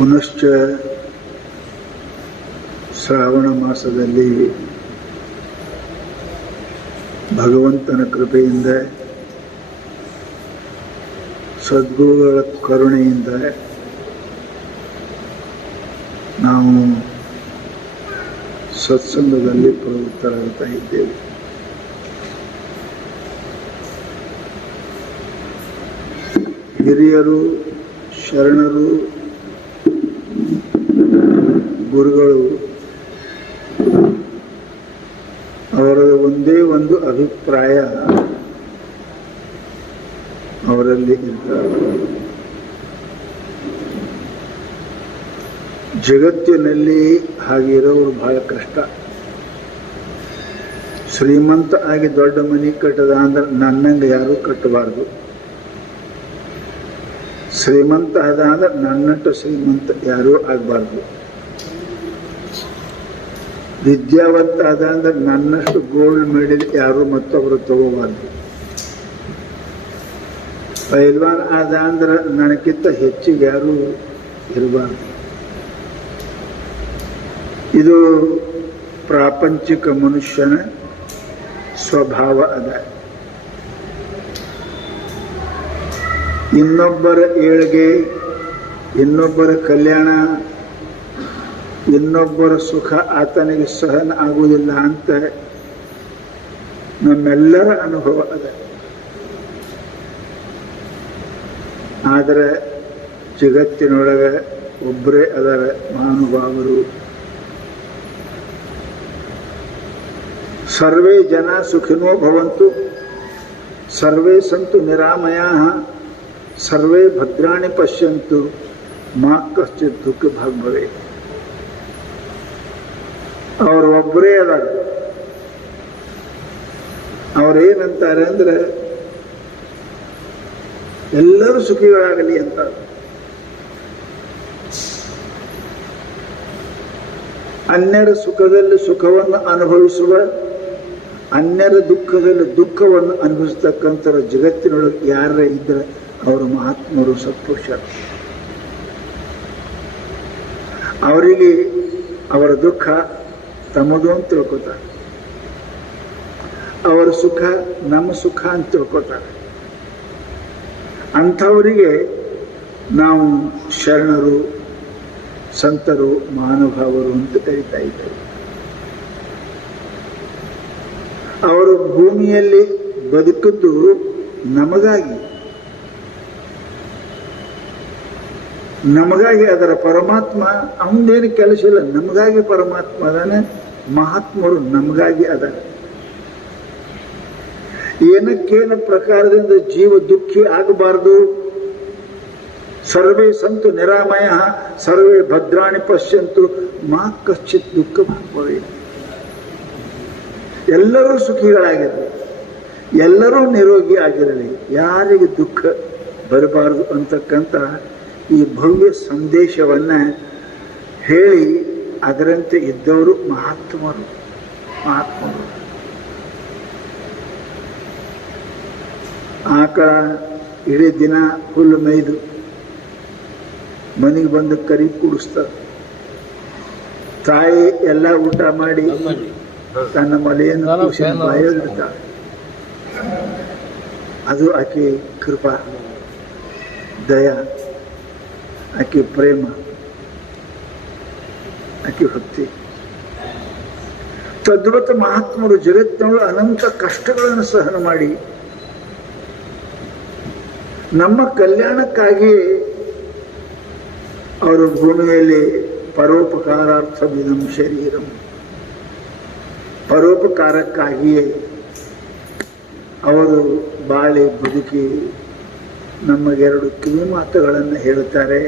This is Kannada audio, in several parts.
ಪುನಶ್ಚ ಶ್ರಾವಣ ಮಾಸದಲ್ಲಿ ಭಗವಂತನ ಕೃಪೆಯಿಂದ ಸದ್ಗುರುಗಳ ಕರುಣೆಯಿಂದ ನಾವು ಸತ್ಸಂಗದಲ್ಲಿ ಪ್ರವೃತ್ತರಾಗ್ತಾ ಇದ್ದೇವೆ. ಹಿರಿಯರು, ಶರಣರು, ಗುರುಗಳು ಅವರ ಒಂದೇ ಒಂದು ಅಭಿಪ್ರಾಯ ಅವರಲ್ಲಿ ಇದ್ದಾರೆ. ಜಗತ್ತಿನಲ್ಲಿ ಹಾಗಿರೋರು ಬಹಳ ಕಷ್ಟ. ಶ್ರೀಮಂತ ಆಗಿ ದೊಡ್ಡ ಮನೆ ಕಟ್ಟದ ಅಂದ್ರೆ ನನ್ನಂಗೆ ಯಾರೂ ಕಟ್ಟಬಾರ್ದು. ಶ್ರೀಮಂತ ಆದ ಅಂದ್ರೆ ನನ್ನಟ್ಟು ಶ್ರೀಮಂತ ಯಾರೂ ಆಗಬಾರ್ದು. ವಿದ್ಯಾವಂತ ಆದ ಅಂದ್ರೆ ನನ್ನಷ್ಟು ಗೋಲ್ಡ್ ಮೆಡಲ್ ಯಾರು ಮತ್ತೊಬ್ಬರು ತಗೋಬಾರ್ದು. ಪೈಲ್ವಾನ್ ಆದ ಅಂದ್ರೆ ನನಗಿಂತ ಹೆಚ್ಚಿಗೆ ಯಾರೂ ಇರಬಾರ್ದು. ಇದು ಪ್ರಾಪಂಚಿಕ ಮನುಷ್ಯನ ಸ್ವಭಾವ ಅದ. ಇನ್ನೊಬ್ಬರ ಏಳ್ಗೆ, ಇನ್ನೊಬ್ಬರ ಕಲ್ಯಾಣ, ಇನ್ನೊಬ್ಬರ ಸುಖ ಆತನಿಗೆ ಸಹನ ಆಗುವುದಿಲ್ಲ ಅಂತ ನಮ್ಮೆಲ್ಲರ ಅನುಭವ ಅದ. ಆದರೆ ಜಗತ್ತಿನೊಳಗೆ ಒಬ್ಬರೇ ಅದರ ಮಹಾನುಭಾವರು. ಸರ್ವೇ ಜನ ಸುಖಿನೋ ಭವಂತು, ಸರ್ವೇ ಸಂತು ನಿರಾಮಯಾಃ, ಸರ್ವೇ ಭದ್ರಾಣಿ ಪಶ್ಯಂತು, ಮಾ ಕಶ್ಚಿತ್ ದುಃಖ ಭಾಗ್ ಭವೆ. ಅವರು ಒಬ್ಬರೇ ಅದಾರ. ಅವ್ರೇನಂತಾರೆ ಅಂದ್ರೆ ಎಲ್ಲರೂ ಸುಖಿಗಳಾಗಲಿ ಅಂತ. ಅನ್ಯರ ಸುಖದಲ್ಲಿ ಸುಖವನ್ನು ಅನುಭವಿಸುವ, ಅನ್ಯರ ದುಃಖದಲ್ಲಿ ದುಃಖವನ್ನು ಅನುಭವಿಸ್ತಕ್ಕಂಥ ಜಗತ್ತಿನೊಳಗೆ ಯಾರ ಇದ್ರೆ ಅವರು ಮಹಾತ್ಮರು, ಸತ್ಪುರುಷರು. ಅವರಿಗೆ ಅವರ ದುಃಖ ತಮ್ಮದು ಅಂತ ತಿಳ್ಕೊತಾರೆ, ಅವರ ಸುಖ ನಮ್ಮ ಸುಖ ಅಂತ ತಿಳ್ಕೊತಾರೆ. ಅಂಥವರಿಗೆ ನಾವು ಶರಣರು, ಸಂತರು, ಮಹಾನುಭಾವರು ಅಂತ ಕರೀತಾ ಇದ್ದೇವೆ. ಅವರು ಭೂಮಿಯಲ್ಲಿ ಬದುಕಿದ್ದು ನಮಗಾಗಿ, ನಮಗಾಗಿ. ಅದರ ಪರಮಾತ್ಮ ಅವನೇನು ಕೆಲಸ ಇಲ್ಲ, ನಮಗಾಗಿ ಪರಮಾತ್ಮ ಅದಾನೆ. ಮಹಾತ್ಮರು ನಮಗಾಗಿ ಅದಾರ. ಏನಕ್ಕೇನ ಪ್ರಕಾರದಿಂದ ಜೀವ ದುಃಖಿ ಆಗಬಾರದು. ಸರ್ವೇ ಸಂತು ನಿರಾಮಯ, ಸರ್ವೇ ಭದ್ರಾಣಿ ಪಶ್ಯಂತು, ಮಾ ಕಶ್ಚಿತ್ ದುಃಖ ಭಾಗ್ಭವೆ. ಎಲ್ಲರೂ ಸುಖಿಗಳಾಗಿರಲಿ, ಎಲ್ಲರೂ ನಿರೋಗಿ ಆಗಿರಲಿ, ಯಾರಿಗೆ ದುಃಖ ಬರಬಾರದು ಅಂತಕ್ಕಂಥ ಈ ಭವ್ಯ ಸಂದೇಶವನ್ನ ಹೇಳಿ ಅದರಂತೆ ಇದ್ದವರು ಮಹಾತ್ಮರು. ಆಕಳ ಇಡೀ ದಿನ ಹುಲ್ಲು ಮೇಯ್ದು ಮನೆಗೆ ಬಂದು ಕರಿ ಕೂಡಿಸ್ತಾರೆ. ತಾಯಿ ಎಲ್ಲ ಊಟ ಮಾಡಿ ತನ್ನ ಮಲೆಯನ್ನು ಬಾಯೋದಿರ್ತಾಳೆ. ಅದು ಆಕೆ ಕೃಪಾ, ದಯಾ, ಆಕೆ ಪ್ರೇಮ, ಆಕೆ ಭಕ್ತಿ. ತದ್ವತ್ ಮಹಾತ್ಮರು ಜಗತ್ತಿನೊಳಗೆ ಅನಂತ ಕಷ್ಟಗಳನ್ನು ಸಹನ ಮಾಡಿ ನಮ್ಮ ಕಲ್ಯಾಣಕ್ಕಾಗಿಯೇ ಅವರು ಭೂಮಿಯಲ್ಲಿ ಪರೋಪಕಾರಾರ್ಥವಿದಂ ಶರೀರಂ, ಪರೋಪಕಾರಕ್ಕಾಗಿಯೇ ಅವರು ಬಾಳಿ ಬದುಕಿ ನಮಗೆರಡು ಕಿವಿ ಮಾತುಗಳನ್ನು ಹೇಳುತ್ತಾರೆ.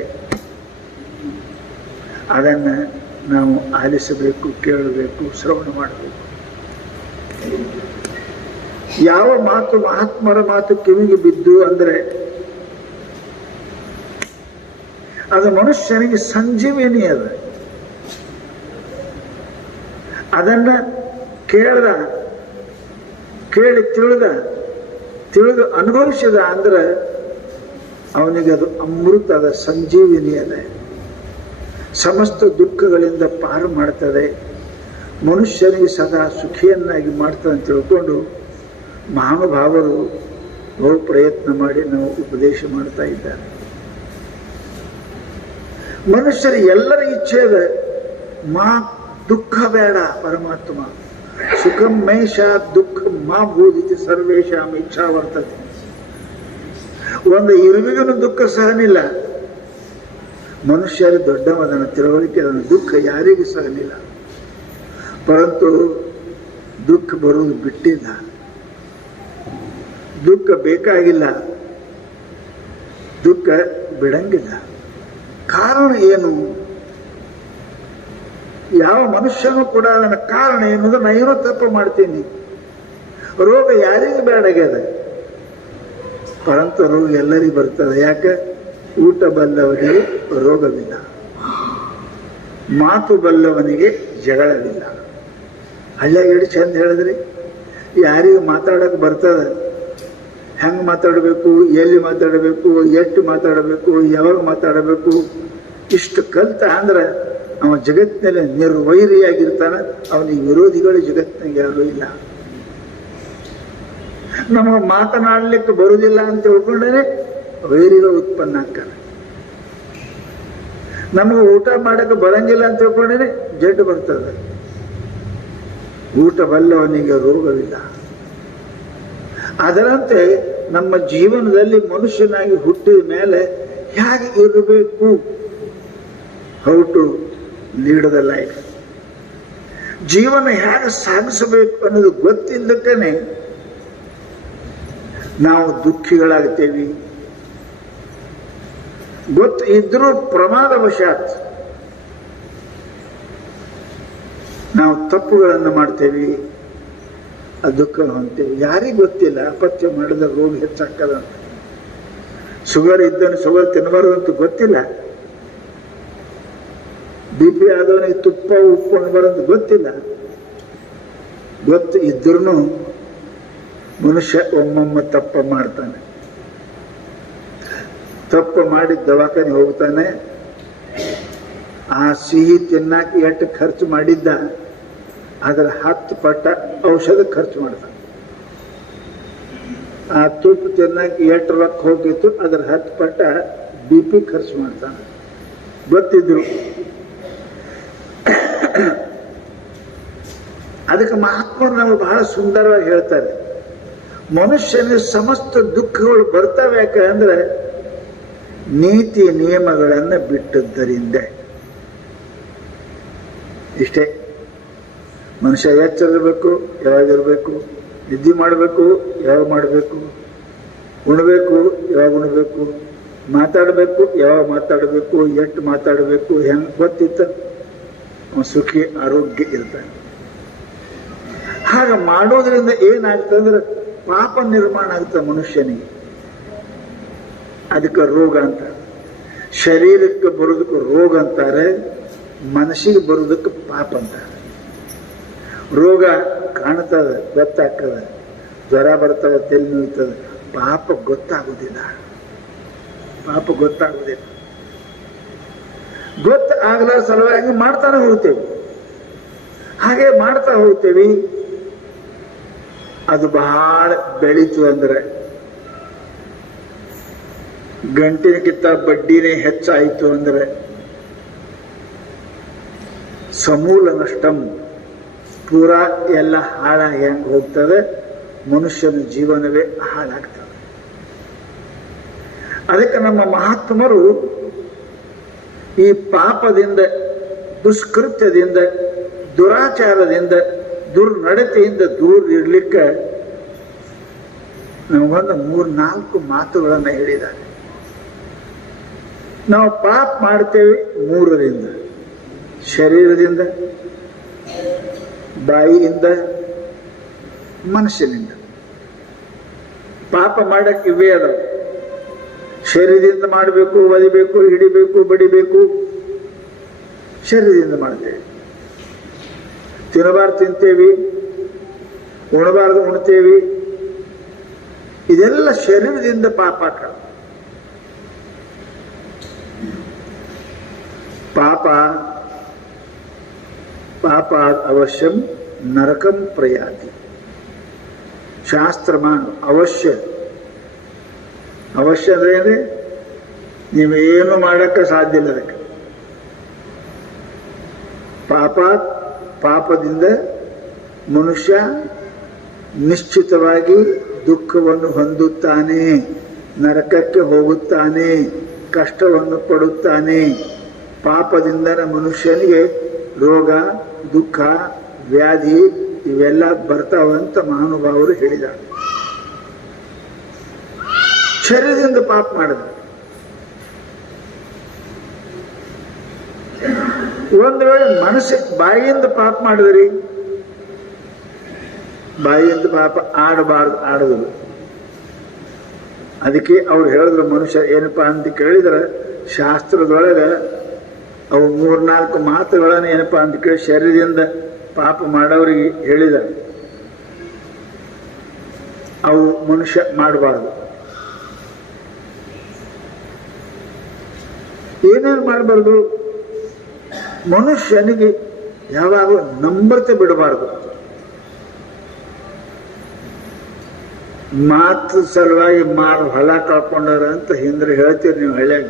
ಅದನ್ನು ನಾವು ಆಲಿಸಬೇಕು, ಕೇಳಬೇಕು, ಶ್ರವಣ ಮಾಡಬೇಕು. ಯಾವ ಮಾತು ಮಹಾತ್ಮರ ಮಾತು ಕಿವಿಗೆ ಬಿದ್ದು ಅಂದರೆ ಅದು ಮನುಷ್ಯನಿಗೆ ಸಂಜೀವಿನಿ. ಅದ ಅದನ್ನ ಕೇಳಿ ತಿಳಿದು ಅನುಭವಿಸಿದ ಅಂದ್ರೆ ಅವನಿಗೆ ಅದು ಅಮೃತದ ಸಂಜೀವಿನಿ ಅದ. ಸಮಸ್ತ ದುಃಖಗಳಿಂದ ಪಾರು ಮಾಡ್ತದೆ, ಮನುಷ್ಯನಿಗೆ ಸದಾ ಸುಖಿಯನ್ನಾಗಿ ಮಾಡ್ತದೆ ಅಂತ ತಿಳ್ಕೊಂಡು ಮಹಾನುಭಾವರು ಬಹು ಪ್ರಯತ್ನ ಮಾಡಿ ನಾವು ಉಪದೇಶ ಮಾಡ್ತಾ ಇದ್ದಾರೆ. ಮನುಷ್ಯರ ಎಲ್ಲರ ಇಚ್ಛೆ ಇದೆ, ಮಾ ದುಃಖ ಬೇಡ, ಪರಮಾತ್ಮ ಸುಖಂ ಮೇಷ ದುಃಖ ಮಾ ಭೂದಿತಿ ಸರ್ವೇಶಾಂ ಇಚ್ಛಾ ವರ್ತತೆ. ಒಂದು ಇರುವಿಗೂ ದುಃಖ ಸಹನಿಲ್ಲ, ಮನುಷ್ಯರು ದೊಡ್ಡವದನ್ನು ತಿಳುವಳಿಕೆ ಅದನ್ನು ದುಃಖ ಯಾರಿಗೂ ಸಹನಿಲ್ಲ. ಪರಂತು ದುಃಖ ಬರುವುದು ಬಿಟ್ಟಿಲ್ಲ, ದುಃಖ ಬೇಕಾಗಿಲ್ಲ, ದುಃಖ ಬಿಡಂಗಿಲ್ಲ. ಕಾರಣ ಏನು? ಯಾವ ಮನುಷ್ಯನೂ ಕೂಡ ಅದನ್ನ ಕಾರಣ ಎನ್ನುವುದು ನಾ ಏನೋ ತಪ್ಪು ಮಾಡ್ತೀನಿ. ರೋಗ ಯಾರಿಗೂ ಬೇಡಾಗ್ಯದ, ಪರಂತು ರೋಗ ಎಲ್ಲರಿಗೂ ಬರ್ತದೆ. ಯಾಕೆ? ಊಟ ಬಲ್ಲವನಿಗೆ ರೋಗವಿಲ್ಲ, ಮಾತು ಬಲ್ಲವನಿಗೆ ಜಗಳವಿಲ್ಲ. ಹಳ್ಳಿಯಾಗ ಎಷ್ಟು ಚಂದ ಹೇಳಿದ್ರಿ, ಯಾರಿಗೂ ಮಾತಾಡಕ್ಕೆ ಬರ್ತದೆ, ಹೆಂಗೆ ಮಾತಾಡಬೇಕು, ಎಲ್ಲಿ ಮಾತಾಡಬೇಕು, ಎಷ್ಟು ಮಾತಾಡಬೇಕು, ಯಾವಾಗ ಮಾತಾಡಬೇಕು, ಇಷ್ಟು ಕಲ್ತ ಅಂದ್ರೆ ಅವ ಜಗತ್ತಿನಲ್ಲಿ ನಿರ್ವೈರಿಯಾಗಿರ್ತಾನೆ. ಅವನಿಗೆ ವಿರೋಧಿಗಳು ಜಗತ್ತಿನಾಗ ಯಾರೂ ಇಲ್ಲ. ನಮಗೆ ಮಾತನಾಡಲಿಕ್ಕೆ ಬರುವುದಿಲ್ಲ ಅಂತ ತಿಳ್ಕೊಂಡ್ರೆ ವೈರಿಗಳು ಉತ್ಪನ್ನ ಆಗ್ತಾರೆ. ನಮಗೆ ಊಟ ಮಾಡಕ್ಕೆ ಬರಂಗಿಲ್ಲ ಅಂತ ತಿಳ್ಕೊಂಡ್ರೆ ಜಡ್ಡು ಬರ್ತದೆ. ಊಟ ಬಲ್ಲವನಿಗೆ ರೋಗವಿಲ್ಲ. ಅದರಂತೆ ನಮ್ಮ ಜೀವನದಲ್ಲಿ ಮನುಷ್ಯನಾಗಿ ಹುಟ್ಟಿದ ಮೇಲೆ ಹೇಗೆ ಇರಬೇಕು, how to lead the life, ಜೀವನ ಹೇಗೆ ಸಾಗಿಸಬೇಕು ಅನ್ನೋದು ಗೊತ್ತಿಲ್ಲದಕ್ಕೇನೆ ನಾವು ದುಃಖಿಗಳಾಗ್ತೇವೆ. ಗೊತ್ತು ಇದ್ರೂ ಪ್ರಮಾದವಶಾತ್ ನಾವು ತಪ್ಪುಗಳನ್ನು ಮಾಡ್ತೇವೆ, ಆ ದುಃಖ ಹೊಂತೇವೆ. ಯಾರಿಗೂ ಗೊತ್ತಿಲ್ಲ ಅಪತ್ಯ ಮಾಡಿದ ರೋಗ ಹೆಚ್ಚಾಕದ. ಶುಗರ್ ಇದ್ದವನು ಶುಗರ್ ತಿನ್ನಬಾರದು ಅಂತ ಗೊತ್ತಿಲ್ಲ, BP ಆದವನಿಗೆ ತುಪ್ಪ ಉಪ್ಪು ಅನ್ನಬಾರದು ಗೊತ್ತಿಲ್ಲ. ಗೊತ್ತು ಇದ್ರೂ ಮನುಷ್ಯ ಒಮ್ಮೊಮ್ಮೆ ತಪ್ಪ ಮಾಡ್ತಾನೆ. ತಪ್ಪು ಮಾಡಿ ದವಾಖಾನೆ ಹೋಗ್ತಾನೆ. ಆ ಸಿಹಿ ತಿನ್ನಕ್ಕೆ ಎಷ್ಟು ಖರ್ಚು ಮಾಡಿದ್ದ ಅದರ 10 ಪಟ್ಟ ಔಷಧ ಖರ್ಚು ಮಾಡ್ತಾನೆ. ಆ ತುಪ್ಪ ತಿನ್ನಕ್ಕೆ ಎಷ್ಟು ರೊಕ್ಕ ಹೋಗಿತ್ತು ಅದರ 10 ಪಟ್ಟ BP ಖರ್ಚು ಮಾಡ್ತಾನೆ. ಗೊತ್ತಿದ್ರು. ಅದಕ್ಕೆ ಮಹಾತ್ಮರು ನಾವು ಬಹಳ ಸುಂದರವಾಗಿ ಹೇಳ್ತಾರೆ, ಮನುಷ್ಯನಿಗೆ ಸಮಸ್ತ ದುಃಖಗಳು ಬರ್ತವೆ. ಯಾಕಂದ್ರೆ ನೀತಿ ನಿಯಮಗಳನ್ನು ಬಿಟ್ಟದ್ದರಿಂದ. ಇಷ್ಟೇ. ಮನುಷ್ಯ ಎಚ್ಚರಿರಬೇಕು, ಯಾವಾಗಿರಬೇಕು, ನಿದ್ದೆ ಮಾಡಬೇಕು, ಯಾವಾಗ ಮಾಡಬೇಕು, ಉಣಬೇಕು, ಯಾವಾಗ ಉಣಬೇಕು, ಮಾತಾಡಬೇಕು, ಯಾವಾಗ ಮಾತಾಡಬೇಕು, ಎಷ್ಟು ಮಾತಾಡಬೇಕು, ಹೆಂಗೆ ಗೊತ್ತಿತ್ತು ಸುಖಿ ಆರೋಗ್ಯ ಇರ್ತಾನೆ. ಹಾಗೆ ಮಾಡೋದ್ರಿಂದ ಏನಾಗ್ತಂದ್ರೆ ಪಾಪ ನಿರ್ಮಾಣ ಆಗ್ತದೆ ಮನುಷ್ಯನಿಗೆ. ಅದಕ್ಕೆ ರೋಗ ಅಂತ. ಶರೀರಕ್ಕೆ ಬರೋದಕ್ಕೆ ರೋಗ ಅಂತಾರೆ, ಮನಸ್ಸಿಗೆ ಬರೋದಕ್ಕೆ ಪಾಪ ಅಂತಾರೆ. ರೋಗ ಕಾಣ್ತದೆ, ಗೊತ್ತಾಗ್ತದೆ, ಜ್ವರ ಬರ್ತದೆ, ತಲೆ ನೋಯ್ತದೆ. ಪಾಪ ಗೊತ್ತಾಗುವುದಿಲ್ಲ, ಪಾಪ ಗೊತ್ತಾಗುವುದಿಲ್ಲ. ಗೊತ್ತಾಗಲ ಸಲುವಾಗಿ ಮಾಡ್ತಾನೆ ಹೋಗ್ತೇವೆ. ಹಾಗೆ ಮಾಡ್ತಾ ಹೋಗ್ತೇವೆ. ಅದು ಬಹಳ ಬೆಳೀತು ಅಂದ್ರೆ ಗಂಟಿನಕ್ಕಿಂತ ಬಡ್ಡಿನೇ ಹೆಚ್ಚಾಯಿತು ಅಂದ್ರೆ ಸಮೂಲ ನಷ್ಟಂ, ಪೂರಾ ಎಲ್ಲ ಹಾಳಾಗಿ ಹೆಂಗೆ ಹೋಗ್ತದೆ, ಮನುಷ್ಯನ ಜೀವನವೇ ಹಾಳಾಗ್ತದೆ. ಅದಕ್ಕೆ ನಮ್ಮ ಮಹಾತ್ಮರು ಈ ಪಾಪದಿಂದ, ದುಷ್ಕೃತ್ಯದಿಂದ, ದುರಾಚಾರದಿಂದ, ದುರ್ನಡತೆಯಿಂದ ದೂರ ಇರ್ಲಿಕ್ಕೆ ನಮಗೊಂದು 3-4 ಮಾತುಗಳನ್ನು ಹೇಳಿದ್ದಾರೆ. ನಾವು ಪಾಪ ಮಾಡ್ತೇವೆ 3ರಿಂದ: ಶರೀರದಿಂದ, ಬಾಯಿಯಿಂದ, ಮನಸ್ಸಿನಿಂದ. ಪಾಪ ಮಾಡಕ್ಕೆ ಇವೇ ಅದಾವ. ಶರೀರದಿಂದ ಮಾಡಬೇಕು, ಒದಿಬೇಕು, ಹಿಡಿಬೇಕು, ಬಡಿಬೇಕು, ಶರೀರದಿಂದ ಮಾಡ್ತೇವೆ. ತಿನ್ನಬಾರ್ದು ತಿಂತೇವಿ, ಉಣಬಾರ್ದು ಉಣ್ತೇವಿ. ಇದೆಲ್ಲ ಶರೀರದಿಂದ ಪಾಪ. ಪಾಪ ಪಾಪ ಅವಶ್ಯಂ ನರಕಂ ಪ್ರಯಾತಿ. ಶಾಸ್ತ್ರ ಮಾಡು ಅವಶ್ಯ. ಅವಶ್ಯ ಅಂದ್ರೆ ನೀವೇನು ಮಾಡಕ್ಕೆ ಸಾಧ್ಯ ಇಲ್ಲ ಅದಕ್ಕೆ. ಪಾಪದಿಂದ ಮನುಷ್ಯ ನಿಶ್ಚಿತವಾಗಿ ದುಃಖವನ್ನು ಹೊಂದುತ್ತಾನೆ, ನರಕಕ್ಕೆ ಹೋಗುತ್ತಾನೆ, ಕಷ್ಟವನ್ನು ಪಡುತ್ತಾನೆ. ಪಾಪದಿಂದ ಮನುಷ್ಯನಿಗೆ ರೋಗ, ದುಃಖ, ವ್ಯಾಧಿ ಇವೆಲ್ಲ ಬರ್ತಾವಂತ ಮಹಾನುಭಾವರು ಹೇಳಿದ್ದಾರೆ. ಶರೀರದಿಂದ ಪಾಪ ಮಾಡಿದ್ರು. ಒಂದು ವೇಳೆ ಬಾಯಿಯಿಂದ ಪಾಪ ಮಾಡಿದ್ರಿ, ಬಾಯಿಯಿಂದ ಪಾಪ ಆಡಬಾರ್ದು, ಆಡಿದ್ರು. ಅದಕ್ಕೆ ಅವ್ರು ಹೇಳಿದ್ರು ಮನುಷ್ಯ ಏನಪ್ಪಾ ಅಂತ ಕೇಳಿದ್ರೆ, ಶಾಸ್ತ್ರದೊಳಗೆ ಅವು 3-4 ಮಾತುಗಳನ್ನು ಏನಪ್ಪಾ ಅಂತ ಕೇಳಿ ಶರೀರದಿಂದ ಪಾಪ ಮಾಡೋರಿಗೆ ಹೇಳಿದ್ದಾರೆ. ಅವು ಮನುಷ್ಯ ಮಾಡಬಾರ್ದು. ಏನೇನು ಮಾಡಬಾರ್ದು? ಮನುಷ್ಯನಿಗೆ ಯಾವಾಗಲೂ ನಂಬರ್ತೆ ಬಿಡಬಾರ್ದು. ಮಾತು ಸಲುವಾಗಿ ಮಾರು ಹೊಲ ಕಳ್ಕೊಂಡಾರ ಅಂತ ಹಿಂದ್ರೆ ಹೇಳ್ತೀರಿ ನೀವು ಹಳ್ಳಿಯಾಗ.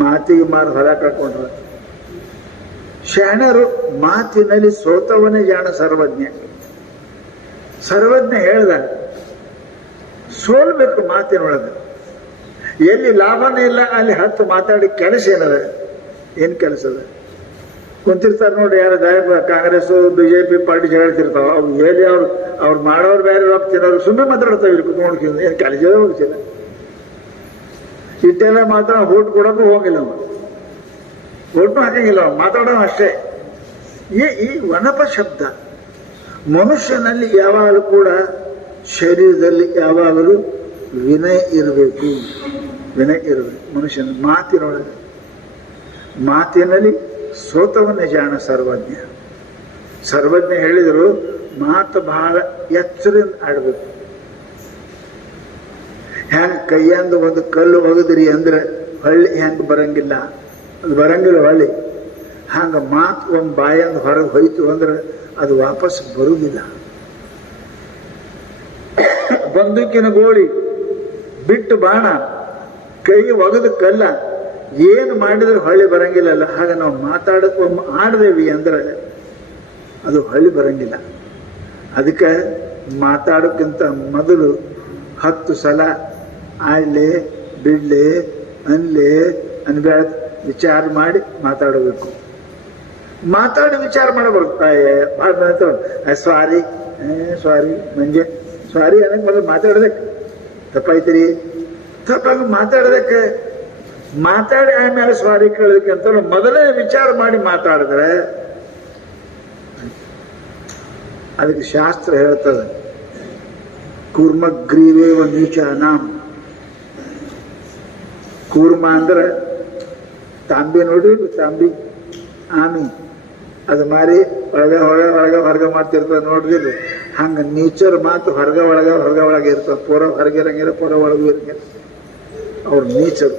ಮಾತಿಗೆ ಮಾರು ಹೊಲ ಕಳ್ಕೊಂಡ್ರ. ಶಾಣರು ಮಾತಿನಲ್ಲಿ ಸೋತವನೇ ಜಾಣ ಸರ್ವಜ್ಞ. ಸರ್ವಜ್ಞ ಹೇಳ್ದ ಸೋಲ್ಬೇಕು ಮಾತಿನೊಳಗೆ. ಎಲ್ಲಿ ಲಾಭನೇ ಇಲ್ಲ ಅಲ್ಲಿ 10 ಮಾತಾಡಿ ಕೆಲಸ ಏನದ? ಏನ್ ಕೆಲಸ ಅದ? ಕುಂತಿರ್ತಾರೆ ನೋಡಿ, ಯಾರು ಕಾಂಗ್ರೆಸ್ ಬಿಜೆಪಿ ಪಾರ್ಟಿ ಜಗಳತಿರ್ತಾವ. ಅವು ಎಲ್ಲಿ ಅವ್ರು ಮಾಡೋರು ಬೇರೆ, ರೊಕ್ಕ ತಿನ್ನೋರು ಸುಮ್ಮನೆ ಮಾತಾಡ್ತಾವೆ. ಇಲ್ಲಿ ಕುತ್ಕೊಂಡ್ಕಿಂದ ಏನು ಕೆಲಸವೇ ಹೋಗ್ತಿಲ್ಲ. ಇಟ್ಟೆಲ್ಲ ಮಾತಾಡ ಓಟ್ ಕೊಡೋಕ್ಕೂ ಹೋಗಿಲ್ಲ, ಓಟ್ನು ಹಾಕಂಗಿಲ್ಲ, ಮಾತಾಡೋ ಅಷ್ಟೇ. ಈ ವನಪ ಶಬ್ದ ಮನುಷ್ಯನಲ್ಲಿ ಯಾವಾಗಲೂ ಕೂಡ, ಶರೀರದಲ್ಲಿ ಯಾವಾಗಲೂ ವಿನಯ ಇರಬೇಕು. ವಿನಯ ಇರಬೇಕು ಮನುಷ್ಯನ ಮಾತಿನೊಳಗೆ. ಮಾತಿನಲ್ಲಿ ಸೋತವನ್ನೇ ಜಾಣ ಸರ್ವಜ್ಞ. ಸರ್ವಜ್ಞ ಹೇಳಿದರು ಮಾತು ಬಹಳ ಎಚ್ಚರದಿಂದ ಆಡಬೇಕು. ಹೆಂಗ್ ಕೈಯಂದ ಒಂದು ಕಲ್ಲು ಒಗದ್ರಿ ಅಂದ್ರೆ ಹಳ್ಳಿ ಹೆಂಗ್ ಬರಂಗಿಲ್ಲ, ಅದು ಬರಂಗಿಲ್ಲ ಹೊಳ್ಳಿ. ಹಂಗ ಮಾತು ಒಂದು ಬಾಯಿಂದ ಹೊರಗೆ ಹೋಯ್ತು ಅಂದ್ರೆ ಅದು ವಾಪಸ್ ಬರುವುದಿಲ್ಲ. ಬಂದೂಕಿನ ಗೋಳಿ ಬಿಟ್ಟು ಬಾಣ, ಕೈ ಒಗದ ಕಲ್ಲ, ಏನು ಮಾಡಿದ್ರೆ ಹೊಳ್ಳಿ ಬರಂಗಿಲ್ಲಲ್ಲ. ಹಾಗೆ ನಾವು ಮಾತಾಡಕ್ಕೆ ಆಡ್ದೇವಿ ಅಂದ್ರೆ ಅದು ಹೊಳ್ಳಿ ಬರಂಗಿಲ್ಲ. ಅದಕ್ಕೆ ಮಾತಾಡೋಕ್ಕಿಂತ ಮೊದಲು 10 ಸಲ ಆಡ್ಲೆ ಬಿಡ್ಲೆ ಅನ್ಲೆ ಅನ್ಬೇಡ ವಿಚಾರ ಮಾಡಿ ಮಾತಾಡಬೇಕು. ಮಾತಾಡಿ ವಿಚಾರ ಮಾಡಬಾರ್ದು. ಸ್ವಾರಿ ಸ್ವಾರಿ ಮಂಜೆ ಸ್ವಾರಿ ಅನ್ನಕ್ಕೆ ಮೊದಲು ಮಾತಾಡೋದಕ್ಕೆ ತಪ್ಪಾಯ್ತಿರಿ. ತಪ್ಪಾಗ ಮಾತಾಡೋದಕ್ಕೆ ಮಾತಾಡಿ ಆಮೇಲೆ ಸ್ವಾರಿ ಕೇಳೋದಕ್ಕೆ ಅಂತ ಮೊದಲೇ ವಿಚಾರ ಮಾಡಿ ಮಾತಾಡಿದ್ರೆ ಅದಕ್ಕೆ ಶಾಸ್ತ್ರ ಹೇಳ್ತದೆ, ಕೂರ್ಮಗ್ರೀವೇವ ನೀಚಾನಾಂ. ಕೂರ್ಮ ಅಂದ್ರೆ ತಾಂಬಿ ನೋಡಿ, ತಾಂಬಿ ಆಮಿ ಅದು ಮಾರಿ ಹೊರಗೆ ಮಾಡ್ತಿರ್ತದೆ ನೋಡಿದ್ರಿ. ಹಂಗ ನೀಚರ್ ಮಾತು ಹೊರಗೆ ಒಳಗೆ ಇರ್ತದೆ. ಪೂರ ಹೊರಗೆ ಇರಂಗಿಲ್ಲ, ಪೂರ ಒಳಗೂ ಇರಂಗಿಲ್ಲ. ಅವ್ರು ನೀಚರು.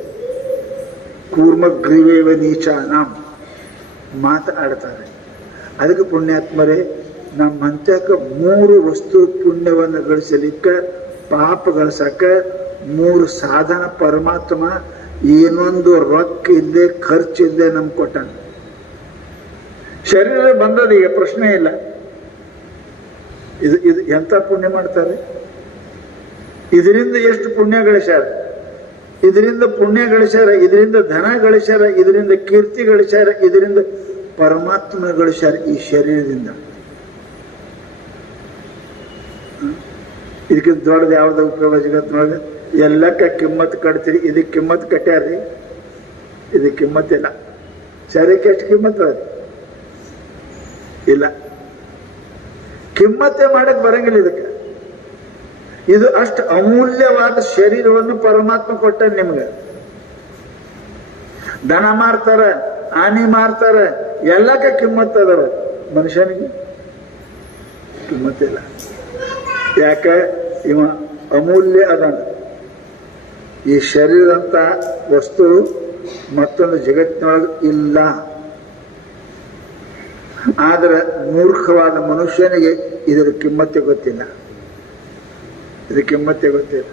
ಕೂರ್ಮಗ್ರೀವೇವ ನೀಚಾನಾಂ ಮಾತಾಡ್ತಾರೆ. ಅದಕ್ಕೆ ಪುಣ್ಯಾತ್ಮರೇ, ನಮ್ಮ ಹಂತಕ್ಕೆ 3 ವಸ್ತು ಪುಣ್ಯವನ್ನು ಗಳಿಸಲಿಕ್ಕೆ, ಪಾಪ ಗಳಿಸಕ್ಕ 3 ಸಾಧನ ಪರಮಾತ್ಮ ಏನೊಂದು ರೊಕ್ಕ ಇಲ್ಲದೆ ಖರ್ಚಿಲ್ಲದೆ ನಮ್ಗೆ ಕೊಟ್ಟಾನ. ಶರೀರ ಬಂದದ ಈಗ ಪ್ರಶ್ನೆ ಇಲ್ಲ. ಇದು ಎಂತ ಪುಣ್ಯ ಮಾಡ್ತಾರೆ? ಇದರಿಂದ ಎಷ್ಟು ಪುಣ್ಯ ಗಳಿಸ್ಯಾರ, ಇದರಿಂದ ಪುಣ್ಯ ಗಳಿಸ್ಯಾರ, ಇದರಿಂದ ಧನ ಗಳಿಸ್ಯಾರ, ಇದರಿಂದ ಕೀರ್ತಿ ಗಳಿಸ್ಯಾರ, ಇದರಿಂದ ಪರಮಾತ್ಮ ಗಳಿಸ್ಯಾರ. ಈ ಶರೀರದಿಂದ ಇದಕ್ಕಿಂತ ದೊಡ್ಡದು ಯಾವ್ದು ಉಪಯೋಗ ಜಗತ್ತಿನೊಳಗೆ? ಎಲ್ಲಕ್ಕ ಕಿಮ್ಮತ್ ಕಟ್ತೀರಿ, ಇದಕ್ಕೆ ಕಿಮ್ಮತ್ ಕಟ್ಟ್ಯಾರ್ರಿ, ಇದಕ್ಕೆ ಕಿಮ್ಮತ್ತಿಲ್ಲ. ಶರೀರಕ್ಕೆ ಎಷ್ಟು ಕಿಮ್ಮತ್ ಅದ? ಇಲ್ಲ. ಕಿಮ್ಮತ್ತೆ ಮಾಡಕ್ ಬರಂಗಿಲ್ಲ ಇದಕ್ಕೆ. ಇದು ಅಷ್ಟು ಅಮೂಲ್ಯವಾದ ಶರೀರವನ್ನು ಪರಮಾತ್ಮ ಕೊಟ್ಟ ನಿಮ್ಗೆ. ದನ ಮಾರ್ತಾರ, ಆನಿ ಮಾರ್ತಾರ, ಎಲ್ಲಕ್ಕ ಕಿಮ್ಮತ್ ಅದಾವ. ಮನುಷ್ಯನಿಗೆ ಕಿಮ್ಮತ್ತಿಲ್ಲ. ಯಾಕೆ? ಇವ ಅಮೂಲ್ಯ ಅದಾನ. ಈ ಶರೀರ ಅಂತ ವಸ್ತು ಮತ್ತೊಂದು ಜಗತ್ತಿನೊಳಗೆ ಇಲ್ಲ. ಆದರೆ ಮೂರ್ಖವಾದ ಮನುಷ್ಯನಿಗೆ ಇದರ ಕಿಮ್ಮತ್ತೆ ಗೊತ್ತಿಲ್ಲ. ಇದರ ಕಿಮ್ಮತ್ತೆ ಗೊತ್ತಿಲ್ಲ.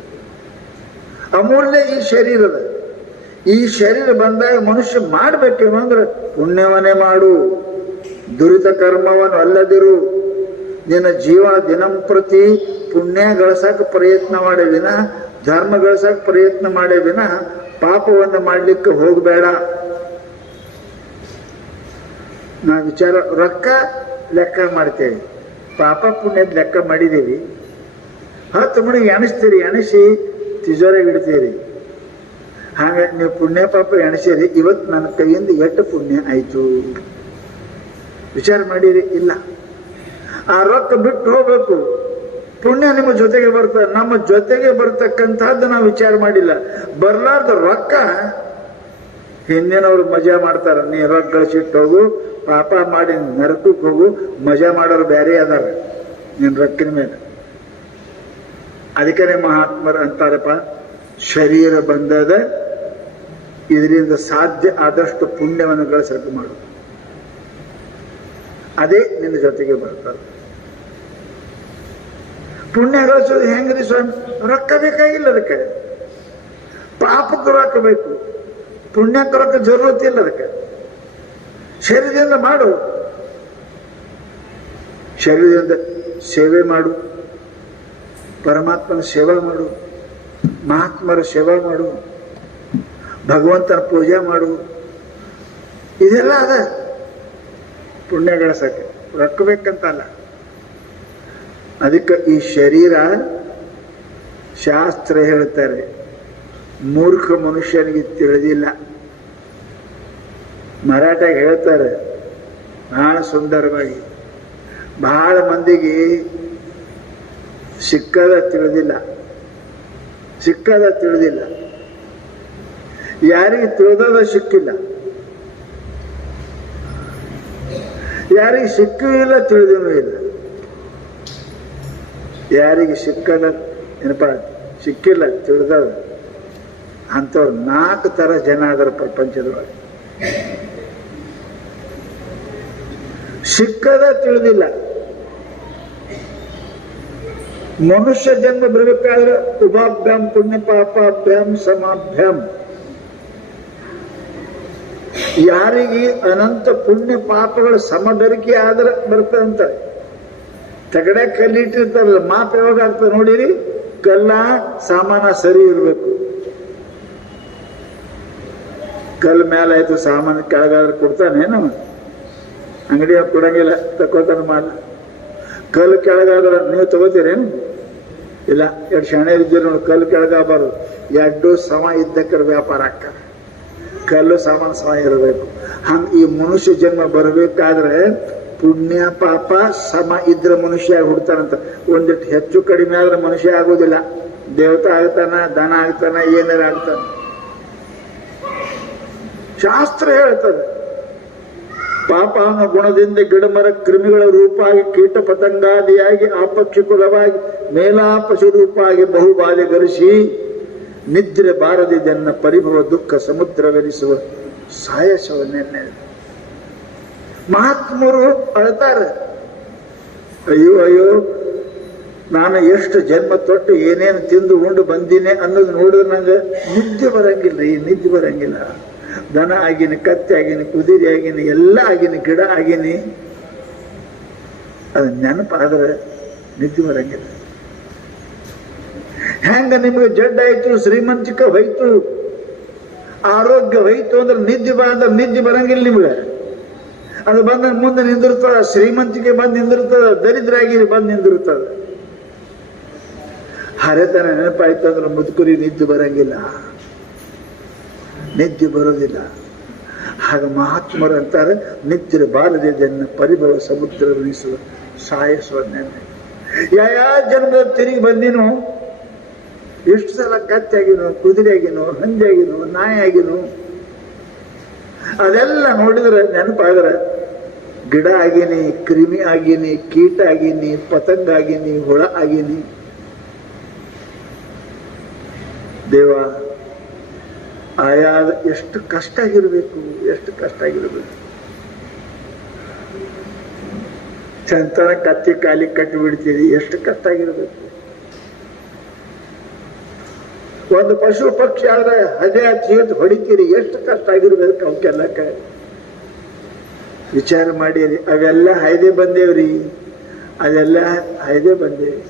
ಅಮೂಲ್ಯ ಈ ಶರೀರದ, ಈ ಶರೀರ ಬಂದಾಗ ಮನುಷ್ಯ ಮಾಡಬೇಕೇನು ಅಂದ್ರೆ ಪುಣ್ಯವನ್ನೇ ಮಾಡು, ದುರಿತ ಕರ್ಮವನ್ನು ಅಲ್ಲದಿರು. ನಿನ್ನ ಜೀವನ ದಿನಂಪ್ರತಿ ಪುಣ್ಯ ಗಳಿಸಕ ಪ್ರಯತ್ನ ಮಾಡೇ ವಿನ, ಧರ್ಮ ಗಳಿಸಕ ಪ್ರಯತ್ನ ಮಾಡೇ ವಿನ ಪಾಪವನ್ನು ಮಾಡಲಿಕ್ಕೆ ಹೋಗಬೇಡ. ನಾ ವಿಚಾರ ರೊಕ್ಕ ಲೆಕ್ಕ ಮಾಡ್ತೇವೆ, ಪಾಪ ಪುಣ್ಯದ ಲೆಕ್ಕ ಮಾಡಿದ್ದೀವಿ. 10 ಮಣಿಗೆ ಎಣಿಸ್ತೀರಿ, ಎಣಿಸಿ ತಿಜೋರಾಗಿ ಇಡ್ತೀರಿ. ಹಾಗೆ ನೀವು ಪುಣ್ಯ ಪಾಪ ಎಣಿಸಿರಿ, ಇವತ್ತು ನನ್ನ ಕೈಯಿಂದ ಎಷ್ಟು ಪುಣ್ಯ ಆಯ್ತು ವಿಚಾರ ಮಾಡಿರಿ? ಇಲ್ಲ. ಆ ರೊಕ್ಕ ಬಿಟ್ಟು ಹೋಗ್ಬೇಕು. ಪುಣ್ಯ ನಿಮ್ಮ ಜೊತೆಗೆ ಬರ್ತದೆ. ನಮ್ಮ ಜೊತೆಗೆ ಬರ್ತಕ್ಕಂಥದ್ದು ನಾವು ವಿಚಾರ ಮಾಡಿಲ್ಲ. ಬರ್ಲಾರ್ದ ರೊಕ್ಕ ಹಿಂದಿನವ್ರು ಮಜಾ ಮಾಡ್ತಾರ. ನೀ ರೊಕ್ಕ ಗಳಿಸಿಟ್ಟು ಹೋಗು, ಪಾಪ ಮಾಡಿ ನರಕಕ್ಕೆ ಹೋಗು, ಮಜಾ ಮಾಡೋರು ಬೇರೆ ಅದಾರ ನಿನ್ ರೊಕ್ಕಿನ ಮೇಲೆ. ಅದಕ್ಕೆ ಮಹಾತ್ಮರು ಅಂತಾರಪ್ಪ, ಶರೀರ ಬಂದದ, ಇದರಿಂದ ಸಾಧ್ಯ ಆದಷ್ಟು ಪುಣ್ಯವನ್ನು ಗಳಿಸಕ್ಕೆ ಮಾಡು, ಅದೇ ನಿನ್ನ ಜೊತೆಗೆ ಬರ್ತದೆ. ಪುಣ್ಯ ಗಳಿಸೋದು ಹೆಂಗ್ರಿ ಸ್ವಾಮಿ? ರೊಕ್ಕ ಬೇಕಾಗಿಲ್ಲ ಅದಕ್ಕೆ. ಪಾಪಕ್ಕೆ ರೊಕ್ಕ ಬೇಕು, ಪುಣ್ಯಕ್ಕೆ ರೊಕ್ಕ ಜರೂರತ್ ಇಲ್ಲ ಅದಕ್ಕೆ. ಶರೀರದಿಂದ ಮಾಡು, ಶರೀರದಿಂದ ಸೇವೆ ಮಾಡು, ಪರಮಾತ್ಮನ ಸೇವಾ ಮಾಡು, ಮಹಾತ್ಮರ ಸೇವಾ ಮಾಡು, ಭಗವಂತನ ಪೂಜೆ ಮಾಡು. ಇದೆಲ್ಲ ಅದ ಪುಣ್ಯ ಗಳಿಸಕ್ಕೆ. ರೊಕ್ಕ ಬೇಕಂತಲ್ಲ. ಅದಕ್ಕೆ ಈ ಶರೀರ ಶಾಸ್ತ್ರ ಹೇಳ್ತಾರೆ, ಮೂರ್ಖ ಮನುಷ್ಯನಿಗೆ ತಿಳಿದಿಲ್ಲ. ಮರಾಠಾಗ ಹೇಳ್ತಾರೆ ಬಹಳ ಸುಂದರವಾಗಿ, ಬಹಳ ಮಂದಿಗೆ ಸಿಕ್ಕದ ತಿಳಿದಿಲ್ಲ, ಸಿಕ್ಕದ ತಿಳಿದಿಲ್ಲ. ಯಾರಿಗೆ ತಿಳಿದದ ಸಿಕ್ಕಿಲ್ಲ, ಯಾರಿಗೆ ಸಿಕ್ಕೂ ಇಲ್ಲ, ತಿಳಿದೂ ಇಲ್ಲ. ಯಾರಿಗೆ ಸಿಕ್ಕದ ಏನಪ್ಪ ಸಿಕ್ಕಿಲ್ಲ, ತಿಳಿದವ ಅಂಥವ್ರು 4 ಥರ ಜನ ಅದರ ಪ್ರಪಂಚದೊಳಗೆ. ಸಿಕ್ಕದ ತಿಳಿದಿಲ್ಲ. ಮನುಷ್ಯ ಜನ್ಮ ಬರಬೇಕಾದ್ರೆ ಉಭಾಭ್ಯಾಂ ಪುಣ್ಯ ಪಾಪಾಭ್ಯಾಂ ಸಮಾಭ್ಯಾಂ. ಯಾರಿಗೆ ಅನಂತ ಪುಣ್ಯ ಪಾಪಗಳ ಸಮಬೆರಕೆ ಆದ್ರೆ ಬರ್ತದಂತ. ತಗಡೆ ಕಲ್ಲಿಟ್ಟಿರ್ತಾರಲ್ಲ, ಮಾಪ ಯಾವಾಗ ಆಗ್ತದೆ ನೋಡಿರಿ? ಕಲ್ಲ ಸಾಮಾನ ಸರಿ ಇರಬೇಕು. ಕಲ್ಲು ಮೇಲೆ ಆಯ್ತು, ಸಾಮಾನು ಕೆಳಗಾದ್ರೆ ಕೊಡ್ತಾನೇನು? ಅಂಗಡಿಯ ಕೊಡಂಗಿಲ್ಲ, ತಕೋತಾನ ಮಾಲ. ಕಲ್ಲು ಕೆಳಗಾದ್ರೆ ನೀವು ತಗೋತೀರೇನು? ಇಲ್ಲ. 2 ಶಾಣೆ ಇದ್ದೀರಿ ನೋಡಿ, ಕಲ್ಲು ಕೆಳಗಾಗಬಾರ್ದು. 2 ಸಮ ಇದ್ದಕ್ಕರ ವ್ಯಾಪಾರ ಆಗ್ತದೆ. ಕಲ್ಲು ಸಾಮಾನು ಸಮ ಇರಬೇಕು. ಹಂಗ ಈ ಮನುಷ್ಯ ಜನ್ಮ ಬರಬೇಕಾದ್ರೆ ಪುಣ್ಯ ಪಾಪ ಸಮ ಇದ್ರೆ ಮನುಷ್ಯ ಹುಡ್ತಾನಂತ. ಒಂದಿಟ್ಟು ಹೆಚ್ಚು ಕಡಿಮೆ ಆದ್ರೆ ಮನುಷ್ಯ ಆಗೋದಿಲ್ಲ. ದೇವತಾ ಆಗ್ತಾನ, ದನ ಆಗ್ತಾನ, ಏನಾರ ಆಗ್ತಾನ. ಶಾಸ್ತ್ರ ಹೇಳ್ತದೆ, ಪಾಪ ಅನ್ನೋ ಗುಣದಿಂದ ಗಿಡಮರ ಕ್ರಿಮಿಗಳ ರೂಪಾಗಿ, ಕೀಟ ಪತಂಗಾದಿಯಾಗಿ, ಆಪಕ್ಷಿಕುಲವಾಗಿ, ಮೇಲಾಪಶು ರೂಪಾಗಿ ಬಹುಬಾಧೆ ಗರಿಸಿ ನಿದ್ರೆ ಬಾರದಿದ್ದನ್ನ ಪರಿಭವ ದುಃಖ ಸಮುದ್ರವೆನಿಸುವ ಸಾಯಸವನ್ನೆನ್ನೆ. ಮಹಾತ್ಮರು ಅಳ್ತಾರೆ, ಅಯ್ಯೋ ಅಯ್ಯೋ ನಾನು ಎಷ್ಟು ಜನ್ಮ ತೊಟ್ಟು ಏನೇನು ತಿಂದು ಉಂಡು ಬಂದೀನಿ ಅನ್ನೋದು ನೋಡಿದ್ರೆ ನಂಗೆ ನಿದ್ದೆ ಬರಂಗಿಲ್ಲ. ಈ ನಿದ್ದೆ ಬರಂಗಿಲ್ಲ. ದನ ಆಗಿನಿ, ಕತ್ತೆ ಆಗಿನಿ, ಕುದುರೆ ಆಗಿನಿ, ಎಲ್ಲ ಆಗಿನಿ, ಗಿಡ ಆಗಿನಿ. ಅದು ನೆನಪಾದ್ರೆ ನಿದ್ದೆ ಬರಂಗಿಲ್ಲ. ಹೆಂಗ ನಿಮಗೆ ಜಡ್ಡಾಯ್ತು, ಶ್ರೀಮಂತಿಕೆ ಹೋಯ್ತು, ಆರೋಗ್ಯ ಹೋಯ್ತು ಅಂದ್ರೆ ನಿದ್ದೆ ಅಂದ್ರೆ ನಿದ್ದೆ ಬರಂಗಿಲ್ಲ ನಿಮ್ಗೆ. ಅದು ಬಂದ ಮುಂದೆ ನಿಂದಿರ್ತದ. ಶ್ರೀಮಂತಿಕೆ ಬಂದು ನಿಂದಿರ್ತದ, ದರಿದ್ರಾಗಿರಿ ಬಂದು ನಿಂದಿರ್ತದ. ಹರೆತನ ನೆನಪಾಯ್ತು ಅಂದ್ರೆ ಮುದುಕುರಿ ನಿದ್ದೆ ಬರಂಗಿಲ್ಲ, ನಿದ್ದೆ ಬರೋದಿಲ್ಲ. ಹಾಗೆ ಮಹಾತ್ಮರು ಅಂತಾರೆ, ನಿದ್ರೆ ಬಾರದಿದ್ದನ್ನು ಪರಿಭವ ಸಮುದ್ರ ಉಳಿಸುವ ಸಾಯಿಸುವ ನೆನ್ನೆ. ಯಾವ ಜನ್ಮದ ತಿರುಗಿ ಬಂದಿನೋ, ಎಷ್ಟು ಸಲ ಕತ್ತೆ ಆಗಿನೋ, ಕುದುರೆ ಆಗಿನೋ, ಹಂದಿ ಆಗಿನೋ, ನಾಯಿ ಆಗಿನೋ, ಅದೆಲ್ಲ ನೋಡಿದ್ರೆ ನೆನಪಾದ್ರೆ ಗಿಡ ಆಗೀನಿ, ಕ್ರಿಮಿ ಆಗೀನಿ, ಕೀಟ ಆಗೀನಿ, ಪತಂಗ ಆಗೀನಿ, ಹುಳ ಆಗೀನಿ. ದೇವ ಆಯಾದ ಎಷ್ಟು ಕಷ್ಟ ಆಗಿರ್ಬೇಕು, ಎಷ್ಟು ಕಷ್ಟ ಆಗಿರ್ಬೇಕು. ಚಂತನ ಕತ್ತಿ ಕಾಲಿ ಕಟ್ಟಿ ಬಿಡ್ತೀರಿ, ಎಷ್ಟು ಕಷ್ಟ ಆಗಿರ್ಬೇಕು. ಒಂದು ಪಶು ಪಕ್ಷಿ ಆದ್ರೆ ಅದೇ ಚೀತ್ ಹೊಡಿತೀರಿ, ಎಷ್ಟು ಕಷ್ಟ ಆಗಿರ್ಬೇಕು ಅವಕ್ಕೆಲ್ಲಕ್ಕ. ವಿಚಾರ ಮಾಡಿರಿ. ಅವೆಲ್ಲ ಹಾಯ್ದೆ ಬಂದೇವ್ರಿ, ಅದೆಲ್ಲ ಹಾಯ್ದೆ ಬಂದೇವಿ.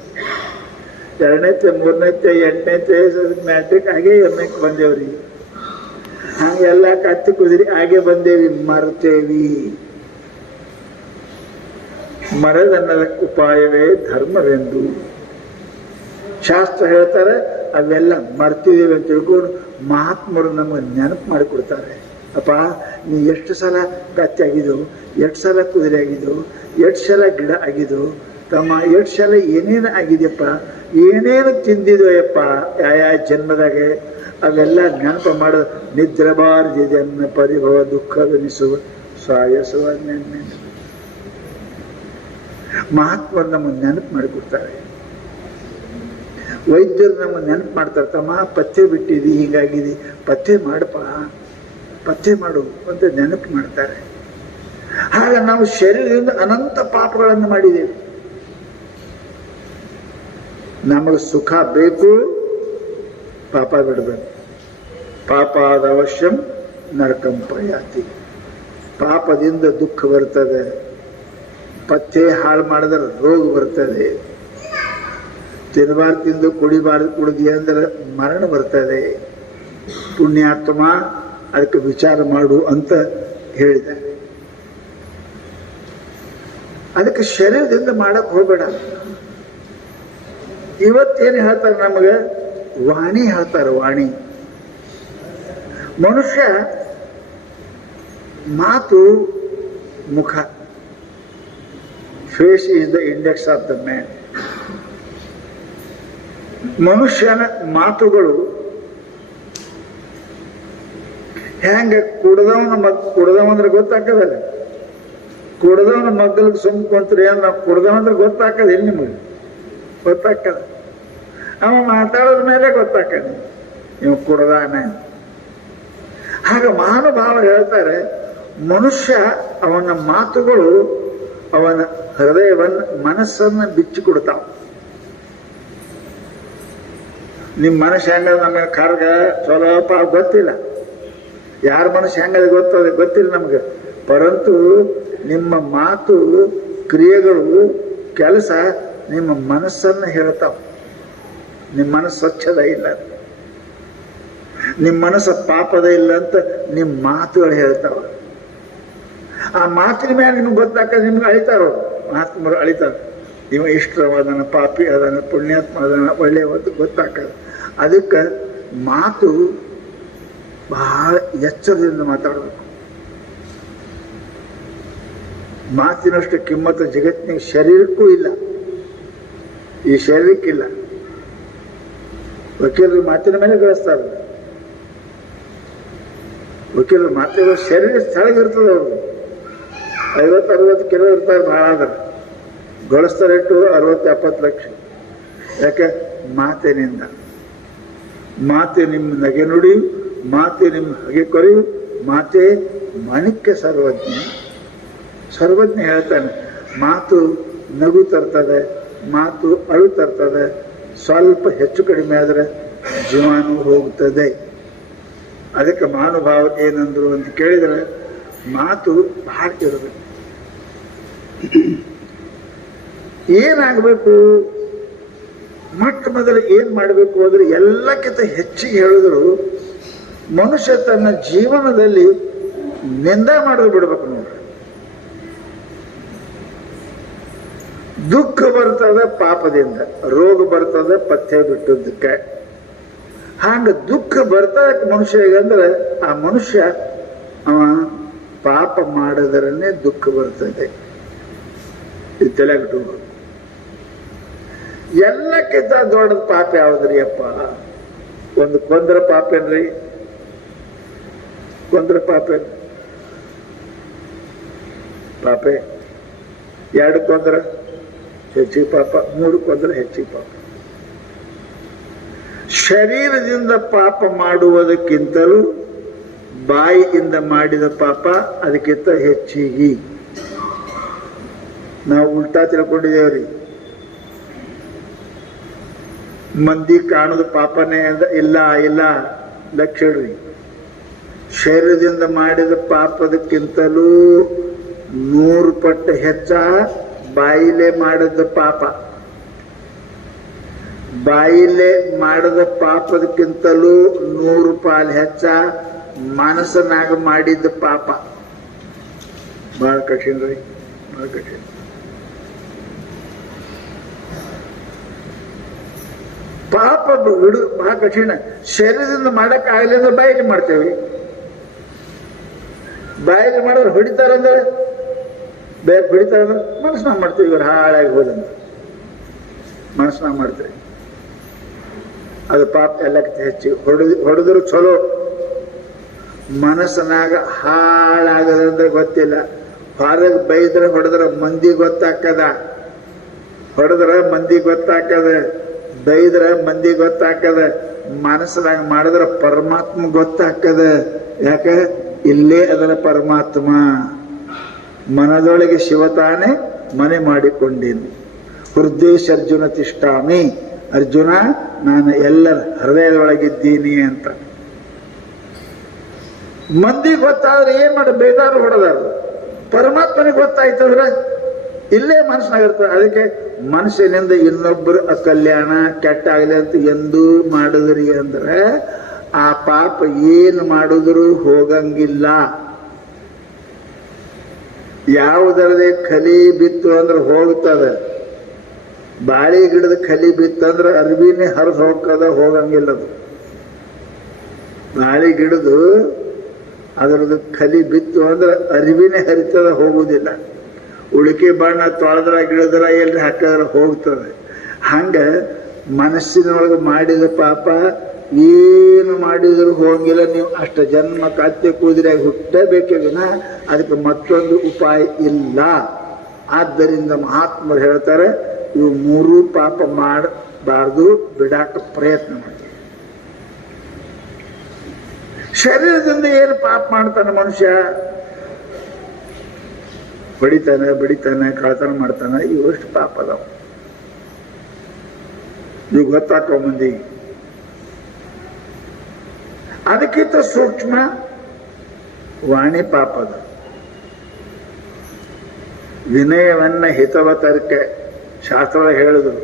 2ನೇತೆ 3ನೇತೆ 8ನೇತೆ ಮ್ಯಾಟ್ರಿಕ್ ಹಾಗೆ ಎಮ್ಮೆಕ್ ಬಂದೇವ್ರಿ. ಹಂಗೆಲ್ಲ ಕತ್ತಿ ಕುದಿರಿ ಹಾಗೆ ಬಂದೇವಿ, ಮರ್ತೇವಿ. ಮರದನ್ನದ ಉಪಾಯವೇ ಧರ್ಮವೆಂದು ಶಾಸ್ತ್ರ ಹೇಳ್ತಾರೆ. ಅವೆಲ್ಲ ಮರ್ತಿದ್ದೇವೆ ಅಂತ ತಿಳ್ಕೊಂಡು ಮಹಾತ್ಮರು ನಮಗೆ ನೆನಪು ಮಾಡಿಕೊಡ್ತಾರೆ. ಅಪ್ಪ, ನೀ ಎಷ್ಟು ಸಲ ಕತ್ತಿ ಆಗಿದ್ದು, ಎಷ್ಟು ಸಲ ಕುದುರೆ ಆಗಿದ್ದು, ಎಷ್ಟು ಸಲ ಗಿಡ ಆಗಿದ್ದು ತಮ್ಮ, ಎಷ್ಟು ಸಲ ಏನೇನು ಆಗಿದೆಯಪ್ಪ, ಏನೇನು ತಿಂದಿದೆಯಪ್ಪ ಯಾವ ಜನ್ಮದಾಗೆ, ಅವೆಲ್ಲ ನೆನಪು ಮಾಡೋದು. ನಿದ್ರಬಾರದಿದೆನ್ನ ಪರಿಭವ ದುಃಖವೆನಿಸುವ ಸಾಯಸುವ ನೆನ್ನೆ. ಮಹಾತ್ಮರು ನಮಗೆ ನೆನಪು ಮಾಡಿಕೊಡ್ತಾರೆ. ವೈದ್ಯರು ನಮಗೆ ನೆನಪು ಮಾಡ್ತಾರೆ. ತಮ್ಮ, ಪಥ್ಯ ಬಿಟ್ಟಿದಿ, ಹೀಗಾಗಿದೆ, ಪಥ್ಯ ಮಾಡಪ್ಪ, ಪಥ್ಯ ಮಾಡು ಅಂತ ನೆನಪು ಮಾಡ್ತಾರೆ. ಹಾಗೆ ನಾವು ಶರೀರದಿಂದ ಅನಂತ ಪಾಪಗಳನ್ನು ಮಾಡಿದ್ದೇವೆ. ನಮಗೆ ಸುಖ ಬೇಕು, ಪಾಪ ಬಿಡಬೇಕು. ಪಾಪಾದ ಅವಶ್ಯಂ ನರಕಂ ಪ್ರಯಾತಿ. ಪಾಪದಿಂದ ದುಃಖ ಬರ್ತದೆ. ಪಥ್ಯ ಹಾಳು ಮಾಡಿದ್ರೆ ರೋಗ ಬರ್ತದೆ. ತಿನ್ನಬಾರ್ದು ತಿಂದು ಕುಡಿಬಾರ್ದು ಕುಡಿದಿ ಅಂದ್ರೆ ಮರಣ ಬರ್ತದೆ. ಪುಣ್ಯಾತ್ಮ, ಅದಕ್ಕೆ ವಿಚಾರ ಮಾಡು ಅಂತ ಹೇಳಿದೆ. ಅದಕ್ಕೆ ಶರೀರದಿಂದ ಮಾಡಕ್ ಹೋಗಬೇಡ. ಇವತ್ತೇನು ಹೇಳ್ತಾರೆ ನಮಗೆ? ವಾಣಿ ಹೇಳ್ತಾರೆ. ವಾಣಿ ಮನುಷ್ಯ ಮಾತು ಮುಖ. Face is the index of the man. ಮನುಷ್ಯನ ಮಾತುಗಳು ಹೆಂಗ ಕುಡ್ದವಂದ್ರೆ ಗೊತ್ತಾಕದಲ್ಲ. ಕುಡ್ದವನ ಮಗ್ಗಲಿಗೆ ಸುಮ್ಕೊಂತ್ರಿ ನಾವು ಕುಡ್ದವಂದ್ರೆ ಗೊತ್ತಾಕದಿಲ್ಲ, ನಿಮಗೆ ಗೊತ್ತಾಕದ. ಅವ ಮಾತಾಡೋದ ಮೇಲೆ ಗೊತ್ತಾಕದ ಇವ್ ಕುಡ್ದಾನ. ಹಾಗೆ ಮಹಾನುಭಾವ ಹೇಳ್ತಾರೆ, ಮನುಷ್ಯ ಅವನ ಮಾತುಗಳು ಅವನ ಹೃದಯವನ್ನ ಮನಸ್ಸನ್ನ ಬಿಚ್ಚಿಕೊಡ್ತಾವ. ನಿಮ್ಮ ಮನಸ್ಸು ಹೆಂಗದ ನಮಗೆ ಕರ್ಗ ಸ್ವಲ್ಪ ಗೊತ್ತಿಲ್ಲ. ಯಾರ ಮನಸ್ಸು ಹೆಂಗದ ಗೊತ್ತಿಲ್ಲ ನಮ್ಗೆ. ಪರಂತು ನಿಮ್ಮ ಮಾತು, ಕ್ರಿಯೆಗಳು, ಕೆಲಸ ನಿಮ್ಮ ಮನಸ್ಸನ್ನ ಹೇಳ್ತಾವ. ನಿಮ್ಮ ಮನಸ್ಸು ಸ್ವಚ್ಛದ ಇಲ್ಲ, ನಿಮ್ಮ ಮನಸ್ಸು ಪಾಪದ ಇಲ್ಲ ಅಂತ ನಿಮ್ಮ ಮಾತುಗಳು ಹೇಳ್ತಾವ. ಆ ಮಾತಿನ ಮೇಲೆ ನಿಮ್ಗೆ ಗೊತ್ತಾಕ ನಿಮ್ಗೆ ಅಳಿತಾರೋ, ಮಹಾತ್ಮರು ಅಳಿತಾರ. ಇವ ಇಷ್ಟವಾದನ, ಪಾಪಿ ಅದನ್ನ, ಪುಣ್ಯಾತ್ಮ ಅದನ್ನ, ಒಳ್ಳೆಯ ಗೊತ್ತಾಕದ. ಅದಕ್ಕೆ ಮಾತು ಬಹಳ ಎಚ್ಚರದಿಂದ ಮಾತಾಡಬೇಕು. ಮಾತಿನಷ್ಟು ಕಿಮ್ಮತ್ತು ಜಗತ್ತಿನ ಶರೀರಕ್ಕೂ ಇಲ್ಲ, ಈ ಶರೀರಕ್ಕಿಲ್ಲ. ವಕೀಲರು ಮಾತಿನ ಮೇಲೆ ಗಳಿಸ್ತಾರೆ. ವಕೀಲರು ಮಾತಿನ ಶರೀರ ಸ್ಥಳಗಿರ್ತದೆ. ಅವ್ರಿಗೆ 50-60 ಕಿಲೋ ಇರ್ತಾರೆ, ಭಾಳ ಆದ್ರೆ ಗಳಿಸ್ತಾರೆ. ಇಟ್ಟು 60-70 ಲಕ್ಷ. ಯಾಕೆ? ಮಾತಿನಿಂದ. ಮಾತೆ ನಿಮ್ಮ ನಗೆ ನುಡಿ, ಮಾತೆ ನಿಮ್ಮ ಹಗೆ ಕೊರೆಯು, ಮಾತೆ ಮಾಣಿಕ್ಯ ಸರ್ವಜ್ಞ. ಸರ್ವಜ್ಞ ಹೇಳ್ತಾನೆ, ಮಾತು ನಗು ತರ್ತದೆ, ಮಾತು ಅಳು ತರ್ತದೆ. ಸ್ವಲ್ಪ ಹೆಚ್ಚು ಕಡಿಮೆ ಆದರೆ ಜೀವಾನು ಹೋಗ್ತದೆ. ಅದಕ್ಕೆ ಮಹಾನುಭಾವ ಏನಂದ್ರು ಅಂತ ಕೇಳಿದ್ರೆ, ಮಾತು ಬಹಳ ಇರಬೇಕು. ಏನಾಗಬೇಕು? ಮೊಟ್ಟ ಮೊದಲು ಏನ್ ಮಾಡಬೇಕು ಅಂದ್ರೆ, ಎಲ್ಲಕ್ಕಿಂತ ಹೆಚ್ಚಿಗೆ ಹೇಳಿದ್ರು ಮನುಷ್ಯ ತನ್ನ ಜೀವನದಲ್ಲಿ ನಿಂದ ಮಾಡೋದು ಬಿಡ್ಬೇಕು. ನೋಡ್ರಿ, ದುಃಖ ಬರ್ತದೆ ಪಾಪದಿಂದ, ರೋಗ ಬರ್ತದೆ ಪಥ್ಯ ಬಿಟ್ಟದ್ದಕ್ಕೆ. ಹಂಗ ದುಃಖ ಬರ್ತದಕ್ಕೆ ಮನುಷ್ಯಗೆ ಅಂದ್ರೆ, ಆ ಮನುಷ್ಯ ಅವ ಪಾಪ ಮಾಡದರನ್ನೇ ದುಃಖ ಬರ್ತದೆ. ಇದು ತಲೆಗಿಟ್ಟು. ಎಲ್ಲಕ್ಕಿಂತ ದೊಡ್ಡದ ಪಾಪ ಯಾವ್ದ್ರಿ ಅಪ್ಪ? ಒಂದು ಕೊಂದ್ರ ಪಾಪೇನ್ರಿ? ಕೊಂದ್ರ ಪಾಪೇನ್? ಪಾಪೆ. 2 ಕೊಂದ್ರ ಹೆಚ್ಚಿಗೆ ಪಾಪ, 3 ಕೊಂದ್ರ ಹೆಚ್ಚಿಗೆ ಪಾಪ. ಶರೀರದಿಂದ ಪಾಪ ಮಾಡುವುದಕ್ಕಿಂತಲೂ ಬಾಯಿಯಿಂದ ಮಾಡಿದ ಪಾಪ ಅದಕ್ಕಿಂತ ಹೆಚ್ಚಿಗೆ. ನಾವು ಉಲ್ಟಾ ತಿಳ್ಕೊಂಡಿದ್ದೇವ್ರಿ. ಮಂದಿ ಕಾಣುದು ಪಾಪನೇ ಇಲ್ಲ ಇಲ್ಲ, ಲಕ್ಷಡ್ರಿ. ಶರೀರದಿಂದ ಮಾಡಿದ ಪಾಪದಕ್ಕಿಂತಲೂ 100 ಪಟ್ಟು ಹೆಚ್ಚ ಬಾಯಿಲೆ ಮಾಡಿದ ಪಾಪ. ಬಾಯಿಲೆ ಮಾಡಿದ ಪಾಪದಕ್ಕಿಂತಲೂ 100 ಪಾಲು ಹೆಚ್ಚ ಮನಸ್ಸನಾಗ ಮಾಡಿದ ಪಾಪ. ಬಹಳ ಕಠಿಣ ರೀ, ಬಹಳ ಕಠಿಣ. ಪಾಪ ಬಿಡು ಬಹಳ ಕಠಿಣ. ಶರೀರದಿಂದ ಮಾಡಕ್ ಆಗಲಿ ಅಂದ್ರೆ ಬಾಯಿಗೆ ಮಾಡ್ತೇವೆ. ಬಾಯಿಗೆ ಮಾಡಿದ್ರೆ ಹೊಡಿತಾರಂದ್ರೆ ಬೇಗ ಹೊಡಿತಾರಂದ್ರೆ ಮನಸ್ಸನಾಗ ಮಾಡ್ತೇವೆ. ಇವ್ರು ಹಾಳಾಗಿ ಹೋದಂತ ಮನಸ್ಸನಾಗ ಮಾಡ್ತೇವೆ. ಅದು ಪಾಪ ಎಲ್ಲಕ್ಕಿಂತ ಹೆಚ್ಚು. ಹೊಡೆದ್ರು ಚಲೋ, ಮನಸ್ಸನಾಗ ಹಾಳಾಗದಂದ್ರೆ ಗೊತ್ತಿಲ್ಲ. ಹೊರಗೆ ಬೈದ್ರೆ ಹೊಡೆದ್ರೆ ಮಂದಿ ಗೊತ್ತಾಕದ, ಹೊಡೆದ್ರೆ ಮಂದಿ ಗೊತ್ತಾಕದ, ಬೈದ್ರೆ ಮಂದಿ ಗೊತ್ತಾಕದ. ಮನಸ್ಸನಾಗ ಮಾಡಿದ್ರೆ ಪರಮಾತ್ಮ ಗೊತ್ತಾಕದ. ಯಾಕೆ? ಇಲ್ಲೇ ಅದರ ಪರಮಾತ್ಮ. ಮನದೊಳಗೆ ಶಿವತಾನೆ ಮನೆ ಮಾಡಿಕೊಂಡೇನು. ಹೃದಯ ಅರ್ಜುನ ತಿಷ್ಠಾಮಿ. ಅರ್ಜುನ, ನಾನು ಎಲ್ಲರ ಹೃದಯದೊಳಗಿದ್ದೀನಿ ಅಂತ. ಮಂದಿ ಗೊತ್ತಾದ್ರೆ ಏನ್ ಮಾಡಿ ಬೇದಾರು ಹೊಡೆದಾರ. ಪರಮಾತ್ಮನಿಗೆ ಗೊತ್ತಾಯ್ತಂದ್ರೆ ಇಲ್ಲೇ ಮನಸ್ಸಿನಾಗಿರ್ತದೆ. ಅದಕ್ಕೆ ಮನಸ್ಸಿನಿಂದ ಇನ್ನೊಬ್ಬರು ಅಕಲ್ಯಾಣ ಕೆಟ್ಟ ಆಗಲಿ ಅಂತ ಎಂದೂ ಮಾಡಿದ್ರಿ ಅಂದ್ರೆ ಆ ಪಾಪ ಏನು ಮಾಡಿದ್ರು ಹೋಗಂಗಿಲ್ಲ. ಯಾವುದರದೇ ಕಲಿ ಬಿತ್ತು ಅಂದ್ರೆ ಹೋಗ್ತದೆ. ಬಾಳಿ ಗಿಡದ ಕಲಿ ಬಿತ್ತಂದ್ರೆ ಅರ್ಬಿನೇ ಹರಿದು ಹೋಗ್ತದ, ಹೋಗಂಗಿಲ್ಲ. ಅದು ಬಾಳಿ ಗಿಡದು ಅದರದ್ದು ಕಲಿ ಬಿತ್ತು ಅಂದ್ರೆ ಅರಿವಿನೇ ಹರಿತದ, ಹೋಗುವುದಿಲ್ಲ. ಉಳಿಕೆ ಬಣ್ಣ ತೊಳೆದ್ರ ಗಿಡದ್ರ ಎಲ್ಲಿ ಹಾಕಿದ್ರೆ ಹೋಗ್ತದೆ. ಹಂಗ ಮನಸ್ಸಿನೊಳಗೆ ಮಾಡಿದ ಪಾಪ ಏನು ಮಾಡಿದ್ರು ಹೋಗಿಲ್ಲ. ನೀವು ಅಷ್ಟ ಜನ್ಮ ಕತ್ತೆ ಕೂದಿರಾಗಿ ಹುಟ್ಟಬೇಕೇ ವಿನ ಅದಕ್ಕೆ ಮತ್ತೊಂದು ಉಪಾಯ ಇಲ್ಲ. ಆದ್ದರಿಂದ ಮಹಾತ್ಮರು ಹೇಳ್ತಾರೆ, ಇವು 3 ಪಾಪ ಮಾಡಬಾರ್ದು, ಬಿಡಾಕ ಪ್ರಯತ್ನ ಮಾಡ್ತಾರೆ. ಶರೀರದಿಂದ ಏನು ಪಾಪ ಮಾಡ್ತಾನೆ ಮನುಷ್ಯ? ಹೊಡಿತಾನೆ, ಬಡಿತಾನೆ, ಕಳ್ತನ ಮಾಡ್ತಾನೆ. ಇವಷ್ಟು ಪಾಪ ಅದಾವ. ಇವು ಗೊತ್ತಾಕೋ ಮಂದಿ. ಅದಕ್ಕಿಂತ ಸೂಕ್ಷ್ಮ ವಾಣಿ ಪಾಪದ. ವಿನಯವನ್ನ ಹಿತವತರ್ಕೆ ಶಾಸ್ತ್ರ ಹೇಳಿದ್ರು.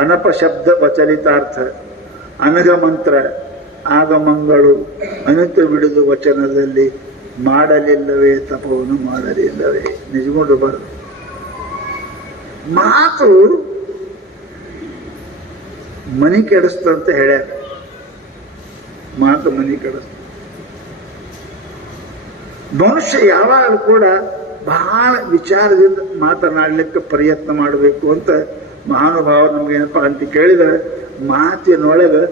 ಅನಪಶಬ್ದ ವಚಲಿತಾರ್ಥ, ಅನಘ ಮಂತ್ರ ಆಗಮಗಳು ಅನಿತ್ಯ ಬಿಡುದು ವಚನದಲ್ಲಿ ಮಾಡಲಿಲ್ಲವೇ ತಪವನ್ನು ಮಾಡಲಿಲ್ಲವೇ. ನಿಜಗೊಂಡು ಬರದು ಮಾತು ಮನಿ ಕೆಡಿಸ್ತಂತ ಹೇಳ್ಯಾರ. ಮಾತು ಮನಿ ಕೆಡಿಸ್ತ. ಮನುಷ್ಯ ಯಾವಾಗಲೂ ಕೂಡ ಬಹಳ ವಿಚಾರದಿಂದ ಮಾತನಾಡಲಿಕ್ಕೆ ಪ್ರಯತ್ನ ಮಾಡಬೇಕು ಅಂತ ಮಹಾನುಭಾವ ನಮ್ಗೇನಪ್ಪ ಅಂತ ಕೇಳಿದರೆ, ಮಾತಿನೊಳಗೆ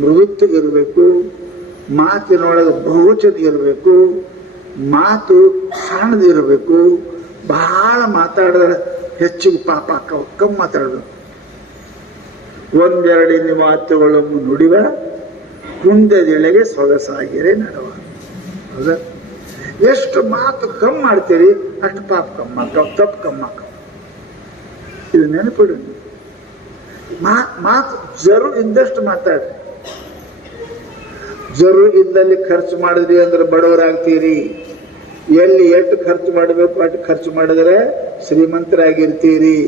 ಮೃದುತ್ವ ಇರಬೇಕು, ಮಾತಿನೊಳಗೆ ಬಹುವಚನ ಇರಬೇಕು, ಮಾತು ಸಣ್ಣದಿರಬೇಕು. ಬಹಳ ಮಾತಾಡಿದ್ರೆ ಹೆಚ್ಚಿಗೆ ಪಾಪ ಆಕ್ಕವ. ಕಮ್ಮಿ ಮಾತಾಡಬೇಕು. ಒಂದೆರಡಿನ ಮಾತುಗಳನ್ನು ನುಡಿವ ಕುಂದದಿಳೆಗೆ ಸೊಗಸಾಗಿರೇ ನಡವ. ಹೌದಾ? ಎಷ್ಟು ಮಾತು ಕಮ್ಮಿ ಮಾಡ್ತೀರಿ ಅಷ್ಟು ಪಾಪ ಕಮ್ಮಿ ಆಕ್ಕವ, ತಪ್ಪು ಕಮ್ಮಿ ಆಕ್ಕವ. ಇದು ನೆನಪಿಡು. ಮಾತು ಜರು ಇದ್ದಷ್ಟು ಮಾತಾಡ್ರಿ. ಜರು ಇದ್ದಲ್ಲಿ ಖರ್ಚು ಮಾಡಿದ್ರಿ ಅಂದ್ರೆ ಬಡವರಾಗ್ತೀರಿ. ಎಲ್ಲಿ ಎಷ್ಟು ಖರ್ಚು ಮಾಡಬೇಕು ಅಷ್ಟು ಖರ್ಚು ಮಾಡಿದ್ರೆ ಶ್ರೀಮಂತರಾಗಿರ್ತೀರಿ.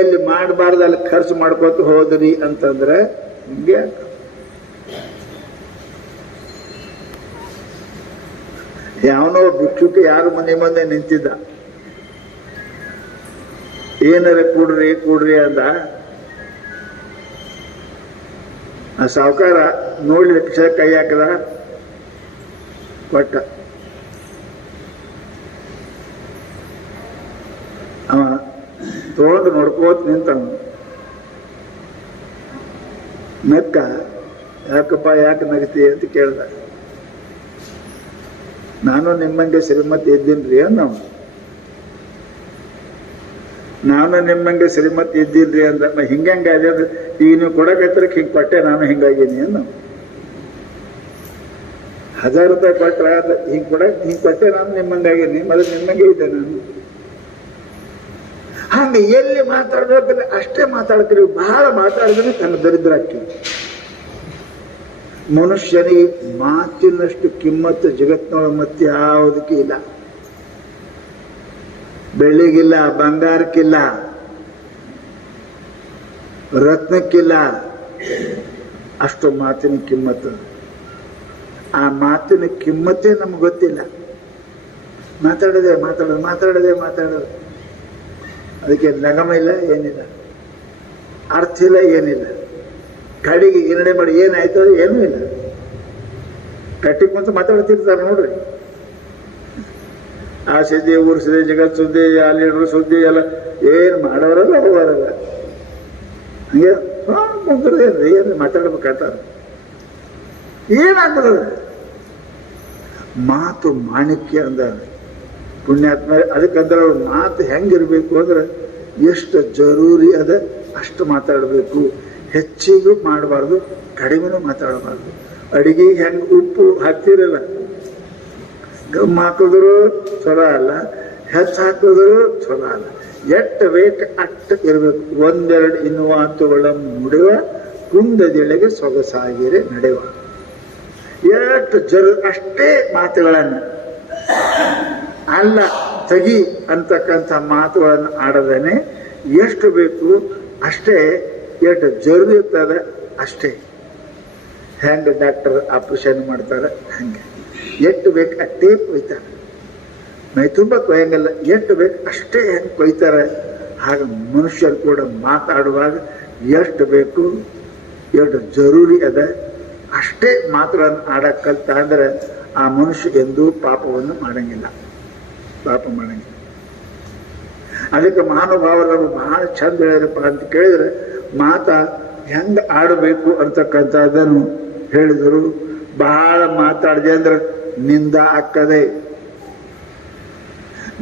ಎಲ್ಲಿ ಮಾಡಬಾರ್ದು ಅಲ್ಲಿ ಖರ್ಚು ಮಾಡ್ಕೊತ ಹೋದ್ರಿ ಅಂತಂದ್ರೆ ಹಿಂಗೆ. ಯಾವನೋ ಭಿಕ್ಷುಕ ಯಾರು ಮನೆ ಮುಂದೆ ನಿಂತಿದ್ದ. ಏನಾರ ಕೂಡ್ರಿ ಕೂಡ್ರಿ ಅಂದ. ಆ ಸಾವುಕಾರ ನೋಡಿ ಭಿಕ್ಷ ಕೈ ಹಾಕದ, ಕೊಟ್ಟ. ಅವ ತಗೊಂಡು ನೋಡ್ಕೋತ ನಿಂತ. ನಕ್ಕ. ಯಾಕಪ್ಪ ಯಾಕೆ ನಗತಿ ಅಂತ ಕೇಳ್ದ. ನಾನು ನಿಮ್ಮಂಗೆ ಶ್ರೀಮಂತ ಇದ್ದೀನ್ರಿ ನಾವು. ನಾನು ನಿಮ್ಮಂಗೆ ಶ್ರೀಮಂತ ಇದ್ದೀನ್ರಿ ಅಂದ. ಹಿಂಗಂಗ ಅದೇ ಈಗ ನೀವು ಕೊಡಕತ್ರಕ್ಕೆ ಹಿಂಗೆ ಕೊಟ್ಟೆ, ನಾನು ಹಿಂಗಾಗೀನಿ ಅಂದ. 1000 ರೂಪಾಯಿ ಕೊಟ್ರ ಹಿಂಗ್ ಕೊಟ್ಟೆ ನಾನು ನಿಮ್ಮಂಗಾಗೇನಿ, ಮೊದಲು ನಿಮ್ಮಂಗೆ ಇದ್ದೆ ನಾನು. ಹಂಗ ಎಲ್ಲಿ ಮಾತಾಡ್ಬೇಕಂದ್ರೆ ಅಷ್ಟೇ ಮಾತಾಡ್ತೀವಿ. ಬಹಳ ಮಾತಾಡಿದ್ರೆ ತನ್ನ ದರಿದ್ರ ಆಗ್ತೀವಿ. ಮನುಷ್ಯನಿಗೆ ಮಾತಿನಷ್ಟು ಕಿಮ್ಮತ್ತು ಜಗತ್ತಿನೊಳಗೆ ಮತ್ತೆ ಯಾವುದಕ್ಕೆ ಇಲ್ಲ. ಬೆಳ್ಳಿಗಿಲ್ಲ, ಬಂಗಾರಕ್ಕಿಲ್ಲ, ರತ್ನಕ್ಕಿಲ್ಲ, ಅಷ್ಟು ಮಾತಿನ ಕಿಮ್ಮತ್ತು. ಆ ಮಾತಿನ ಕಿಮ್ಮತ್ತೇ ನಮ್ಗೆ ಗೊತ್ತಿಲ್ಲ. ಮಾತಾಡೋದು ಅದಕ್ಕೆ ನಗಮ ಇಲ್ಲ, ಏನಿಲ್ಲ, ಅರ್ಥ ಇಲ್ಲ, ಏನಿಲ್ಲ. ಕಡೆಗೆ ಗಿರಣೆ ಮಾಡಿ ಏನಾಯ್ತು ಅದು ಏನೂ ಇಲ್ಲ. ಕಟ್ಟಿಗೆ ಕುಂತು ಮಾತಾಡ್ತಿರ್ತಾರೆ ನೋಡ್ರಿ. ಆ ಸುದ್ದಿ, ಊರ್ ಸುದ್ದಿ, ಜಗತ್ ಸುದ್ದಿ, ಲೀಡರ್ ಸುದ್ದಿ ಎಲ್ಲ ಏನ್ ಮಾಡೋರಲ್ಲ ಹೋಗೋರಲ್ಲ. ಹಂಗೆ ಕುಂದ್ರದೇನ್ರಿ, ಏನು ಮಾತಾಡ್ಬೇಕಂತ ಏನಾಗ್ತದ. ಮಾತು ಮಾಣಿಕ್ಯ ಅಂದ ಪುಣ್ಯಾತ್ಮ. ಅದಕ್ಕಂದ್ರೆ ಅವ್ರ ಮಾತು ಹೆಂಗಿರ್ಬೇಕು ಅಂದ್ರೆ ಎಷ್ಟು ಜರೂರಿ ಅದ ಅಷ್ಟು ಮಾತಾಡಬೇಕು. ಹೆಚ್ಚಿಗೂ ಮಾಡಬಾರ್ದು, ಕಡಿಮೆನೂ ಮಾತಾಡಬಾರ್ದು. ಅಡಿಗೆಗೆ ಹೆಂಗೆ ಉಪ್ಪು ಹಾಕ್ತಿರಲ್ಲ, ಗಮ್ ಹಾಕಿದ್ರು ಚಲೋ ಅಲ್ಲ, ಹೆಚ್ಚು ಹಾಕಿದ್ರು ಚಲೋ ಅಲ್ಲ. ಎಷ್ಟು ಬೇಕು ಅಷ್ಟು ಇರಬೇಕು. ಒಂದೆರಡು ಇನ್ನುವಾತುಗಳ ಮುಡುವ ಕುಂದದಿಳೆಗೆ ಸೊಗಸಾಗಿರೆ ನಡೆವ. ಎಷ್ಟು ಅಷ್ಟೇ ಮಾತುಗಳನ್ನು ಅಲ್ಲ ತಗಿ ಅಂತಕ್ಕಂಥ ಮಾತುಗಳನ್ನು ಆಡದೇನೆ ಎಷ್ಟು ಬೇಕು ಅಷ್ಟೇ, ಎಷ್ಟು ಜರುರಿ ಇರ್ತದೆ ಅಷ್ಟೇ. ಹೆಂಗೆ ಡಾಕ್ಟರ್ ಆಪರೇಷನ್ ಮಾಡ್ತಾರೆ ಹಂಗೆ ಎಷ್ಟು ಬೇಕು ಅಷ್ಟೇ ಕೊಯ್ತಾರೆ. ಮೈ ತುಂಬ ಕೊಯ್ಯಂಗಲ್ಲ, ಎಷ್ಟು ಬೇಕು ಅಷ್ಟೇ ಹೆಂಗೆ ಕೊಯ್ತಾರೆ. ಹಾಗೆ ಮನುಷ್ಯರು ಕೂಡ ಮಾತಾಡುವಾಗ ಎಷ್ಟು ಬೇಕು, ಎಷ್ಟು ಜರೂರಿ ಅದ ಅಷ್ಟೇ ಮಾತುಗಳನ್ನು ಆಡಕ್ಕೆ ಕಲ್ತ ಅಂದ್ರೆ ಆ ಮನುಷ್ಯ ಎಂದೂ ಪಾಪವನ್ನು ಮಾಡಂಗಿಲ್ಲ. ಅದಕ್ಕೆ ಮಹಾನುಭಾವರು ಬಹಳ ಚಂದ ಹೇಳಿರಪ್ಪ ಅಂತ ಕೇಳಿದ್ರೆ, ಮಾತಾ ಹೆಂಗ ಆಡಬೇಕು ಅಂತಕ್ಕಂಥದ್ದನ್ನು ಹೇಳಿದರು. ಬಹಳ ಮಾತಾಡಿದೆ ಅಂದ್ರೆ ನಿಂದ ಆಕ್ಕದೆ.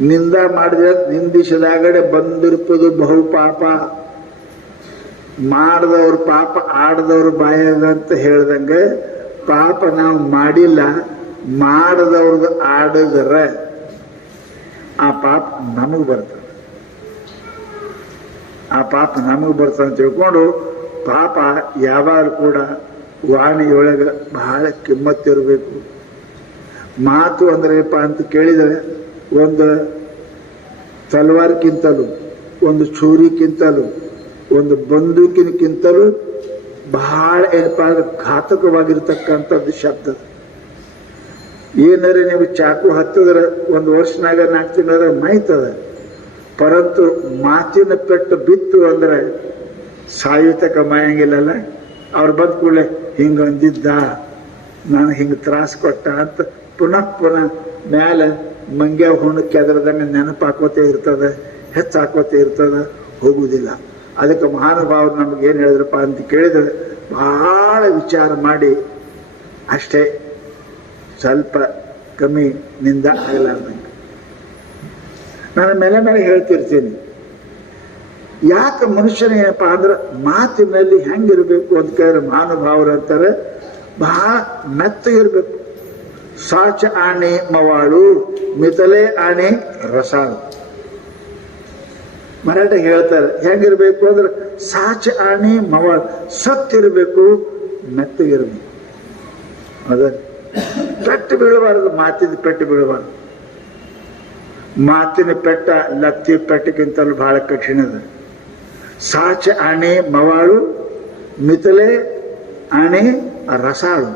ನಿಂದ ಮಾಡಿದ್ರೆ ನಿಂದಿಸಿದಾಗಡೆ ಬಂದಿರ್ಪದು ಬಹು ಪಾಪ. ಮಾಡದವ್ರ ಪಾಪ ಆಡದವ್ರ ಬಾಯಾಗಂತ ಹೇಳ್ದಂಗೆ ಪಾಪ ನಾವು ಮಾಡಿಲ್ಲ, ಮಾಡದವ್ರದ್ದು ಆಡಿದ್ರೆ ಆ ಪಾಪ ನಮಗ್ ಬರ್ತದೆ. ಅಂತ ತಿಳ್ಕೊಂಡು ಪಾಪ ಯಾವಾಗ ಕೂಡ ವಾಣಿಯೊಳಗೆ ಬಹಳ ಕಿಮ್ಮತ್ತಿರಬೇಕು. ಮಾತು ಅಂದ್ರಪ್ಪ ಅಂತ ಕೇಳಿದರೆ ಒಂದು ತಲವಾರ್ಕಿಂತಲೂ, ಒಂದು ಚೂರಿಕ್ಕಿಂತಲೂ, ಒಂದು ಬಂದೂಕಿನಕ್ಕಿಂತಲೂ ಬಹಳ ಏನಪ್ಪ ಅಂದ್ರೆ ಘಾತಕವಾಗಿರ್ತಕ್ಕಂಥದ್ದು ಶಬ್ದ. ಏನಾರೆ ನೀವು ಚಾಕು ಹತ್ತಿದ್ರೆ 1 ವರ್ಷನಾಗ 4 ತಿಂಗಳ ಮಾಯ್ತದ. ಪರಂತು ಮಾತಿನ ಪೆಟ್ಟು ಬಿತ್ತು ಅಂದ್ರೆ ಸಾಯುತಕ ಮಾಯಂಗಿಲ್ಲಲ್ಲ. ಅವ್ರು ಬಂದ ಕೂಡಲೇ ಹಿಂಗ ಅಂದಿದ್ದ, ನಾನು ಹಿಂಗೆ ತ್ರಾಸ ಕೊಟ್ಟ ಅಂತ ಪುನಃ ಮೇಲೆ ಮಂಗ್ಯ ಹುಣ್ಣಕ್ಕೆ ಅದರದಂಗೆ ನೆನಪಾಕೋತೇ ಇರ್ತದೆ, ಹೆಚ್ಚಾಕೋತೇ ಇರ್ತದೆ, ಹೋಗುವುದಿಲ್ಲ. ಅದಕ್ಕೆ ಮಹಾನುಭಾವರು ನಮ್ಗೆ ಏನು ಹೇಳಿದ್ರಪ್ಪ ಅಂತ ಕೇಳಿದ್ರೆ ಬಹಳ ವಿಚಾರ ಮಾಡಿ ಅಷ್ಟೇ, ಸ್ವಲ್ಪ ಕಮ್ಮಿ ನಿಂದ ಆಗಲಾರ್ದಂಗೆ. ನಾನು ಮೇಲೆ ಹೇಳ್ತಿರ್ತೀನಿ. ಯಾಕೆ ಮನುಷ್ಯನ ಏನಪ್ಪಾ ಅಂದ್ರೆ ಮಾತಿನಲ್ಲಿ ಹೆಂಗಿರ್ಬೇಕು ಅಂತ ಕೇಳಿದ್ರೆ ಮಹಾನುಭಾವರು ಅಂತಾರೆ ಬಹಳ ಮೆತ್ತಗಿರ್ಬೇಕು. ಸಾಚ ಆಣೆ ಮವಾಳು, ಮಿತಲೆ ಆಣೆ ರಸಾಳು. ಮರಾಠ ಹೇಳ್ತಾರೆ ಹೆಂಗಿರ್ಬೇಕು ಅಂದ್ರೆ ಸಾಚ ಆಣೆ ಮವಾಳು, ಸತ್ತಿರ್ಬೇಕು, ಮೆತ್ತಗಿರ್ಬೇಕು. ಅದ ಪೆಟ್ಟು ಬೀಳಬಾರದು, ಮಾತಿನ ಪೆಟ್ಟು ಬೀಳಬಾರದು. ಮಾತಿನ ಪೆಟ್ಟ ಲತ್ತಿ ಪೆಟ್ಟಕ್ಕಿಂತಲೂ ಬಹಳ ಕಠಿಣದ. ಸಾಚ ಆಣೆ ಮವಾಳು, ಮಿತಲೆ ಆಣೆ ರಸಾಳು.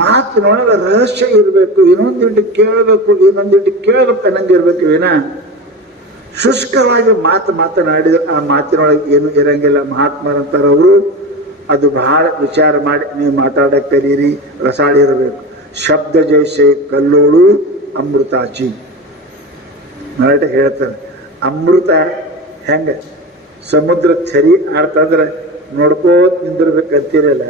ಮಾತಿನೊಳಗೆ ರಹಸ್ಯ ಇರಬೇಕು. ಇನ್ನೊಂದಿಟ್ಟು ಕೇಳಬೇಕು ಅನ್ನಂಗಿರ್ಬೇಕು. ವಿನ ಶುಷ್ಕವಾಗಿ ಮಾತನಾಡಿದ್ರೆ ಆ ಮಾತಿನೊಳಗೆ ಏನು ಇರಂಗಿಲ್ಲ. ಮಹಾತ್ಮರಂತಾರವರು ಅದು ಬಹಳ ವಿಚಾರ ಮಾಡಿ ನೀವು ಮಾತಾಡಕ್ಕೆ ಕಲೀರಿ. ರಸಾಳಿ ಇರಬೇಕು. ಶಬ್ದ ಜೈಸೆ ಕಲ್ಲೋಳು ಅಮೃತಾಚಿ. ಮರಾಠ ಹೇಳ್ತಾರೆ ಅಮೃತ ಹೆಂಗ ಸಮುದ್ರ ಥರಿ ಆಡ್ತಂದ್ರೆ ನೋಡ್ಕೋತ ನಿಂದಿರ್ಬೇಕಂತೀರಲ್ಲ,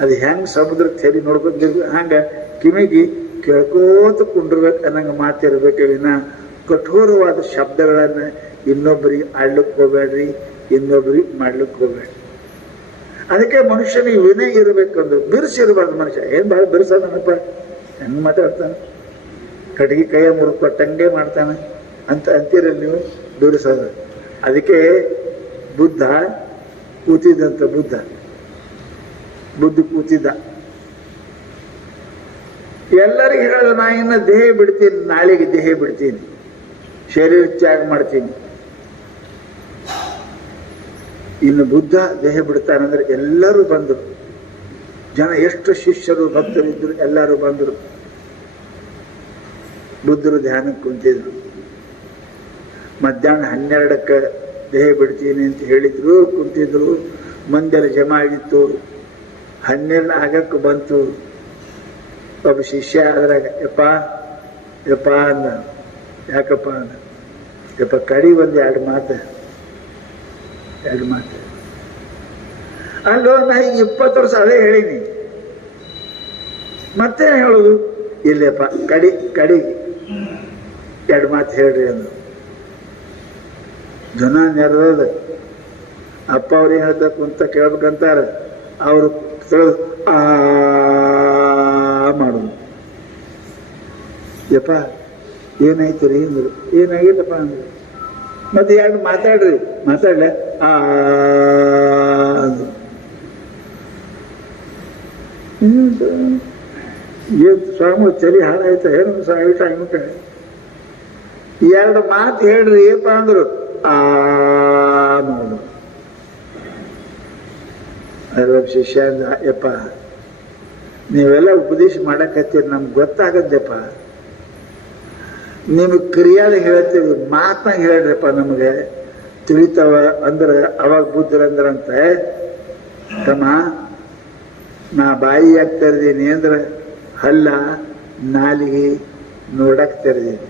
ಅದು ಹೆಂಗ್ ಸಮುದ್ರ ಥರಿ ನೋಡ್ಕೋತ ಹಂಗ ಕಿವಿಗೆ ಕೇಳ್ಕೋತ ಕುಂಡಿರ್ಬೇಕು ಅನ್ನಂಗೆ ಮಾತಿರ್ಬೇಕು. ವಿನ ಕಠೋರವಾದ ಶಬ್ದಗಳನ್ನ ಇನ್ನೊಬ್ಬರಿಗೆ ಆಡ್ಲಿಕ್ಕೆ ಹೋಗ್ಬೇಡ್ರಿ, ಇನ್ನೊಬ್ಬರಿಗೆ ಮಾಡ್ಲಿಕ್ಕೆ ಹೋಗ್ಬೇಡ್ರಿ. ಅದಕ್ಕೆ ಮನುಷ್ಯನಿಗೆ ವಿನಯ ಇರಬೇಕಂದ್ರು, ಬಿರುಸಿರಬಾರ್ದು. ಮನುಷ್ಯ ಏನ್ ಭಾಳ ಬಿರುಸದನಪ್ಪ, ಹೆಂಗ್ ಮಾತಾಡ್ತಾನೆ, ಕಡೆಗೆ ಕೈಯ ಮುರುಕು ಕೊಟ್ಟಂಗೆ ಮಾಡ್ತಾನೆ ಅಂತ ಅಂತೀರಲ್ಲ ನೀವು, ಬಿರುಸದ. ಅದಕ್ಕೆ ಬುದ್ಧ ಕೂತಿದ್ದಂತ, ಬುದ್ಧ ಕೂತಿದ್ದ. ಎಲ್ಲರಿಗೂ ಹೇಳೋದು, ನಾ ಇನ್ನು ದೇಹ ಬಿಡ್ತೀನಿ, ನಾಳೆಗೆ ದೇಹ ಬಿಡ್ತೀನಿ, ಶರೀರ ತ್ಯಾಗ ಮಾಡ್ತೀನಿ. ಇನ್ನು ಬುದ್ಧ ದೇಹ ಬಿಡ್ತಾನಂದ್ರೆ ಎಲ್ಲರೂ ಬಂದರು. ಜನ ಎಷ್ಟು ಶಿಷ್ಯರು ಭಕ್ತರಿದ್ರು ಎಲ್ಲರೂ ಬಂದರು. ಬುದ್ಧರು ಧ್ಯಾನಕ್ಕೆ ಕುಂತಿದ್ರು. ಮಧ್ಯಾಹ್ನ 12ಕ್ಕೆ ದೇಹ ಬಿಡ್ತೀನಿ ಅಂತ ಹೇಳಿದ್ರು, ಕುಂತಿದ್ರು. ಮಂದಿರ ಜಮಾ ಆಗಿತ್ತು. 12 ಆಗಕ್ಕೆ ಬಂತು. ಒಬ್ಬ ಶಿಷ್ಯ ಅದ್ರಾಗ ಯಪ್ಪ ಅಂದ. ಯಾಕಪ್ಪ ಅಂದ, ಯಪ್ಪ ಕಡಿ ಒಂದು 2 ಮಾತು. ಅಲ್ಲೋ, ನಾ ಈಗ 20 ವರ್ಷ ಅದೇ ಹೇಳೀನಿ, ಮತ್ತೇನು ಹೇಳೋದು? ಇಲ್ಲಪ್ಪ ಕಡಿ 2 ಮಾತು ಹೇಳ್ರಿ ಅಂದ್ರು. ಜನ ನೆರೆದ ಅಪ್ಪ ಅವ್ರು ಏನ್ ಹೇಳ್ತಾ ಕುಂತ ಕೇಳ್ಬೇಕಂತಾರ. ಅವರು ಮಾಡೋದು. ಯಪ್ಪ ಏನಾಯ್ತು ರೀ ಅಂದ್ರು. ಏನಾಗಿಲ್ಲಪ್ಪ ಅಂದ್ರು. ಮತ್ತೆ 2 ಮಾತಾಡ್ಲೆ ಅಂದ್ರು. ಏನ್ ಸ್ವಾಮಿ ಚಳಿ ಹಾಳಾಯ್ತ ಏನು ಟೈಮಕ್ಕೆ 2 ಮಾತು ಹೇಳ್ರಿ ಏಪ ಅಂದ್ರು. ಮಾಡು. ಅದ್ರ ಶಿಷ್ಯ ಅಂದ, ಯಪ್ಪ ನೀವೆಲ್ಲ ಉಪದೇಶ ಮಾಡಕತ್ತೀರಿ, ನಮ್ಗೆ ಗೊತ್ತಾಗದ್ದಪ್ಪ, ನಿಮಗೆ ಕ್ರಿಯಾದ ಹೇಳ್ತೀವಿ, ಮಾತನಾಗ ಹೇಳ್ರಪ್ಪ ನಮಗೆ ತಿಳಿತಾವ ಅಂದ್ರೆ. ಅವಾಗ ಬುದ್ಧರಂದ್ರಂತೆ, ತಮ್ಮ ನಾ ಬಾಯಿ ಯಾಕೆ ತೆರೆದೀನಿ ಅಂದ್ರೆ ಹಲ್ಲ ನಾಲಿಗೆ ನೋಡಕ್ ತೆರೆದೀನಿ.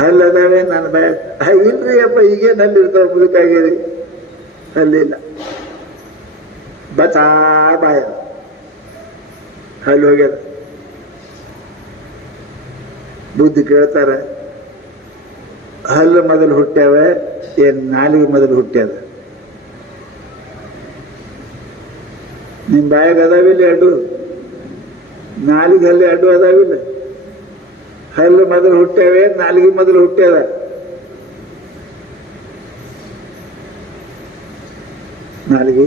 ಹಲ್ಲದಾವೆ ನನ್ನ ಬಾಯ ಇಲ್ರಿ ಅಪ್ಪ, ಈಗೇನು ಹಲ್ಲಿರ್ತಾವ ಬದುಕಾಗಿರಿ? ಹಲ್ಲಿಲ್ಲ, ಬಚಾ ಬಾಯ ಹಲ್ಲು ಹೋಗ್ಯದ. ಬುದ್ಧಿ ಕೇಳ್ತಾರೆ, ಹಲ್ಲು ಮೊದಲು ಹುಟ್ಟ್ಯಾವ ಏನ್ ನಾಲಿಗೆ ಮೊದಲು ಹುಟ್ಟ್ಯದ? ನಿಮ್ ಬಾಯಾಗ ಅದಾವಿಲ್ಲ 2? ನಾಲಿಗೆ ಹಲ್ಲು 2 ಅದಾವಿಲ್ಲ? ಹಲ್ಲು ಮೊದಲು ಹುಟ್ಟ್ಯಾವೆ, ನಾಲಿಗೆ ಮೊದಲು ಹುಟ್ಟ್ಯದ? ನಾಲಿಗೆ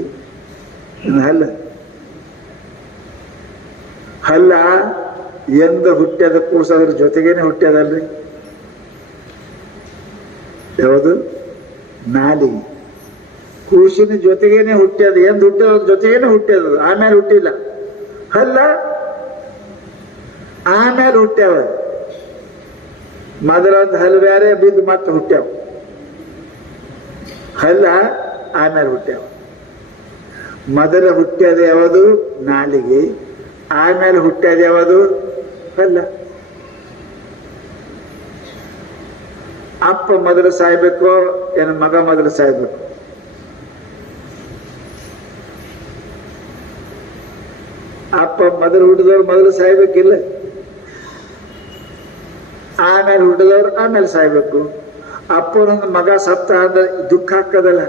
ಹಲ್ಲ ಎಂದ ಹುಟ್ಟ್ಯದ ಕೂಸ ಅದ್ರ ಜೊತೆಗೇನೆ ಹುಟ್ಟ್ಯದಲ್ರಿ. ಯಾವುದು? ನಾಲಿಗೆ ಕೂಸಿನ ಜೊತೆಗೇನೆ ಹುಟ್ಟ್ಯದ. ಎಂದ್ ಹುಟ್ಟ್ಯದ ಜೊತೆಗೇನೆ ಹುಟ್ಟ್ಯದ, ಆಮೇಲೆ ಹುಟ್ಟಿಲ್ಲ. ಹಲ್ಲ ಆಮೇಲೆ ಹುಟ್ಟ್ಯಾವ. ಮೊದಲೊಂದು ಹಲ್ಲು ಬೇರೆ ಬಿದ್ದು ಮತ್ತೆ ಹುಟ್ಟ್ಯಾವ. ಹಲ್ಲ ಆಮೇಲೆ ಹುಟ್ಟ್ಯಾವ. ಮೊದಲ ಹುಟ್ಟ್ಯದ ಯಾವುದು? ನಾಲಿಗೆ. ಆಮೇಲೆ ಹುಟ್ಟ್ಯದ ಯಾವುದು? ಹಲ್ಲ. ಅಪ್ಪ ಮೊದಲು ಸಾಯ್ಬೇಕು ಏನು ಮಗ ಮೊದಲು ಸಾಯ್ಬೇಕು? ಅಪ್ಪ ಮೊದಲು ಹುಟ್ಟಿದವ್ರು ಮೊದಲು ಸಾಯ್ಬೇಕಿಲ್ಲ? ಆಮೇಲೆ ಹುಟ್ಟಿದವ್ರು ಆಮೇಲೆ ಸಾಯ್ಬೇಕು. ಅಪ್ಪನೊಂದು ಮಗ ಸತ್ತ ಅಂದ್ರೆ ದುಃಖ ಆಗ್ತದಲ್ಲ.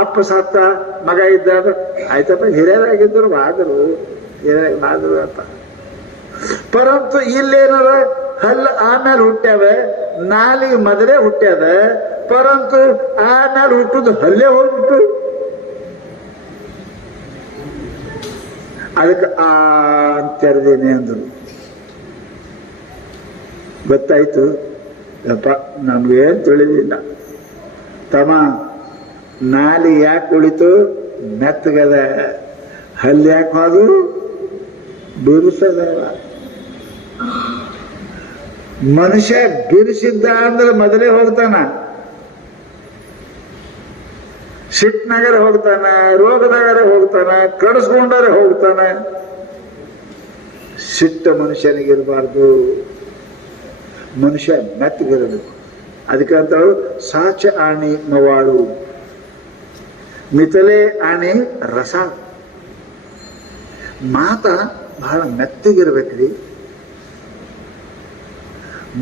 ಅಪ್ಪ ಸತ್ತ ಮಗ ಇದ್ದ ಆಯ್ತಪ್ಪ, ಹಿರಿಯರಾಗಿದ್ದರು ಆದ್ರು ಅಪ್ಪ. ಪರಂತು ಇಲ್ಲೇನಾರ ಹಲ್ಲು ಆಮೇಲೆ ಹುಟ್ಟ್ಯಾವ, ನಾಲಿಗೆ ಮೊದಲೇ ಹುಟ್ಟ್ಯಾದ. ಪರಂತು ಆಮೇಲೆ ಹುಟ್ಟುದು ಹಲ್ಲೇ ಹೋಗ್ಬಿಟ್ಟು ಅದಕ್ಕೆ ಅಂತೆರ್ದೇನೆ ಅಂದ್ರು. ಗೊತ್ತಾಯ್ತು ಅಪ್ಪ, ನಮ್ಗೇನ್ ತಿಳಿದಿಲ್ಲ ತಮ್ಮ. ನಾಲಿಗೆ ಯಾಕೆ ಉಳಿತು? ಮೆತ್ತಗದ. ಹಲ್ಲು ಯಾಕೆ ಹೋದು? ಬಿರುಸದವ. ಮನುಷ್ಯ ಬಿರುಸಿದ್ದ ಅಂದ್ರೆ ಮೊದಲೇ ಹೋಗ್ತಾನ, ಸಿಟ್ನಾಗರೆ ಹೋಗ್ತಾನ, ರೋಗದಾಗರೆ ಹೋಗ್ತಾನ, ಕಡಿಸ್ಕೊಂಡರೆ ಹೋಗ್ತಾನ. ಸಿಟ್ಟ ಮನುಷ್ಯನಿಗಿರಬಾರ್ದು, ಮನುಷ್ಯ ಮೆತ್ತಗಿರಬೇಕು. ಅದಕ್ಕೆ ಅಂತಾಳು ಸಾಚ ಆಣಿ ಮವಾಳು, ಮಿತಲೆ ಆಣಿ ರಸ. ಮಾತ ಬಹಳ ಮೆತ್ತಗಿರ್ಬೇಕ್ರಿ,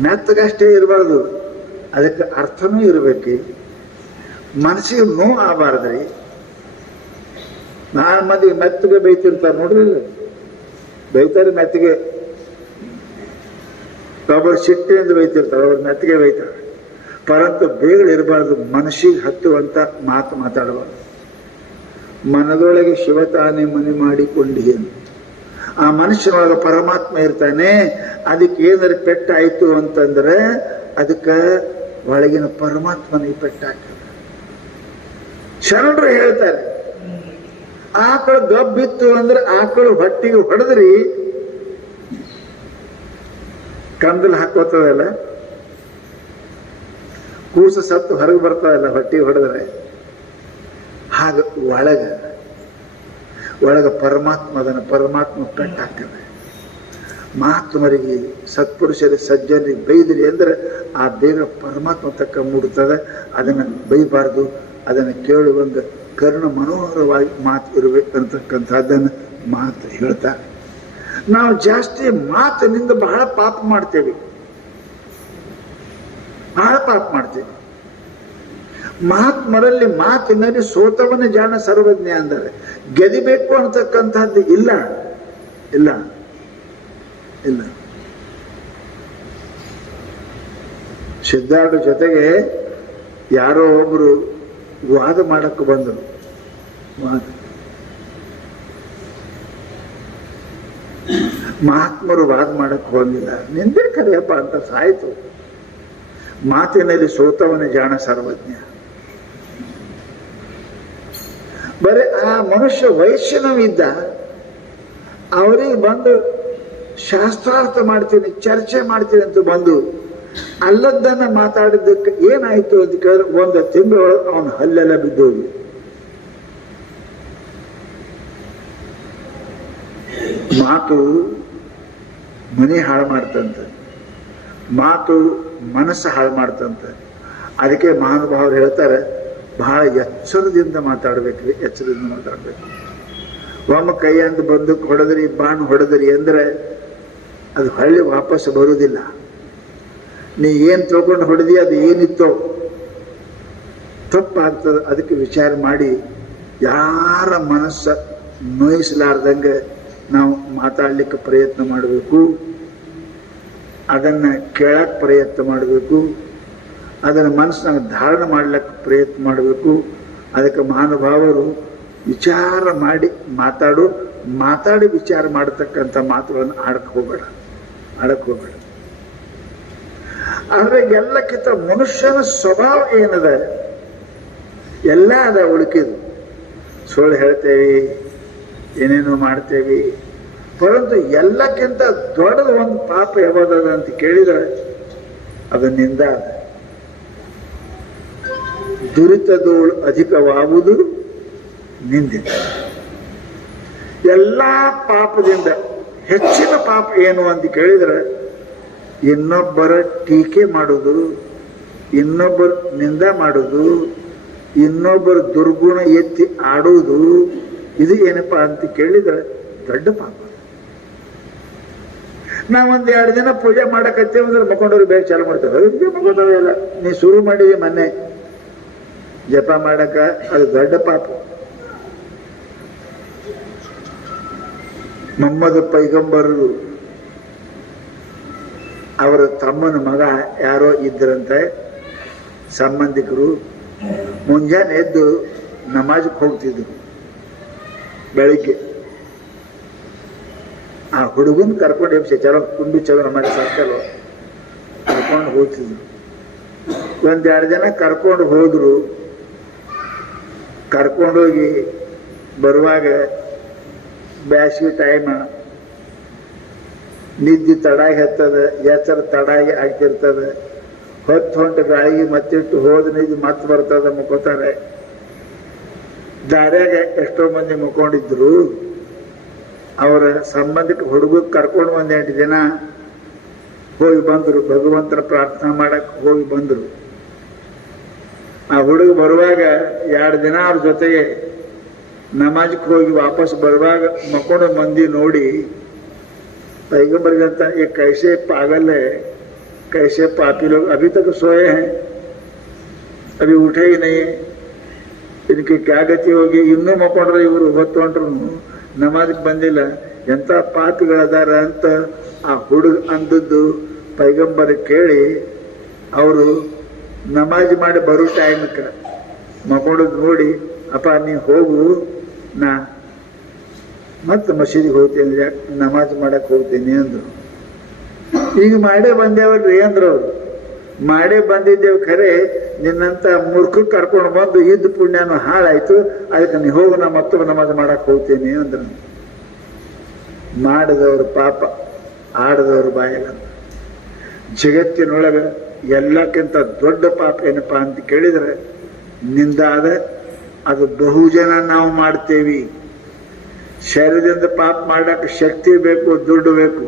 ಮೆತ್ತಗಷ್ಟೇ ಇರಬಾರ್ದು, ಅದಕ್ಕೆ ಅರ್ಥನೂ ಇರಬೇಕು. ಮನಸ್ಸಿಗೆ ನೋವು ಆಗಬಾರ್ದ್ರಿ. ನಾಲ್ಕು ಮಂದಿಗೆ ಮೆತ್ತಗೆ ಬೈತಿರ್ತಾರೆ ನೋಡ್ರಿ, ಬೈತಾರೆ ಮೆತ್ತಗೆ. ಒಬ್ಬರು ಸಿಟ್ಟಿನಿಂದ ಬೈತಿರ್ತಾರೆ, ಅವ್ರು ಮೆತ್ತಗೆ ಬೈತಾರೆ. ಪರಂತು ಬೇಗಳಿರಬಾರ್ದು, ಮನಸ್ಸಿಗೆ ಹತ್ತುವಂತ ಮಾತು ಮಾತಾಡಬಾರ್ದು. ಮನದೊಳಗೆ ಶಿವತಾನೆ ಮನೆ ಮಾಡಿಕೊಂಡಿಯೇನು, ಆ ಮನುಷ್ಯನೊಳಗೆ ಪರಮಾತ್ಮ ಇರ್ತಾನೆ. ಅದಕ್ಕೆ ಏನಾರ ಪೆಟ್ಟಾಯ್ತು ಅಂತಂದ್ರೆ ಅದಕ್ಕೆ ಒಳಗಿನ ಪರಮಾತ್ಮನಿಗೆ ಪೆಟ್ಟಾಗ್ತದೆ. ಶರಣರು ಹೇಳ್ತಾರೆ, ಆಕಳು ಗಬ್ಬಿತ್ತು ಅಂದ್ರೆ ಆಕಳು ಹೊಟ್ಟಿಗೆ ಹೊಡೆದ್ರಿ ಕಂದಲ್ ಹಾಕೋತದಲ್ಲ, ಕೂಸು ಸತ್ತು ಹೊರಗೆ ಬರ್ತಾವಲ್ಲ ಹೊಟ್ಟಿಗೆ ಹೊಡೆದ್ರೆ, ಹಾಗ ಒಳಗ ಪರಮಾತ್ಮ ಅದನ್ನ ಪರಮಾತ್ಮ ಪೆಟ್ಟಾಗ್ತದೆ. ಮಹಾತ್ಮರಿಗೆ ಸತ್ಪುರುಷರಿಗೆ ಸಜ್ಜನರಿಗೆ ಬೈದ್ರಿ ಅಂದ್ರೆ ಆ ಬೇಗ ಪರಮಾತ್ಮ ತಕ್ಕ ಮೂಡುತ್ತದೆ. ಅದನ್ನು ಬೈಬಾರ್ದು, ಅದನ್ನು ಕೇಳುವಂಗ ಕರ್ಣ ಮನೋಹರವಾಗಿ ಮಾತು ಇರಬೇಕಂತಕ್ಕಂಥದ್ದನ್ನು ಮಾತು ಹೇಳ್ತಾರೆ. ನಾವು ಜಾಸ್ತಿ ಮಾತಿನಿಂದ ಬಹಳ ಪಾಪ ಮಾಡ್ತೇವೆ, ಬಹಳ ಪಾಪ ಮಾಡ್ತೇವೆ. ಮಹಾತ್ಮರಲ್ಲಿ ಮಾತಿನಲ್ಲಿ ಸೋತವನ ಜಾಣ ಸರ್ವಜ್ಞ ಅಂದರೆ ಗೆದಿಬೇಕು ಅಂತಕ್ಕಂಥದ್ದು ಇಲ್ಲ ಇಲ್ಲ ಇಲ್ಲ. ಸಿದ್ಧಾರ್ಥ ಜೊತೆಗೆ ಯಾರೋ ಒಬ್ರು ವಾದ ಮಾಡಕ್ಕೆ ಬಂದರು. ಮಹಾತ್ಮರು ವಾದ ಮಾಡಕ್ಕೆ ಹೋಗಿಲ್ಲ, ನಿಂದೇ ಕರೆಯಪ್ಪ ಅಂತ ಸಾಯ್ತು. ಮಾತಿನಲ್ಲಿ ಸೋತವನ ಜಾಣ ಸರ್ವಜ್ಞ. ಬರೀ ಆ ಮನುಷ್ಯ ವೈಷ್ಣವಿದ್ದ, ಅವರಿಗೆ ಬಂದು ಶಾಸ್ತ್ರಾರ್ಥ ಮಾಡ್ತೀನಿ, ಚರ್ಚೆ ಮಾಡ್ತೀನಿ ಅಂತ ಬಂದು ಅಲ್ಲದ್ದನ್ನ ಮಾತಾಡಿದ್ದಕ್ಕೆ ಏನಾಯ್ತು ಅಂತ ಕೇಳಿದ್ರೆ ಒಂದು ತಿಂಗಳೊಳಗೆ ಅವನ ಹಲ್ಲೆಲ್ಲ ಬಿದ್ದೋಗಿ. ಮಾತು ಮನೆ ಹಾಳು ಮಾಡ್ತಂತೆ, ಮಾತು ಮನಸ್ಸು ಹಾಳು ಮಾಡ್ತಂತೆ. ಅದಕ್ಕೆ ಮಹಾನುಭಾವರು ಹೇಳ್ತಾರೆ, ಬಹಳ ಎಚ್ಚರದಿಂದ ಮಾತಾಡ್ಬೇಕ್ರಿ, ಎಚ್ಚರದಿಂದ ಮಾತಾಡ್ಬೇಕು. ಒಮ್ಮ ಕೈಯಂದು ಬಂದೂಕ್ ಹೊಡೆದ್ರಿ, ಬಾಣ್ ಹೊಡೆದ್ರಿ ಅಂದ್ರೆ ಅದು ಹೊಳ್ಳಿ ವಾಪಸ್ ಬರುವುದಿಲ್ಲ. ನೀ ಏನ್ ತಿಳ್ಕೊಂಡು ಹೊಡೆದಿ, ಅದು ಏನಿತ್ತೋ ತಪ್ಪಾಗ್ತದೆ. ಅದಕ್ಕೆ ವಿಚಾರ ಮಾಡಿ ಯಾರ ಮನಸ್ಸ ನೋಯಿಸಲಾರ್ದಂಗೆ ನಾವು ಮಾತಾಡ್ಲಿಕ್ಕೆ ಪ್ರಯತ್ನ ಮಾಡಬೇಕು, ಅದನ್ನ ಕೇಳಕ್ ಪ್ರಯತ್ನ ಮಾಡಬೇಕು, ಅದನ್ನ ಮನಸ್ಸನ್ನ ಧಾರಣ ಮಾಡ್ಲಿಕ್ಕೆ ಪ್ರಯತ್ನ ಮಾಡಬೇಕು. ಅದಕ್ಕೆ ಮಹಾನುಭಾವರು ವಿಚಾರ ಮಾಡಿ ಮಾತಾಡಿ ವಿಚಾರ ಮಾಡತಕ್ಕಂಥ ಮಾತುಗಳನ್ನು ಆಡಕ್ ಹೋಗಬೇಡ. ಆದ್ರೆ ಎಲ್ಲಕ್ಕಿಂತ ಮನುಷ್ಯನ ಸ್ವಭಾವ ಏನದ, ಎಲ್ಲ ಅದ ಉಳುಕಿದು. ಸುಳ್ಳು ಹೇಳ್ತೇವಿ, ಏನೇನೋ ಮಾಡ್ತೇವಿ, ಪರಂತು ಎಲ್ಲಕ್ಕಿಂತ ದೊಡ್ಡದ ಒಂದು ಪಾಪ ಯಾವ್ದದ ಅಂತ ಕೇಳಿದ್ರೆ ಅದು ನಿಂದ. ದುರಿತದೋಳು ಅಧಿಕವಾಗುವುದು ನಿಂದಿದೆ. ಎಲ್ಲಾ ಪಾಪದಿಂದ ಹೆಚ್ಚಿನ ಪಾಪ ಏನು ಅಂತ ಕೇಳಿದ್ರೆ ಇನ್ನೊಬ್ಬರ ಟೀಕೆ ಮಾಡುವುದು, ಇನ್ನೊಬ್ಬರ ನಿಂದ ಮಾಡುವುದು, ಇನ್ನೊಬ್ಬರ ದುರ್ಗುಣ ಎತ್ತಿ ಆಡುವುದು. ಇದು ಏನಪ್ಪಾ ಅಂತ ಕೇಳಿದ್ರೆ ದೊಡ್ಡ ಪಾಪ. ನಾವೊಂದ್ 2 ದಿನ ಪೂಜೆ ಮಾಡಕತ್ತೇವೆ ಅಂದ್ರೆ ಮಕ್ಕೊಂಡವ್ರು ಬೇಗ ಚಾಲು ಮಾಡ್ತೇವೆ. ಮಕ್ಕೊಂಡವ್ರು ಎಲ್ಲ ನೀ ಶುರು ಮಾಡಿದೆ ಮೊನ್ನೆ ಜಪ ಮಾಡಕ, ಅದು ದೊಡ್ಡ ಪಾಪ. ಮೊಹಮ್ಮದ್ ಪೈಗಂಬರರು ಅವರ ತಮ್ಮನ ಮಗ ಯಾರೋ ಇದ್ರಂತೆ, ಸಂಬಂಧಿಕರು. ಮುಂಜಾನೆ ಎದ್ದು ನಮಾಜ್ಗೆ ಹೋಗ್ತಿದ್ರು ಬೆಳಿಗ್ಗೆ. ಆ ಹುಡುಗನ್ ಕರ್ಕೊಂಡು ಚಲೋ ಕುಂಡು ಚಲೋ ನಮಾಜ್ ಸರ್ಕಲ್ ಕರ್ಕೊಂಡು ಹೋಗ್ತಿದ್ರು. 1-2 ಜನ ಕರ್ಕೊಂಡು ಹೋದ್ರು. ಕರ್ಕೊಂಡೋಗಿ ಬರುವಾಗ ಬ್ಯಾಸಿಗೆ ಟೈಮ್, ನಿದ್ದೆ ತಡಾಗಿ ಹತ್ತದ, ಎಚ್ಚರ ತಡಾಗಿ ಆಗ್ತಿರ್ತದ. ಹೊತ್ತು ಗಾಳಿಗೆ ಮತ್ತಿಟ್ಟು ಹೋದ ನಿದ್ದೆ ಮತ್ತೆ ಬರ್ತದ, ಮುಕ್ಕೋತಾರೆ. ದಾರ್ಯಾಗ ಎಷ್ಟೋ ಮಂದಿ ಮುಕ್ಕೊಂಡಿದ್ರು. ಅವರ ಸಂಬಂಧಿಕ ಹುಡುಗ ಕರ್ಕೊಂಡು 1-8 ದಿನ ಹೋಗಿ ಬಂದ್ರು. ಭಗವಂತನ ಪ್ರಾರ್ಥನಾ ಮಾಡಕ್ ಹೋಗಿ ಬಂದ್ರು. ಆ ಹುಡುಗ ಬರುವಾಗ 2 ದಿನ ಅವ್ರ ಜೊತೆಗೆ ನಮಾಜ್ಗೆ ಹೋಗಿ ವಾಪಸ್ ಬರುವಾಗ ಮಕ್ಕೊಂಡು ಮಂದಿ ನೋಡಿ पैगंबर कहता ये कैसे पागल है, कैसे पापी लोग अभी तक सोए हैं, अभी उठे ही नहीं है। ಇದಕ್ಕೆ ಕ್ಯಾಗತಿ ಹೋಗಿ ಇನ್ನೂ ಮಕ್ಕೊಂಡ್ರೆ ಇವರು ಹೊತ್ತೊಂಡ್ರು ನಮಾಜ್ಗೆ ಬಂದಿಲ್ಲ, ಎಂತ ಪಾಪಿಗಳದಾರ ಅಂತ ಆ ಹುಡುಗ ಅಂದದ್ದು ಪೈಗಂಬರ್ ಕೇಳಿ ಅವರು ನಮಾಜ್ ಮಾಡಿ ಬರೋ ಟೈಮಕ್ಕೆ ಮಕ್ಕೊಂಡದ್ ನೋಡಿ, ಅಪ್ಪ ನೀ ಹೋಗು, ನಾ ಮತ್ತೆ ಮಸೀದಿಗೆ ಹೋಗ್ತೇನೆ, ನಮಾಜ್ ಮಾಡಕ್ ಹೋಗ್ತೀನಿ ಅಂದ್ರು. ಈಗ ಮಾಡೇ ಬಂದೇವಲ್ರಿ ಅಂದ್ರು ಅವ್ರು. ಮಾಡೇ ಬಂದಿದ್ದೇವೆ ಖರೆ, ನಿನ್ನಂತ ಮೂರ್ಖ ಕರ್ಕೊಂಡು ಬಂದು ಇದ್ದ ಪುಣ್ಯನು ಹಾಳಾಯ್ತು, ಅದಕ್ಕೆ ನೀ ಹೋಗು, ನಾ ಮತ್ತೊಬ್ಬ ನಮಾಜ್ ಮಾಡಕ್ ಹೋಗ್ತೀನಿ ಅಂದ್ರು. ಮಾಡಿದವರು ಪಾಪ, ಆಡದವರು ಬಾಯಾಗಂತ. ಜಗತ್ತಿನೊಳಗ ಎಲ್ಲಕ್ಕಿಂತ ದೊಡ್ಡ ಪಾಪ ಏನಪ್ಪಾ ಅಂತ ಕೇಳಿದ್ರೆ ನಿಂದಾದ, ಅದು ಬಹುಜನ ನಾವು ಮಾಡ್ತೇವಿ. ಶರೀರದಿಂದ ಪಾಪ ಮಾಡಕ್ ಶಕ್ತಿ ಬೇಕು, ದುಡ್ಡು ಬೇಕು.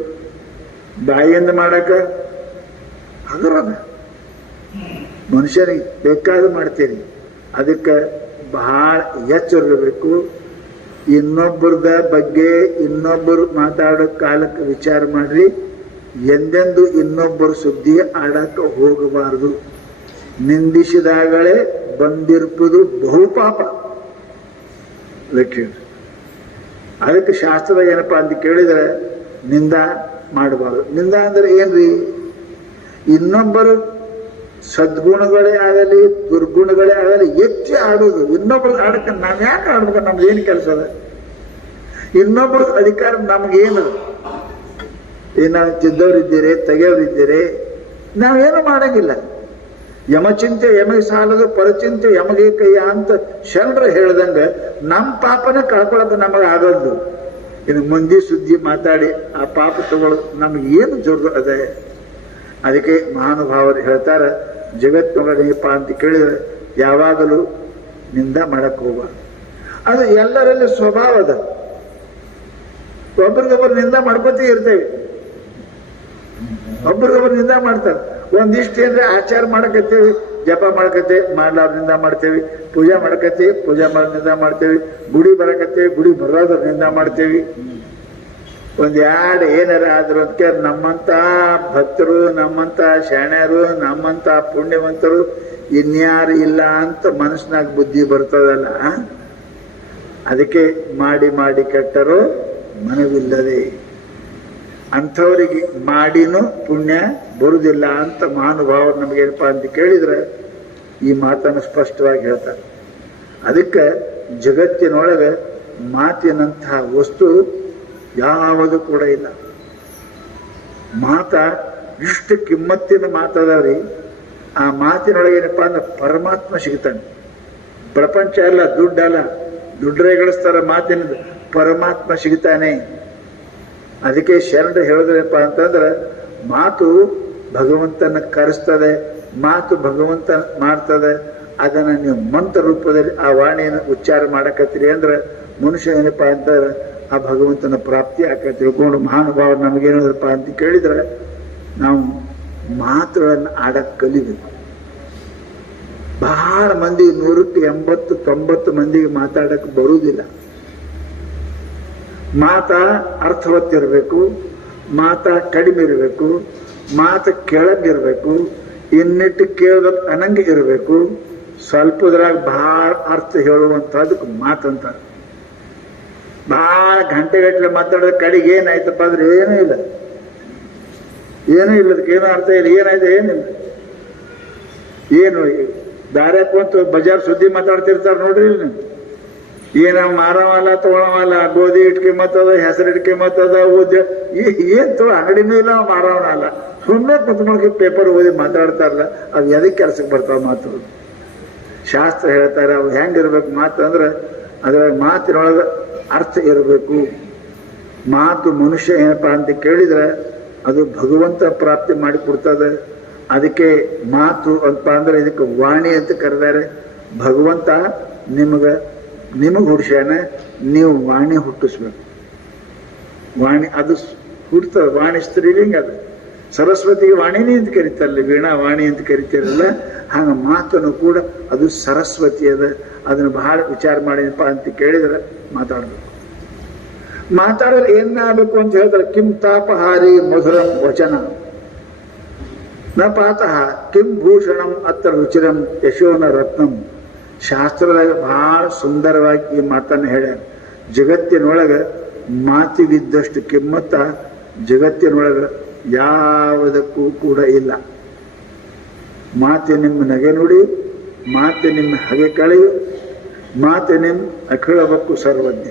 ಬಾಯಿಯಿಂದ ಮಾಡಕ ಅದರದ ಮನುಷ್ಯನಿಗೆ ಬೇಕಾದ ಮಾಡ್ತೀರಿ. ಅದಕ್ಕೆ ಬಹಳ ಎಚ್ಚರಿರಬೇಕು. ಇನ್ನೊಬ್ಬರದ ಬಗ್ಗೆ ಇನ್ನೊಬ್ಬರು ಮಾತಾಡೋ ಕಾಲಕ್ಕೆ ವಿಚಾರ ಮಾಡ್ರಿ. ಎಂದೆಂದು ಇನ್ನೊಬ್ಬರು ಸುದ್ದಿ ಆಡಕ್ಕೆ ಹೋಗಬಾರದು. ನಿಂದಿಸಿದಾಗಲೇ ಬಂದಿರ್ಪುದು ಬಹುಪಾಪ. ಅದಕ್ಕೆ ಶಾಸ್ತ್ರದ ಏನಪ್ಪಾ ಅಂತ ಕೇಳಿದ್ರೆ ನಿಂದ ಮಾಡಬಾರ್ದು. ನಿಂದ ಅಂದ್ರೆ ಏನ್ರಿ? ಇನ್ನೊಬ್ಬರು ಸದ್ಗುಣಗಳೇ ಆಗಲಿ ದುರ್ಗುಣಗಳೇ ಆಗಲಿ ಎತ್ತಿ ಆಡೋದು. ಇನ್ನೊಬ್ಬರು ಆಡಕ್ಕೆ ನಾವ್ ಯಾಕೆ ಆಡ್ಬೇಕು? ನಮ್ದು ಏನು ಕೆಲಸ ಅದ? ಇನ್ನೊಬ್ಬರ ಅಧಿಕಾರ ನಮ್ಗೇನದು? ನಾವು ತಿದ್ದವರಿದ್ದೀರಿ, ತೆಗೆಯವರಿದ್ದೀರಿ, ನಾವೇನು ಮಾಡಂಗಿಲ್ಲ. ಯಮಚಿಂತೆ ಯಮಗೆ ಸಾಲದು, ಪರಚಿಂತೆ ಯಮಗೆ ಕೈಯ ಅಂತ ಶರಣರು ಹೇಳ್ದಂಗ ನಮ್ಮ ಪಾಪನ ಕಳ್ಕೊಳಕ್ಕೆ ನಮಗೆ ಆಗೋದು. ಇನ್ನು ಮಂದಿ ಸುದ್ದಿ ಮಾತಾಡಿ ಆ ಪಾಪ ತಗೊಳ್ಳೋದು ನಮ್ಗೆ ಏನು ಜೋರು ಅದೇ. ಅದಕ್ಕೆ ಮಹಾನುಭಾವರು ಹೇಳ್ತಾರ, ಜಗತ್ತಿನೊಳಗೇನಪ್ಪ ಅಂತ ಕೇಳಿದ್ರೆ ಯಾವಾಗಲೂ ನಿಂದ ಮಾಡಕ್ ಹೋಗಬಾರ್ದು. ಅದು ಎಲ್ಲರಲ್ಲಿ ಸ್ವಭಾವ ಅದ. ಒಬ್ರಿಗೊಬ್ಬರು ನಿಂದ ಮಾಡ್ಕೊತೇ ಇರ್ತೇವೆ, ಒಬ್ರಿಗೊಬ್ಬರು ನಿಂದ ಮಾಡ್ತಾರೆ. ಒಂದಿಷ್ಟು ಏನ್ರೆ ಆಚಾರ ಮಾಡಕತ್ತೇವಿ, ಜಪ ಮಾಡಕತ್ತೇವಿ, ಮಾಡ್ಲಾರ್ದಿಂದ ಮಾಡ್ತೇವಿ. ಪೂಜಾ ಮಾಡಕತ್ತೇವಿ, ಪೂಜಾ ಮಾಡೋದ್ರಿಂದ ಮಾಡ್ತೇವಿ. ಗುಡಿ ಬರಕತ್ತೇವಿ, ಗುಡಿ ಬರೋದ್ರಿಂದ ಮಾಡ್ತೇವಿ. ಒಂದ್ ಎರಡು ಏನಾರ ಆದ್ರೂ ಅದಕ್ಕೆ ನಮ್ಮಂತ ಭಕ್ತರು, ನಮ್ಮಂತ ಶಾಣ್ಯರು, ನಮ್ಮಂತ ಪುಣ್ಯವಂತರು ಇನ್ಯಾರು ಇಲ್ಲ ಅಂತ ಮನಸ್ಸಿನಾಗ ಬುದ್ಧಿ ಬರ್ತದಲ್ಲ. ಅದಕ್ಕೆ ಮಾಡಿ ಮಾಡಿ ಕೆಟ್ಟರು ಮನವಿಲ್ಲದೆ, ಅಂಥವರಿಗೆ ಮಾಡಿನೂ ಪುಣ್ಯ ಬರುವುದಿಲ್ಲ ಅಂತ ಮಹಾನುಭಾವರು ನಮಗೇನಪ್ಪ ಅಂತ ಕೇಳಿದ್ರೆ ಈ ಮಾತನ್ನು ಸ್ಪಷ್ಟವಾಗಿ ಹೇಳ್ತಾರೆ. ಅದಕ್ಕೆ ಜಗತ್ತಿನೊಳಗೆ ಮಾತಿನಂತಹ ವಸ್ತು ಯಾವುದು ಕೂಡ ಇಲ್ಲ. ಮಾತ ಇಷ್ಟು ಕಿಮ್ಮತ್ತಿನ ಮಾತದವ್ರಿ. ಆ ಮಾತಿನೊಳಗೆ ಏನಪ್ಪಾ ಅಂದ್ರೆ ಪರಮಾತ್ಮ ಸಿಗ್ತಾನೆ. ಪ್ರಪಂಚ ಅಲ್ಲ, ದುಡ್ಡಲ್ಲ, ದುಡ್ಡರೇ ಗಳಿಸ್ತಾರ, ಮಾತಿನದು ಪರಮಾತ್ಮ ಸಿಗ್ತಾನೆ. ಅದಕ್ಕೆ ಶರಣರು ಹೇಳಿದ್ರಪ್ಪ ಅಂತಂದ್ರೆ ಮಾತು ಭಗವಂತನ ಕರೆಸ್ತದೆ, ಮಾತು ಭಗವಂತ ಮಾಡ್ತದೆ. ಅದನ್ನ ನೀವು ಮಂತ್ರ ರೂಪದಲ್ಲಿ ಆ ವಾಣಿಯನ್ನು ಉಚ್ಚಾರ ಮಾಡಕತ್ತೀರಿ ಅಂದ್ರೆ ಮನುಷ್ಯ ಏನಪ್ಪಾ ಅಂತಂದ್ರೆ ಆ ಭಗವಂತನ ಪ್ರಾಪ್ತಿ ಆಕ ತಿಳ್ಕೊಂಡು ಮಹಾನುಭಾವರು ನಮಗೇನಪ್ಪ ಅಂತ ಕೇಳಿದ್ರೆ ನಾವು ಮಾತುಗಳನ್ನು ಆಡಕ್ ಕಲಿಬೇಕು. ಬಹಳ ಮಂದಿ 100ಕ್ಕೆ 80-90 ಮಂದಿಗೆ ಮಾತಾಡಕ್ ಬರುವುದಿಲ್ಲ. ಮಾತ ಅರ್ಥವತ್ತಿರಬೇಕು, ಮಾತ ಕಡಿಮೆ ಇರಬೇಕು, ಮಾತು ಕೆಳಗಿರ್ಬೇಕು, ಇನ್ನಿಟ್ಟು ಕೇಳಬೇಕು ಅನ್ನಂಗೆ ಇರಬೇಕು. ಸ್ವಲ್ಪದ್ರಾಗ ಬಹಳ ಅರ್ಥ ಹೇಳುವಂತಹದಕ್ಕೆ ಮಾತಂತ. ಬಹಳ ಗಂಟೆಗಟ್ಟಲೆ ಮಾತಾಡೋದ ಕಡೆಗೆ ಏನಾಯ್ತಪ್ಪ ಅಂದ್ರೆ ಏನೂ ಇಲ್ಲ, ಏನೂ ಇಲ್ಲ, ಅದಕ್ಕೆ ಏನೂ ಅರ್ಥ ಇಲ್ಲ. ಏನಾಯ್ತು? ಏನಿಲ್ಲ. ಏನು ದಾರ್ಯಾಗ ಕುಂತು ಬಜಾರ್ ಸುದ್ದಿ ಮಾತಾಡ್ತಿರ್ತಾರ ನೋಡ್ರಿ. ಏನ ಮಾರವಲ್ಲ, ತಗೊಳವಲ್ಲ, ಗೋಧಿ ಇಟ್ಕೆ ಮತ್ತದ, ಹೆಸರು ಇಟ್ಕೆ ಮತ್ತದ, ಏನ್ ಅಂಗಡಿನೂ ಇಲ್ಲ, ಮಾರವನ ಅಲ್ಲ. ಸುಮ್ಮನೆ ಕುತ್ಕೊಂಡ್ಕೆ ಪೇಪರ್ ಓದಿ ಮಾತಾಡ್ತಾರಲ್ಲ, ಅವು ಎದಕ್ಕೆ ಕೆಲ್ಸಕ್ಕೆ ಬರ್ತಾವ ಮಾತು? ಶಾಸ್ತ್ರ ಹೇಳ್ತಾರೆ ಅವು ಹೆಂಗಿರ್ಬೇಕು ಮಾತು ಅಂದ್ರೆ ಅದ್ರಾಗ ಮಾತಿನೊಳಗೆ ಅರ್ಥ ಇರಬೇಕು. ಮಾತು ಮನುಷ್ಯ ಏನಪ್ಪಾ ಅಂತ ಕೇಳಿದ್ರೆ ಅದು ಭಗವಂತ ಪ್ರಾಪ್ತಿ ಮಾಡಿ ಕೊಡ್ತದೆ. ಅದಕ್ಕೆ ಮಾತು ಅಂತ ಅಂದ್ರೆ ಇದಕ್ಕೆ ವಾಣಿ ಅಂತ ಕರೆದಾರೆ. ಭಗವಂತ ನಿಮಗೆ ಹುಡ್ಸ್ಯಾನ, ನೀವು ವಾಣಿ ಹುಟ್ಟಿಸ್ಬೇಕು. ವಾಣಿ ಅದು ಹುಡ್ತದ. ವಾಣಿ ಸ್ತ್ರೀಲಿಂಗ ಅದು. ಸರಸ್ವತಿಗೆ ವಾಣಿನಿ ಅಂತ ಕರೀತಾರಲ್ಲ, ವೀಣಾ ವಾಣಿ ಅಂತ ಕರಿತಾರಲ್ಲ, ಹಂಗ ಮಾತನ್ನು ಕೂಡ ಅದು ಸರಸ್ವತಿ ಅದ. ಅದನ್ನು ಬಹಳ ವಿಚಾರ ಮಾಡಿದಪ್ಪ ಅಂತ ಕೇಳಿದ್ರೆ ಮಾತಾಡ್ಬೇಕು. ಮಾತಾಡಿದ್ರೆ ಏನಾಗಬೇಕು ಅಂತ ಹೇಳಿದ್ರೆ ಕಿಂ ತಾಪಹಾರಿ ಮಧುರಂ ವಚನ ನ ಪಾತಃ ಕಿಂ ಭೂಷಣಂ ಅತ್ರ ರುಚಿರಂ ಯಶೋನ ರತ್ನಂ ಶಾಸ್ತ್ರದಾಗ ಬಹಳ ಸುಂದರವಾಗಿ ಈ ಮಾತನ್ನು ಹೇಳ್ಯಾರ. ಜಗತ್ತಿನೊಳಗ ಮಾತಿಗಿದ್ದಷ್ಟು ಕಿಮ್ಮತ್ತ ಜಗತ್ತಿನೊಳಗ ಯಾವುದಕ್ಕೂ ಕೂಡ ಇಲ್ಲ. ಮಾತೆ ನಿಮ್ಮ ನಗೆ ನುಡಿ, ಮಾತೆ ನಿಮ್ಮ ಹಗೆ ಕಳೆಯು, ಮಾತೆ ನಿಮ್ಮ ಅಖಿಳವಕ್ಕೂ ಸರ್ವಜ್ಞ.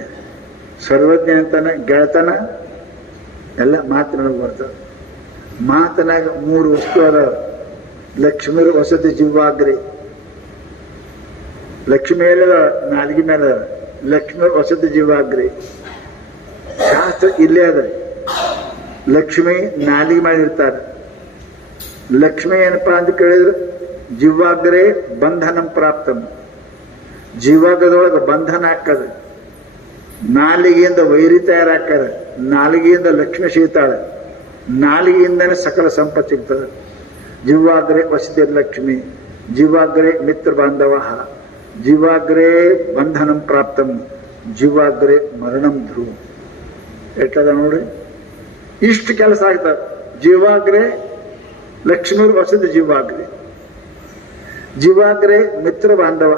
ಸರ್ವಜ್ಞ ಅಂತಾನೆ ಗೆಳತನ ಎಲ್ಲ ಮಾತಿನೊಳಗೆ ಬರ್ತದೆ. ಮಾತನಾಗ 3 ವಸ್ತು ಅದಾವ. ಲಕ್ಷ್ಮೀರ ವಸತಿ ಜೀವಾಗ್ರಿ, ಲಕ್ಷ್ಮಿ ಮೇಲೆ ನಾಲ್ಗಿ ಮೇಲೆ ಲಕ್ಷ್ಮೀ ವಸತಿ ಜೀವಾಗ್ರಿ. ಶಾಸ್ತ್ರ ಇಲ್ಲೇ ಅದ. ಲಕ್ಷ್ಮಿ ನಾಲಿಗೆ ಮಾಡಿರ್ತಾರೆ. ಲಕ್ಷ್ಮಿ ಏನಪ್ಪಾ ಅಂತ ಕೇಳಿದ್ರೆ ಜೀವಾಗ್ರೇ ಬಂಧನಂ ಪ್ರಾಪ್ತಂ. ಜೀವಾಗದೊಳಗೆ ಬಂಧನ ಹಾಕದ. ನಾಲಿಗೆಯಿಂದ ವೈರಿ ತಯಾರಾಕದ. ನಾಲಿಗೆಯಿಂದ ಲಕ್ಷ್ಮಿ ಸಿಗ್ತಾಳೆ. ನಾಲಿಗೆಯಿಂದನೇ ಸಕಲ ಸಂಪತ್ತು ಸಿಗ್ತದೆ. ಜೀವಾಗ್ರೇ ವಸತಿ ಲಕ್ಷ್ಮಿ, ಜೀವಾಗ್ರೇ ಮಿತ್ರ ಬಾಂಧವ, ಜೀವಾಗ್ರೇ ಬಂಧನಂ ಪ್ರಾಪ್ತಂ, ಜೀವಾಗ್ರೇ ಮರಣಂ ಧ್ರುವ. ಎಟ್ಟದ ನೋಡ್ರಿ, ಇಷ್ಟು ಕೆಲಸ ಆಗ್ತದೆ. ಜೀವಾಗ್ರೇ ಲಕ್ಷ್ಮೀ ವಸತಿ ಜೀವಾಗ್ರೇ, ಜೀವಾಗ್ರೇ ಮಿತ್ರ ಬಾಂಧವ,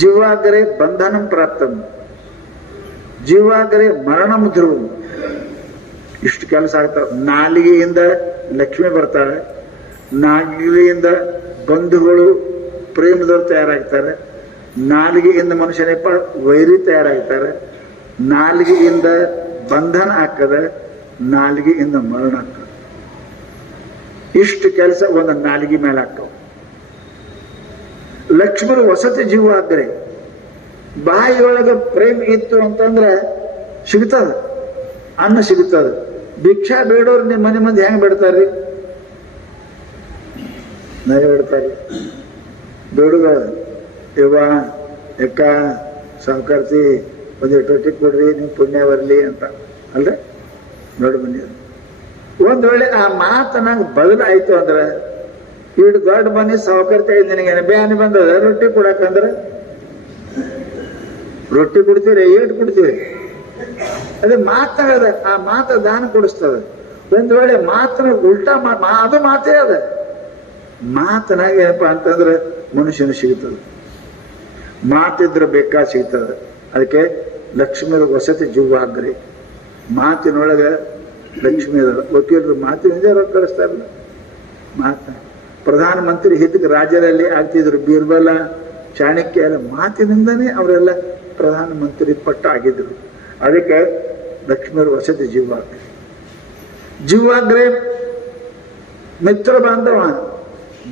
ಜೀವಾಗ್ರೇ ಬಂಧನಂ ಪ್ರಾಪ್ತಂ, ಜೀವಾಗ್ರೇ ಮರಣಂ ಧ್ರುವ. ಇಷ್ಟು ಕೆಲಸ ಆಗ್ತಾವ. ನಾಲಿಗೆಯಿಂದ ಲಕ್ಷ್ಮಿ ಬರ್ತಾಳೆ, ನಾಲಿಗೆಯಿಂದ ಬಂಧುಗಳು ಪ್ರೇಮದವ್ರು ತಯಾರಾಗ್ತಾರೆ, ನಾಲಿಗೆಯಿಂದ ಮನುಷ್ಯನಪ್ಪ ವೈರಿ ತಯಾರಾಗ್ತಾರೆ, ನಾಲಿಗೆಯಿಂದ ಬಂಧನ ಆಗ್ತದೆ, ನಾಲಿಗೆಯಿಂದ ಮರಣ ಆಗ್ತದೆ. ಇಷ್ಟು ಕೆಲಸ ಒಂದು ನಾಲಿಗೆ ಮೇಲೆ ಆಗ್ತಾವ. ಲಕ್ಷ್ಮೀ ವಸತಿ ಜೀವ ಆಗ್ರೆ ಬಾಯಿಯೊಳಗೆ ಪ್ರೇಮ ಇತ್ತು ಅಂತಂದ್ರೆ ಸಿಗ್ತದ, ಅನ್ನ ಸಿಗುತ್ತದ. ಭಿಕ್ಷಾ ಬೇಡೋರು ನಿಮ್ಮ ಮನೆ ಮಂದಿ ಹೆಂಗ್ ಬಿಡ್ತಾರ್ರಿ? ನಯ ಬಿಡ್ತಾರ್ರಿ. ಬೇಡುಗ ಇವ ಎಕ್ಕ ಸಾವುಕಾರ್ತಿ ಒಂದೆರಡು ರೊಟ್ಟಿ ಕೊಡ್ರಿ, ನೀವು ಪುಣ್ಯ ಬರಲಿ ಅಂತ ಅಲ್ರಿ ನೋಡಿ ಬನ್ನಿ. ಒಂದ್ ವೇಳೆ ಆ ಮಾತು ನಂಗೆ ಬದಲಾಯ್ತು ಅಂದ್ರೆ, ಇಷ್ಟು ದೊಡ್ಡ ಬನ್ನಿ ಸಾವುಕಾರ್ತಿ ನಿನಗೇನೆ ಬ್ಯಾನಿ ಬಂದದ ರೊಟ್ಟಿ ಕೊಡಕಂದ್ರೆ ರೊಟ್ಟಿ ಕೊಡ್ತೀರಿ, ಏಟು ಕೊಡ್ತೀವಿ. ಅದೇ ಮಾತಾಗದ, ಆ ಮಾತ ದಾನ ಕೊಡಿಸ್ತದೆ. ಒಂದ್ ವೇಳೆ ಮಾತನ ಉಲ್ಟಾ ಅದು ಮಾತೇ ಅದ. ಮಾತನಾಗ ಏನಪ್ಪಾ ಅಂತಂದ್ರೆ ಮನುಷ್ಯನ ಸಿಗ್ತದೆ. ಮಾತಿದ್ರೆ ಬೇಕಾ ಸಿಗ್ತದೆ. ಅದಕ್ಕೆ ಲಕ್ಷ್ಮೀ ವಸತಿ ಜೀವಾಗ್ರಿ. ಮಾತಿನೊಳಗ ಲಕ್ಷ್ಮಿ ಅದ. ವಕೀಲರು ಮಾತಿನಿಂದ ರೊಕ್ಕ ಕಳಿಸ್ತಾರಲ್ಲ. ಮಾತ ಪ್ರಧಾನ ಮಂತ್ರಿ ಹಿತಕ್ಕೆ ರಾಜ್ಯದಲ್ಲಿ ಆಗ್ತಿದ್ರು. ಬೀರ್ಬಲ, ಚಾಣಕ್ಯ ಎಲ್ಲ ಮಾತಿನಿಂದನೇ ಅವರೆಲ್ಲ ಪ್ರಧಾನ ಮಂತ್ರಿ ಪಟ್ಟ ಆಗಿದ್ರು. ಅದಕ್ಕೆ ಲಕ್ಷ್ಮೀ ವಸತಿ ಜೀವಾಗ್ರಿ. ಜೀವಾಗ್ರೆ ಮಿತ್ರ ಬಾಂಧವ.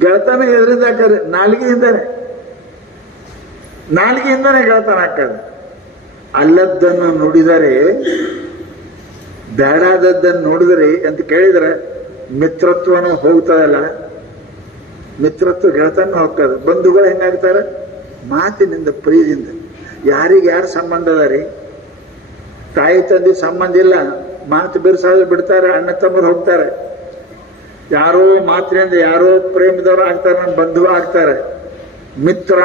ಗೆಳತನ ಎದರಿಂದ ಹಾಕರೆ? ನಾಲಿಗೆಯಿಂದಾನೆ. ನಾಲಿಗೆಯಿಂದಾನೆ ಗೆಳತನ ಹಾಕದು. ಅಲ್ಲದ್ದನ್ನು ನುಡಿದರೆ, ಬೇಡಾದದ್ದನ್ನು ನೋಡಿದರೆ ಅಂತ ಕೇಳಿದ್ರೆ ಮಿತ್ರತ್ವನೂ ಹೋಗ್ತದಲ್ಲ. ಮಿತ್ರತ್ವ ಗೆಳತನ ಹೋಗ್ತದೆ. ಬಂಧುಗಳು ಹೆಂಗಾಗ್ತಾರೆ? ಮಾತಿನಿಂದ, ಪ್ರೀತಿಯಿಂದ. ಯಾರಿಗೆ ಯಾರು ಸಂಬಂಧ ಅದ ರೀ? ತಾಯಿ ತಂದೆ ಸಂಬಂಧ ಇಲ್ಲ, ಮಾತು ಬಿರ್ಸಾದ್ರೆ ಬಿಡ್ತಾರೆ, ಅಣ್ಣ ತಮ್ಮರು ಹೋಗ್ತಾರೆ. ಯಾರೋ ಮಾತಿನಿಂದ ಯಾರೋ ಪ್ರೇಮದವರು ಆಗ್ತಾರೆ, ನನ್ನ ಬಂಧು ಆಗ್ತಾರೆ. ಮಿತ್ರ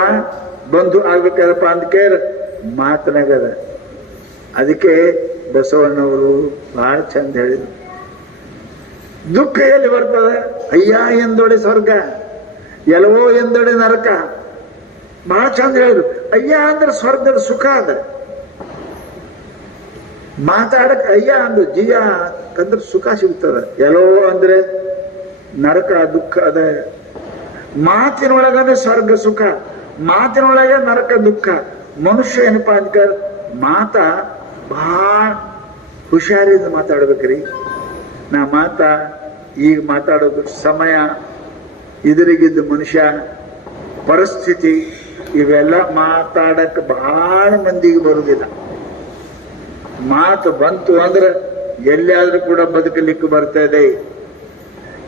ಬಂಧು ಆಗ್ಬೇಕಾದಪ್ಪ ಅಂತ ಕೇಳ ಮಾತನಾಗದ. ಅದಕ್ಕೆ ಬಸವಣ್ಣವರು ಬಹಳ ಚಂದ ಹೇಳಿದ್ರು. ದುಃಖ ಎಲ್ಲಿ ಬರ್ತದೆ? ಅಯ್ಯ ಎಂದೊಡೆ ಸ್ವರ್ಗ, ಎಲ್ಲವೋ ಎಂದೊಡೆ ನರಕ. ಬಹಳ ಚಂದ ಹೇಳಿದ್ರು. ಅಯ್ಯ ಅಂದ್ರೆ ಸ್ವರ್ಗದ ಸುಖ ಅದ. ಮಾತಾಡಕ್ ಅಯ್ಯ ಅಂದ್ರೆ ಜಿಯ ಅಂದ್ರೆ ಸುಖ ಸಿಗ್ತದ. ಎಲ್ಲೋ ಅಂದ್ರೆ ನರಕ ದುಃಖ ಅದ. ಮಾತಿನೊಳಗನೆ ಸ್ವರ್ಗ ಸುಖ, ಮಾತಿನೊಳಗೆ ನರಕ ದುಃಖ. ಮನುಷ್ಯ ಏನಪ್ಪಾ ಅಂತ ಮಾತ ಬಹಳ ಹುಷಾರಿಂದ ಮಾತಾಡ್ಬೇಕ್ರಿ. ನಾ ಈಗ ಮಾತಾಡೋದು ಸಮಯ, ಎದುರಿಗಿದ್ದ ಮನುಷ್ಯ, ಪರಿಸ್ಥಿತಿ, ಇವೆಲ್ಲ ಮಾತಾಡಕ್ ಬಹಳ ಮಂದಿಗೆ ಬರುವುದಿಲ್ಲ. ಮಾತು ಬಂತು ಅಂದ್ರೆ ಎಲ್ಲಿಯಾದ್ರೂ ಕೂಡ ಬದುಕಲಿಕ್ಕೆ ಬರ್ತದೆ.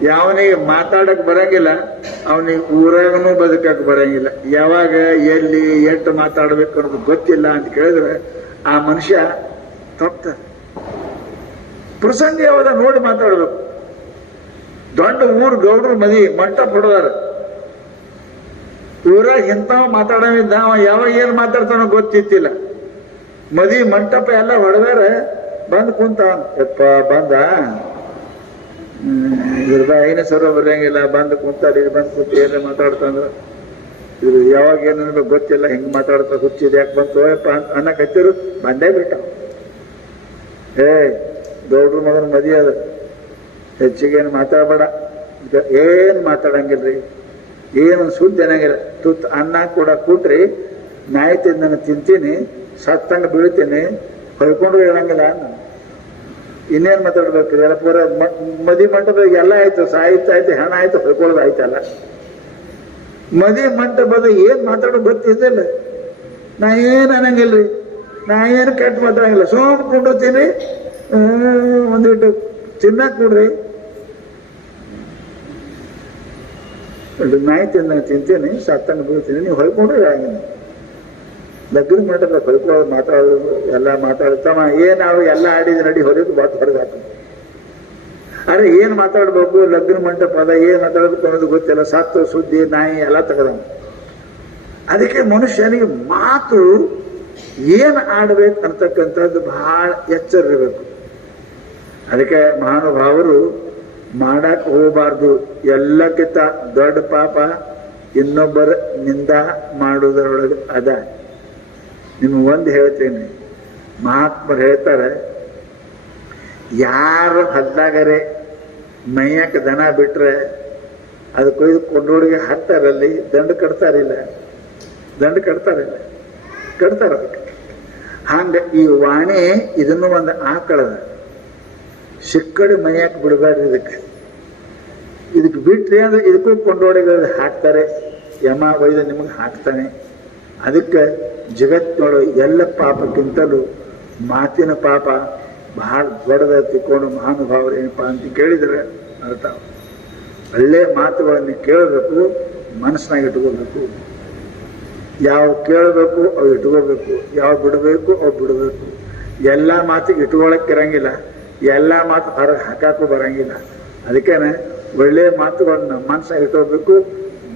ಯಾವನಿಗೆ ಮಾತಾಡಕ್ ಬರಂಗಿಲ್ಲ ಅವನಿಗೆ ಊರಾಗನೂ ಬದುಕಕ್ ಬರಂಗಿಲ್ಲ. ಯಾವಾಗ ಎಲ್ಲಿ ಎಷ್ಟು ಮಾತಾಡ್ಬೇಕು ಅನ್ನೋದು ಗೊತ್ತಿಲ್ಲ ಅಂತ ಕೇಳಿದ್ರೆ ಆ ಮನುಷ್ಯ ತಪ್ತಾರೆ. ಪ್ರಸಂಗ ಯಾವಾಗ ನೋಡಿ ಮಾತಾಡ್ಬೇಕು. ದೊಡ್ಡ ಊರು ಗೌಡ್ರು ಮದಿ ಮಂಟಪ ಹೊಡೆದಾರ. ಊರಾಗ ಇಂಥವ ಮಾತಾಡೋದಿದ್ದ, ಅವ ಯಾವಾಗ ಏನ್ ಮಾತಾಡ್ತಾನೋ ಗೊತ್ತಿತ್ತಿಲ್ಲ. ಮದಿ ಮಂಟಪ ಎಲ್ಲ ಹೊಡೆದಾರ. ಬಂದ್ ಕುಂತ, ಯಪ್ಪ ಬಂದ ಇದ್ರ ಐನ ಸರ ಬರಂಗಿಲ್ಲ, ಬಂದ್ ಕುಂತಾರ. ಇದು ಬಂದ್ ಕುಂತ ಏನ ಮಾತಾಡ್ತಂದ್ರ ಇದು ಯಾವಾಗ ಏನೋ ಗೊತ್ತಿಲ್ಲ, ಹಿಂಗೆ ಮಾತಾಡ್ತಾ ಹುಚ್ಚಿದೆ ಯಾಕೆ ಬಂತು ಅನ್ನಕತ್ತಿರು ಬಂದೇ ಬಿಟ್ಟ. ಗೌಡ್ರ ಮಗನ ಮದುವೆ ಅದು, ಹೆಚ್ಚಿಗೇನು ಮಾತಾಡಬೇಡ, ಏನು ಮಾತಾಡಂಗಿಲ್ರಿ, ಏನು ಸುದ್ದಿ ಅನ್ನಂಗಿಲ್ಲ. ತುತ್ತು ಅನ್ನ ಕೂಡ ಕೂಟ್ರಿ ನಾಯಿ ತಿಂದು ತಿಂತೀನಿ, ಸತ್ತಂಗ ಬೀಳ್ತೀನಿ, ಹೊಯ್ಕೊಂಡು ಹೇಳಂಗಿಲ್ಲ. ಇನ್ನೇನು ಮಾತಾಡ್ಬೇಕು? ಎಲ್ಲ ಪೂರ ಮದಿ ಮಂಟಪದಾಗ ಎಲ್ಲ ಆಯ್ತು, ಸಾಹಿತ್ಯ ಆಯ್ತು, ಹೆಣ ಆಯ್ತು, ಹೊಯ್ಕೊಳ್ಳೋದು ಆಯ್ತಲ್ಲ. ಮದಿ ಮಂಟಪದ ಏನ್ ಮಾತಾಡೋ ಗೊತ್ತಿದ್ದಿಲ್ಲ. ನಾ ಏನ್ ಅನ್ನಂಗಿಲ್ರಿ, ನಾ ಏನು ಕೆಟ್ಟ ಮಾತಾಡಂಗಿಲ್ಲ, ಸೋಮ್ ಕೊಂಡೋಗ್ತೀನಿ, ಒಂದಿಟ್ಟು ತಿನ್ನಕ್ ನೋಡ್ರಿ, ನಾಯಿ ತಿಂತೀನಿ, ಸತ್ತಂಗ ಬೀಳ್ತೀನಿ, ನೀವು ಹೊಯ್ಕೊಂಡ್ರೆ ಹೇಳಂಗಿಲ್ಲ. ಲಗ್ನ ಮಂಟಪ ಹೊಯ್ಕೊಳ್ಳೋದು ಮಾತಾಡೋದು ಎಲ್ಲ ಮಾತಾಡ್ತಾವ. ನಾವು ಎಲ್ಲ ಆಡಿದ ನಡಿ ಹೊರಗೆ ಹೊರಗೆ ಹಾಕ. ಅರೆ ಏನ್ ಮಾತಾಡ್ಬೇಕು, ಲಗ್ನ ಮಂಟಪ ಅದ, ಏನ್ ಮಾತಾಡ್ಬೇಕು ಅನ್ನೋದು ಗೊತ್ತಿಲ್ಲ. ಸತ್ತು ಸುದ್ದಿ ನಾಯಿ ಎಲ್ಲ ತೆಗೆದ. ಅದಕ್ಕೆ ಮನುಷ್ಯನಿಗೆ ಮಾತು ಏನ್ ಆಡ್ಬೇಕು ಅಂತಕ್ಕಂಥದ್ದು ಬಹಳ ಎಚ್ಚರ ಇರಬೇಕು. ಅದಕ್ಕೆ ಮಹಾನುಭಾವರು ಮಾಡಕ್ ಹೋಗಬಾರ್ದು. ಎಲ್ಲಕ್ಕಿಂತ ದೊಡ್ಡ ಪಾಪ ಇನ್ನೊಬ್ಬರ ನಿಂದ ಮಾಡುವುದರೊಳಗೆ ಅದ. ನಿಮ್ಗೆ ಒಂದು ಹೇಳ್ತೇನೆ, ಮಹಾತ್ಮರು ಹೇಳ್ತಾರೆ, ಯಾರು ಹದ್ದಾಗರೆ ಮೈಯಕ್ಕೆ ದನ ಬಿಟ್ರೆ ಅದು ಕೊಯ್ದು ಕೊಂಡೋಡಿಗೆ ಹಾಕ್ತಾರಲ್ಲಿ ದಂಡ ಕಟ್ತಾರಿಲ್ಲ, ಕಟ್ತಾರ ಅದಕ್ಕೆ. ಹಂಗ ಈ ವಾಣಿ ಇದನ್ನು ಒಂದು ಆಕಳದ ಸಿಕ್ಕಡಿ ಮೈಯಕ್ಕೆ ಬಿಡಬೇಡ್ರಿ. ಇದಕ್ಕೆ ಬಿಟ್ರಿ ಅಂದ್ರೆ ಇದಕ್ಕೂ ಕೊಂಡೋಡಿಗಳು ಹಾಕ್ತಾರೆ, ಯಮ ಒಯ್ದು ನಿಮಗೆ ಹಾಕ್ತಾನೆ. ಅದಕ್ಕೆ ಜಗತ್ತಿನೊಳಗೆ ಎಲ್ಲ ಪಾಪಕ್ಕಿಂತಲೂ ಮಾತಿನ ಪಾಪ ಬಹಳ ದೊಡ್ಡದ ತಿಳ್ಕೊಂಡು ಮಹಾನುಭಾವರು ಏನಪ್ಪಾ ಅಂತ ಕೇಳಿದ್ರೆ ಅರ್ಥ. ಒಳ್ಳೆ ಮಾತುಗಳನ್ನು ಕೇಳಬೇಕು, ಮನಸ್ಸಿನಾಗ ಇಟ್ಕೋಬೇಕು. ಯಾವ ಕೇಳಬೇಕು ಅವು ಇಟ್ಕೋಬೇಕು, ಯಾವ ಬಿಡಬೇಕು ಅವು ಬಿಡಬೇಕು. ಎಲ್ಲ ಮಾತಿಗೆ ಇಟ್ಕೊಳಕ್ ಇರಂಗಿಲ್ಲ, ಎಲ್ಲ ಮಾತು ಹೊರಗೆ ಹಾಕಾಕು ಬರಂಗಿಲ್ಲ. ಅದಕ್ಕೇನೆ ಒಳ್ಳೆ ಮಾತುಗಳನ್ನ ಮನಸ್ಸಾಗ ಇಟ್ಕೋಬೇಕು,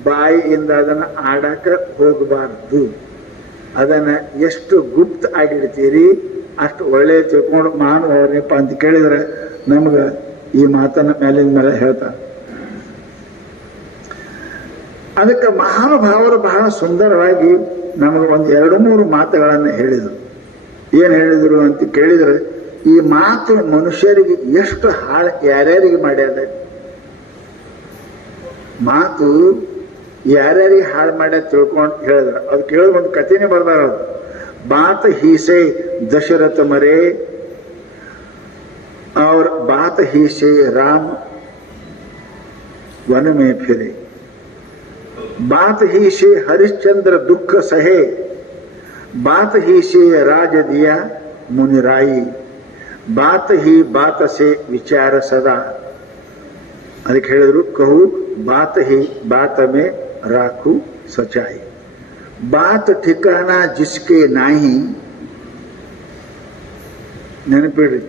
ಬಾಯಿಯಿಂದ ಅದನ್ನ ಆಡಾಕ ಹೋಗಬಾರ್ದು. ಅದನ್ನ ಎಷ್ಟು ಗುಪ್ತ ಆಗಿಡ್ತೀರಿ ಅಷ್ಟು ಒಳ್ಳೆ ತಿಳ್ಕೊಂಡು ಮಹಾನುಭಾವರಪ್ಪ ಅಂತ ಕೇಳಿದ್ರೆ ನಮ್ಗೆ ಈ ಮಾತನ್ನ ಮೇಲಿನ ಮೇಲೆ ಹೇಳ್ತಾರೆ. ಅದಕ್ಕೆ ಮಹಾನುಭಾವರು ಬಹಳ ಸುಂದರವಾಗಿ ನಮಗೆ ಒಂದು 2-3 ಮಾತುಗಳನ್ನು ಹೇಳಿದರು. ಏನ್ ಹೇಳಿದರು ಅಂತ ಕೇಳಿದ್ರೆ, ಈ ಮಾತು ಮನುಷ್ಯರಿಗೆ ಎಷ್ಟು ಹಾಳು ಯಾರ್ಯಾರಿಗೆ ಮಾಡ್ಯಾದ, ಮಾತು ಯಾರ್ಯಾರಿಗೆ ಹಾಳು ಮಾಡ್ಯಾದ ತಿಳ್ಕೊಂಡು ಹೇಳಿದ್ರು. ಅದು ಕೇಳಿದ ಒಂದು ಕಥೆನೇ ಬರ್ದಾರ. ಅದು बात ही से दशरथ मरे और बात ही से राम वन में फिरे, बात ही से हरिश्चंद्र दुख सहे, बात ही से राज दिया मुनिराई, बात ही बात से विचार सदा. ಅದಕ್ಕೆ ಹೇಳಿದ್ರು, कहू बात ही बात में राखू सच्चाई, बात ठिकाना जिसके नाही. ನೆನಪಿಡ್ರಿ,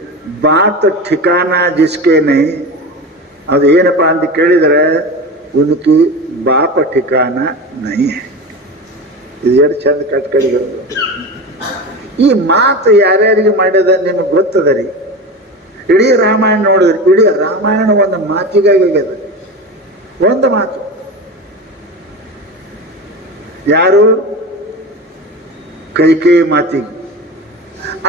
ಬಾತ್ ठिकाना जिसके नहीं. ಅದು ಏನಪ್ಪಾ ಅಂತ ಕೇಳಿದ್ರೆ, ಉನ್ಕಿ ಬಾಪ ठिकाना नहीं है. ಇದು ಎರಡು ಚಂದ ಕಟ್ಕಳಿಗಳು. ಈ ಮಾತು ಯಾರ್ಯಾರಿಗೆ ಮಾಡ್ಯದ ನಿಮಗೆ ಗೊತ್ತದರಿ. ಇಡೀ ರಾಮಾಯಣ ನೋಡಿದ್ರಿ, ಇಡೀ ರಾಮಾಯಣ ಒಂದು ಮಾತಿಗಾಗಿ ಆಗ್ಯದ. ಒಂದು ಮಾತು. ಯಾರು? ಕೈಕೇಯಿ ಮಾತಿಗೆ.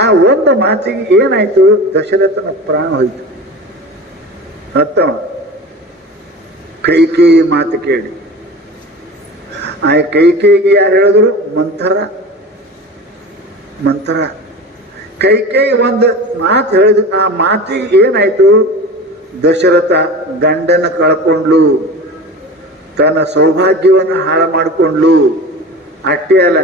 ಆ ಒಂದು ಮಾತಿಗೆ ಏನಾಯ್ತು? ದಶರಥನ ಪ್ರಾಣ ಹೋಯ್ತು. ಅರ್ಥವ? ಕೈಕೇಯಿ ಮಾತು ಕೇಳಿ. ಆ ಕೈಕೇಯಿಗೆ ಯಾರು ಹೇಳಿದ್ರು? ಮಂಥರ. ಕೈಕೇಯಿ ಒಂದು ಮಾತು ಹೇಳಿದ್ರು. ಆ ಮಾತಿಗೆ ಏನಾಯ್ತು? ದಶರಥ ಗಂಡನ ಕಳ್ಕೊಂಡ್ಲು, ತನ್ನ ಸೌಭಾಗ್ಯವನ್ನು ಹಾಳು ಮಾಡಿಕೊಂಡ್ಲು. ಅಷ್ಟೇ ಅಲ್ಲ,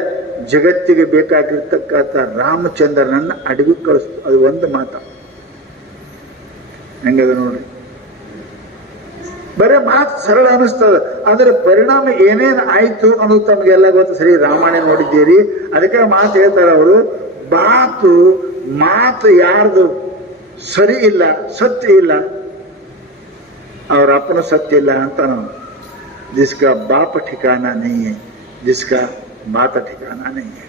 ಜಗತ್ತಿಗೆ ಬೇಕಾಗಿರ್ತಕ್ಕಂಥ ರಾಮಚಂದ್ರನನ್ನ ಅಡವಿ ಕಳಿಸ್ತು. ಅದು ಒಂದು ಮಾತ. ಹೆಂಗದ ನೋಡಿ. ಬರೇ ಮಾತು ಸರಳ ಅನಿಸ್ತದ, ಅದರ ಪರಿಣಾಮ ಏನೇನು ಆಯ್ತು ಅನ್ನೋದು ತಮಗೆಲ್ಲ ಗೊತ್ತು. ಸರಿ, ರಾಮಾಯಣ ನೋಡಿದ್ದೀರಿ. ಅದಕ್ಕೆ ಮಾತು ಹೇಳ್ತಾರೆ ಅವರು, ಮಾತು ಯಾರ್ದು ಸರಿ ಇಲ್ಲ, ಸತ್ಯ ಇಲ್ಲ, ಅವ್ರ ಅಪ್ಪನ ಸತ್ಯ ಇಲ್ಲ ಅಂತ ನಾವು. जिसका बाप ठिकाना नहीं है, जिसका बात ठिकाना नहीं है.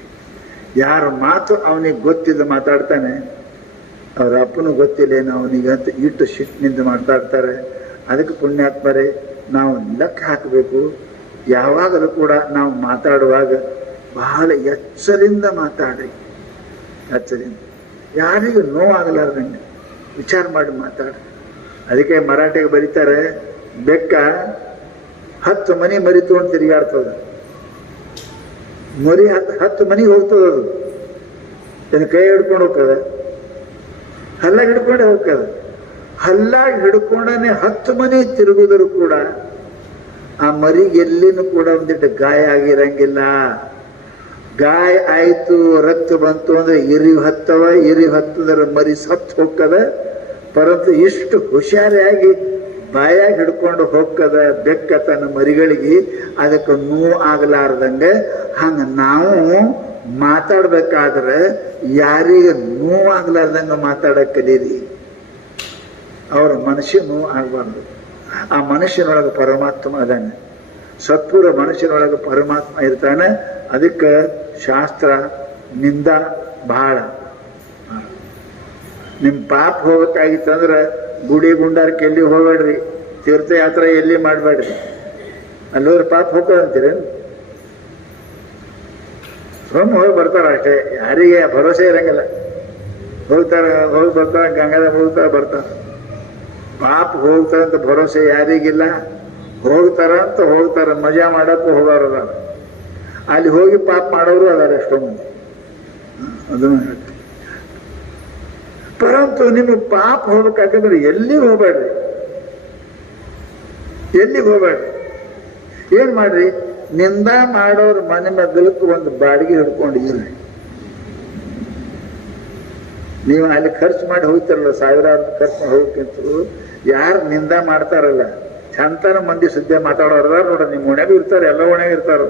ಯಾರು ಮಾತು ಅವನಿಗೆ ಗೊತ್ತಿದ್ದು ಮಾತಾಡ್ತಾನೆ, ಅವ್ರ ಅಪ್ಪನು ಗೊತ್ತಿಲ್ಲೇನೋ ಅವನಿಗಂತ ಇಟ್ಟು ಶಿಟ್ಟಿನಿಂದ ಮಾತಾಡ್ತಾರೆ. ಅದಕ್ಕೆ ಪುಣ್ಯಾತ್ಮರೇ, ನಾವು ಲೆಕ್ಕ ಹಾಕಬೇಕು. ಯಾವಾಗಲೂ ಕೂಡ ನಾವು ಮಾತಾಡುವಾಗ ಬಹಳ ಎಚ್ಚರಿಂದ ಮಾತಾಡ್ರಿ. ಎಚ್ಚರಿಂದ ಯಾರಿಗೂ ನೋವಾಗಲಾರ್ದಂಗೆ ವಿಚಾರ ಮಾಡಿ ಮಾತಾಡ್ರಿ. ಅದಕ್ಕೆ ಮರಾಠಿಗೆ ಬರೀತಾರೆ, ಬೆಕ್ಕ 10 ಮನೆ ಮರಿ ತಗೊಂಡು ತಿರುಗಾಡ್ತದ. ಮರಿ 10 ಮನೆಗೆ ಹೋಗ್ತದ. ಅದು ಇದನ್ನ ಕೈ ಹಿಡ್ಕೊಂಡು ಹೋಗ್ತದ, ಹಲ್ಲಾಗ ಹಿಡ್ಕೊಂಡೆ ಹೋಗ್ತದ. ಹಲ್ಲಾಗ ಹಿಡ್ಕೊಂಡನೆ 10 ಮನೆ ತಿರುಗುದರೂ ಕೂಡ ಆ ಮರಿಗೆ ಎಲ್ಲಿನೂ ಕೂಡ ಒಂದಿಟ್ಟು ಗಾಯ ಆಗಿರಂಗಿಲ್ಲ. ಗಾಯ ಆಯ್ತು, ರಕ್ತ ಬಂತು ಅಂದ್ರೆ ಇರಿ ಹತ್ತದರ ಮರಿ ಸತ್ತು ಹೋಗ್ತದ. ಪರಂತು ಇಷ್ಟು ಹುಷಾರಿಯಾಗಿ ಬಾಯಾಗಿ ಹಿಡ್ಕೊಂಡು ಹೋಗ್ತದ ಬೆಕ್ಕ ತನ್ನ ಮರಿಗಳಿಗೆ, ಅದಕ್ಕೆ ನೋವು ಆಗಲಾರ್ದಂಗೆ. ಹಂಗ ನಾವು ಮಾತಾಡ್ಬೇಕಾದ್ರೆ ಯಾರಿಗೆ ನೋವು ಆಗ್ಲಾರ್ದಂಗ ಮಾತಾಡಕ್ ಕಲೀರಿ. ಅವ್ರ ಮನುಷ್ಯ ನೋವು ಆಗ್ಬಾರ್ದು. ಆ ಮನುಷ್ಯನೊಳಗೆ ಪರಮಾತ್ಮ ಅದಾನೆ. ಸತ್ಪುರ ಮನುಷ್ಯನೊಳಗೆ ಪರಮಾತ್ಮ ಇರ್ತಾನೆ. ಅದಕ್ಕೆ ಶಾಸ್ತ್ರ ನಿಂದ ಬಹಳ. ನಿಮ್ ಪಾಪ ಹೋಗ್ಬೇಕಾಗಿತ್ತಂದ್ರೆ ಗುಡಿ ಗುಂಡಾರಕ್ಕೆ ಎಲ್ಲಿ ಹೋಗ್ಬೇಡ್ರಿ, ತೀರ್ಥಯಾತ್ರೆ ಎಲ್ಲಿ ಮಾಡ್ಬೇಡ್ರಿ. ಅಲ್ಲೋದ್ರ ಪಾಪ ಹೋಗ್ತದಂತೀರಿ. ಸುಮ್ಮ ಹೋಗಿ ಬರ್ತಾರ ಅಷ್ಟೇ, ಯಾರಿಗೆ ಭರೋಸೆ ಇರಂಗಿಲ್ಲ. ಹೋಗಿ ಬರ್ತಾರ, ಗಂಗಾದ ಬರ್ತಾರ. ಪಾಪ ಹೋಗ್ತಾರಂತ ಭರೋಸೆ ಯಾರಿಗಿಲ್ಲ. ಹೋಗ್ತಾರ ಮಜಾ ಮಾಡಕ್ಕೂ ಹೋಗೋರು ಅದಾರ. ಅಲ್ಲಿ ಹೋಗಿ ಪಾಪ ಮಾಡೋರು ಅದಾರ ಎಷ್ಟೋ ಮಂದಿ. ಅದನ್ನು ಹೇಳ್ತೀನಿ. ಪರಂತು ನಿಮಗೆ ಪಾಪ ಹೋಗ್ಬೇಕಾದ್ರೆ ಎಲ್ಲಿಗೆ ಹೋಗ್ಬೇಡ್ರಿ. ಏನ್ ಮಾಡ್ರಿ, ನಿಂದ ಮಾಡೋರು ಮನೆ ಮಗ್ಗಲಕ್ಕೆ ಒಂದು ಬಾಡಿಗೆ ಹಿಡ್ಕೊಂಡು ಇರ್ರಿ. ನೀವು ಅಲ್ಲಿ ಖರ್ಚು ಮಾಡಿ ಹೋಗ್ತಾರಲ್ಲ, ಸಾವಿರಾರು ಖರ್ಚು ಮಾಡಿ ಹೋಗ್ತಿಂತರು. ಯಾರು ನಿಂದ ಮಾಡ್ತಾರಲ್ಲ, ಚಂತನ ಮಂದಿ ಸುದ್ದಿ ಮಾತಾಡೋರ್ದಾರ ನೋಡ್ರಿ. ನಿಮ್ಮ ಓಣ್ಯಾಗ ಇರ್ತಾರೆ, ಎಲ್ಲ ಓಣ್ಯಾಗ ಇರ್ತಾರ.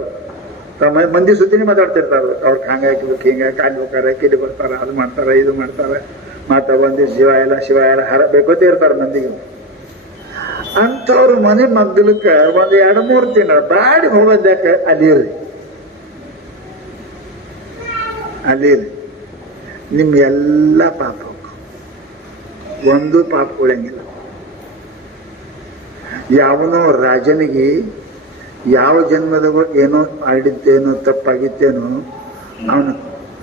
ಮಂದಿ ಸುದ್ದಿನೇ ಮಾತಾಡ್ತಿರ್ತಾರ. ಅವ್ರಿಗೆ ಹಂಗಾಕಿಬೇಕು, ಹಿಂಗಾಕಿ ಅಲ್ಲಿ ಹೋಗ್ತಾರೆ, ಕಿಲಿ ಬರ್ತಾರ, ಅದು ಮಾಡ್ತಾರ, ಇದು ಮಾಡ್ತಾರೆ. ಮತ್ತ ಬಂದಿ ಶಿವ ಎಲ್ಲ ಹರ ಬೇಕೋತೇ ಇರ್ತಾರ ಮಂದಿಗೆ. ಅಂಥವ್ರ ಮನೆ ಮಗ್ಗಲಕ್ಕ 1-2-3 ತಿಂಗಳು ಬಾಡಿ ಹೋಗೋದ್ಯಾಕ ಅಲ್ಲಿರ್ರಿ. ನಿಮ್ ಎಲ್ಲ ಪಾಪ ಒಂದು ಪಾಪ ಉಳಂಗಿಲ್ಲ. ಯಾವನೋ ರಾಜನಿಗೆ ಯಾವ ಜನ್ಮದಾಗ ಏನೋ ಆಡಿದ್ದೇನೋ ತಪ್ಪಾಗಿತ್ತೇನೋ ಅವನು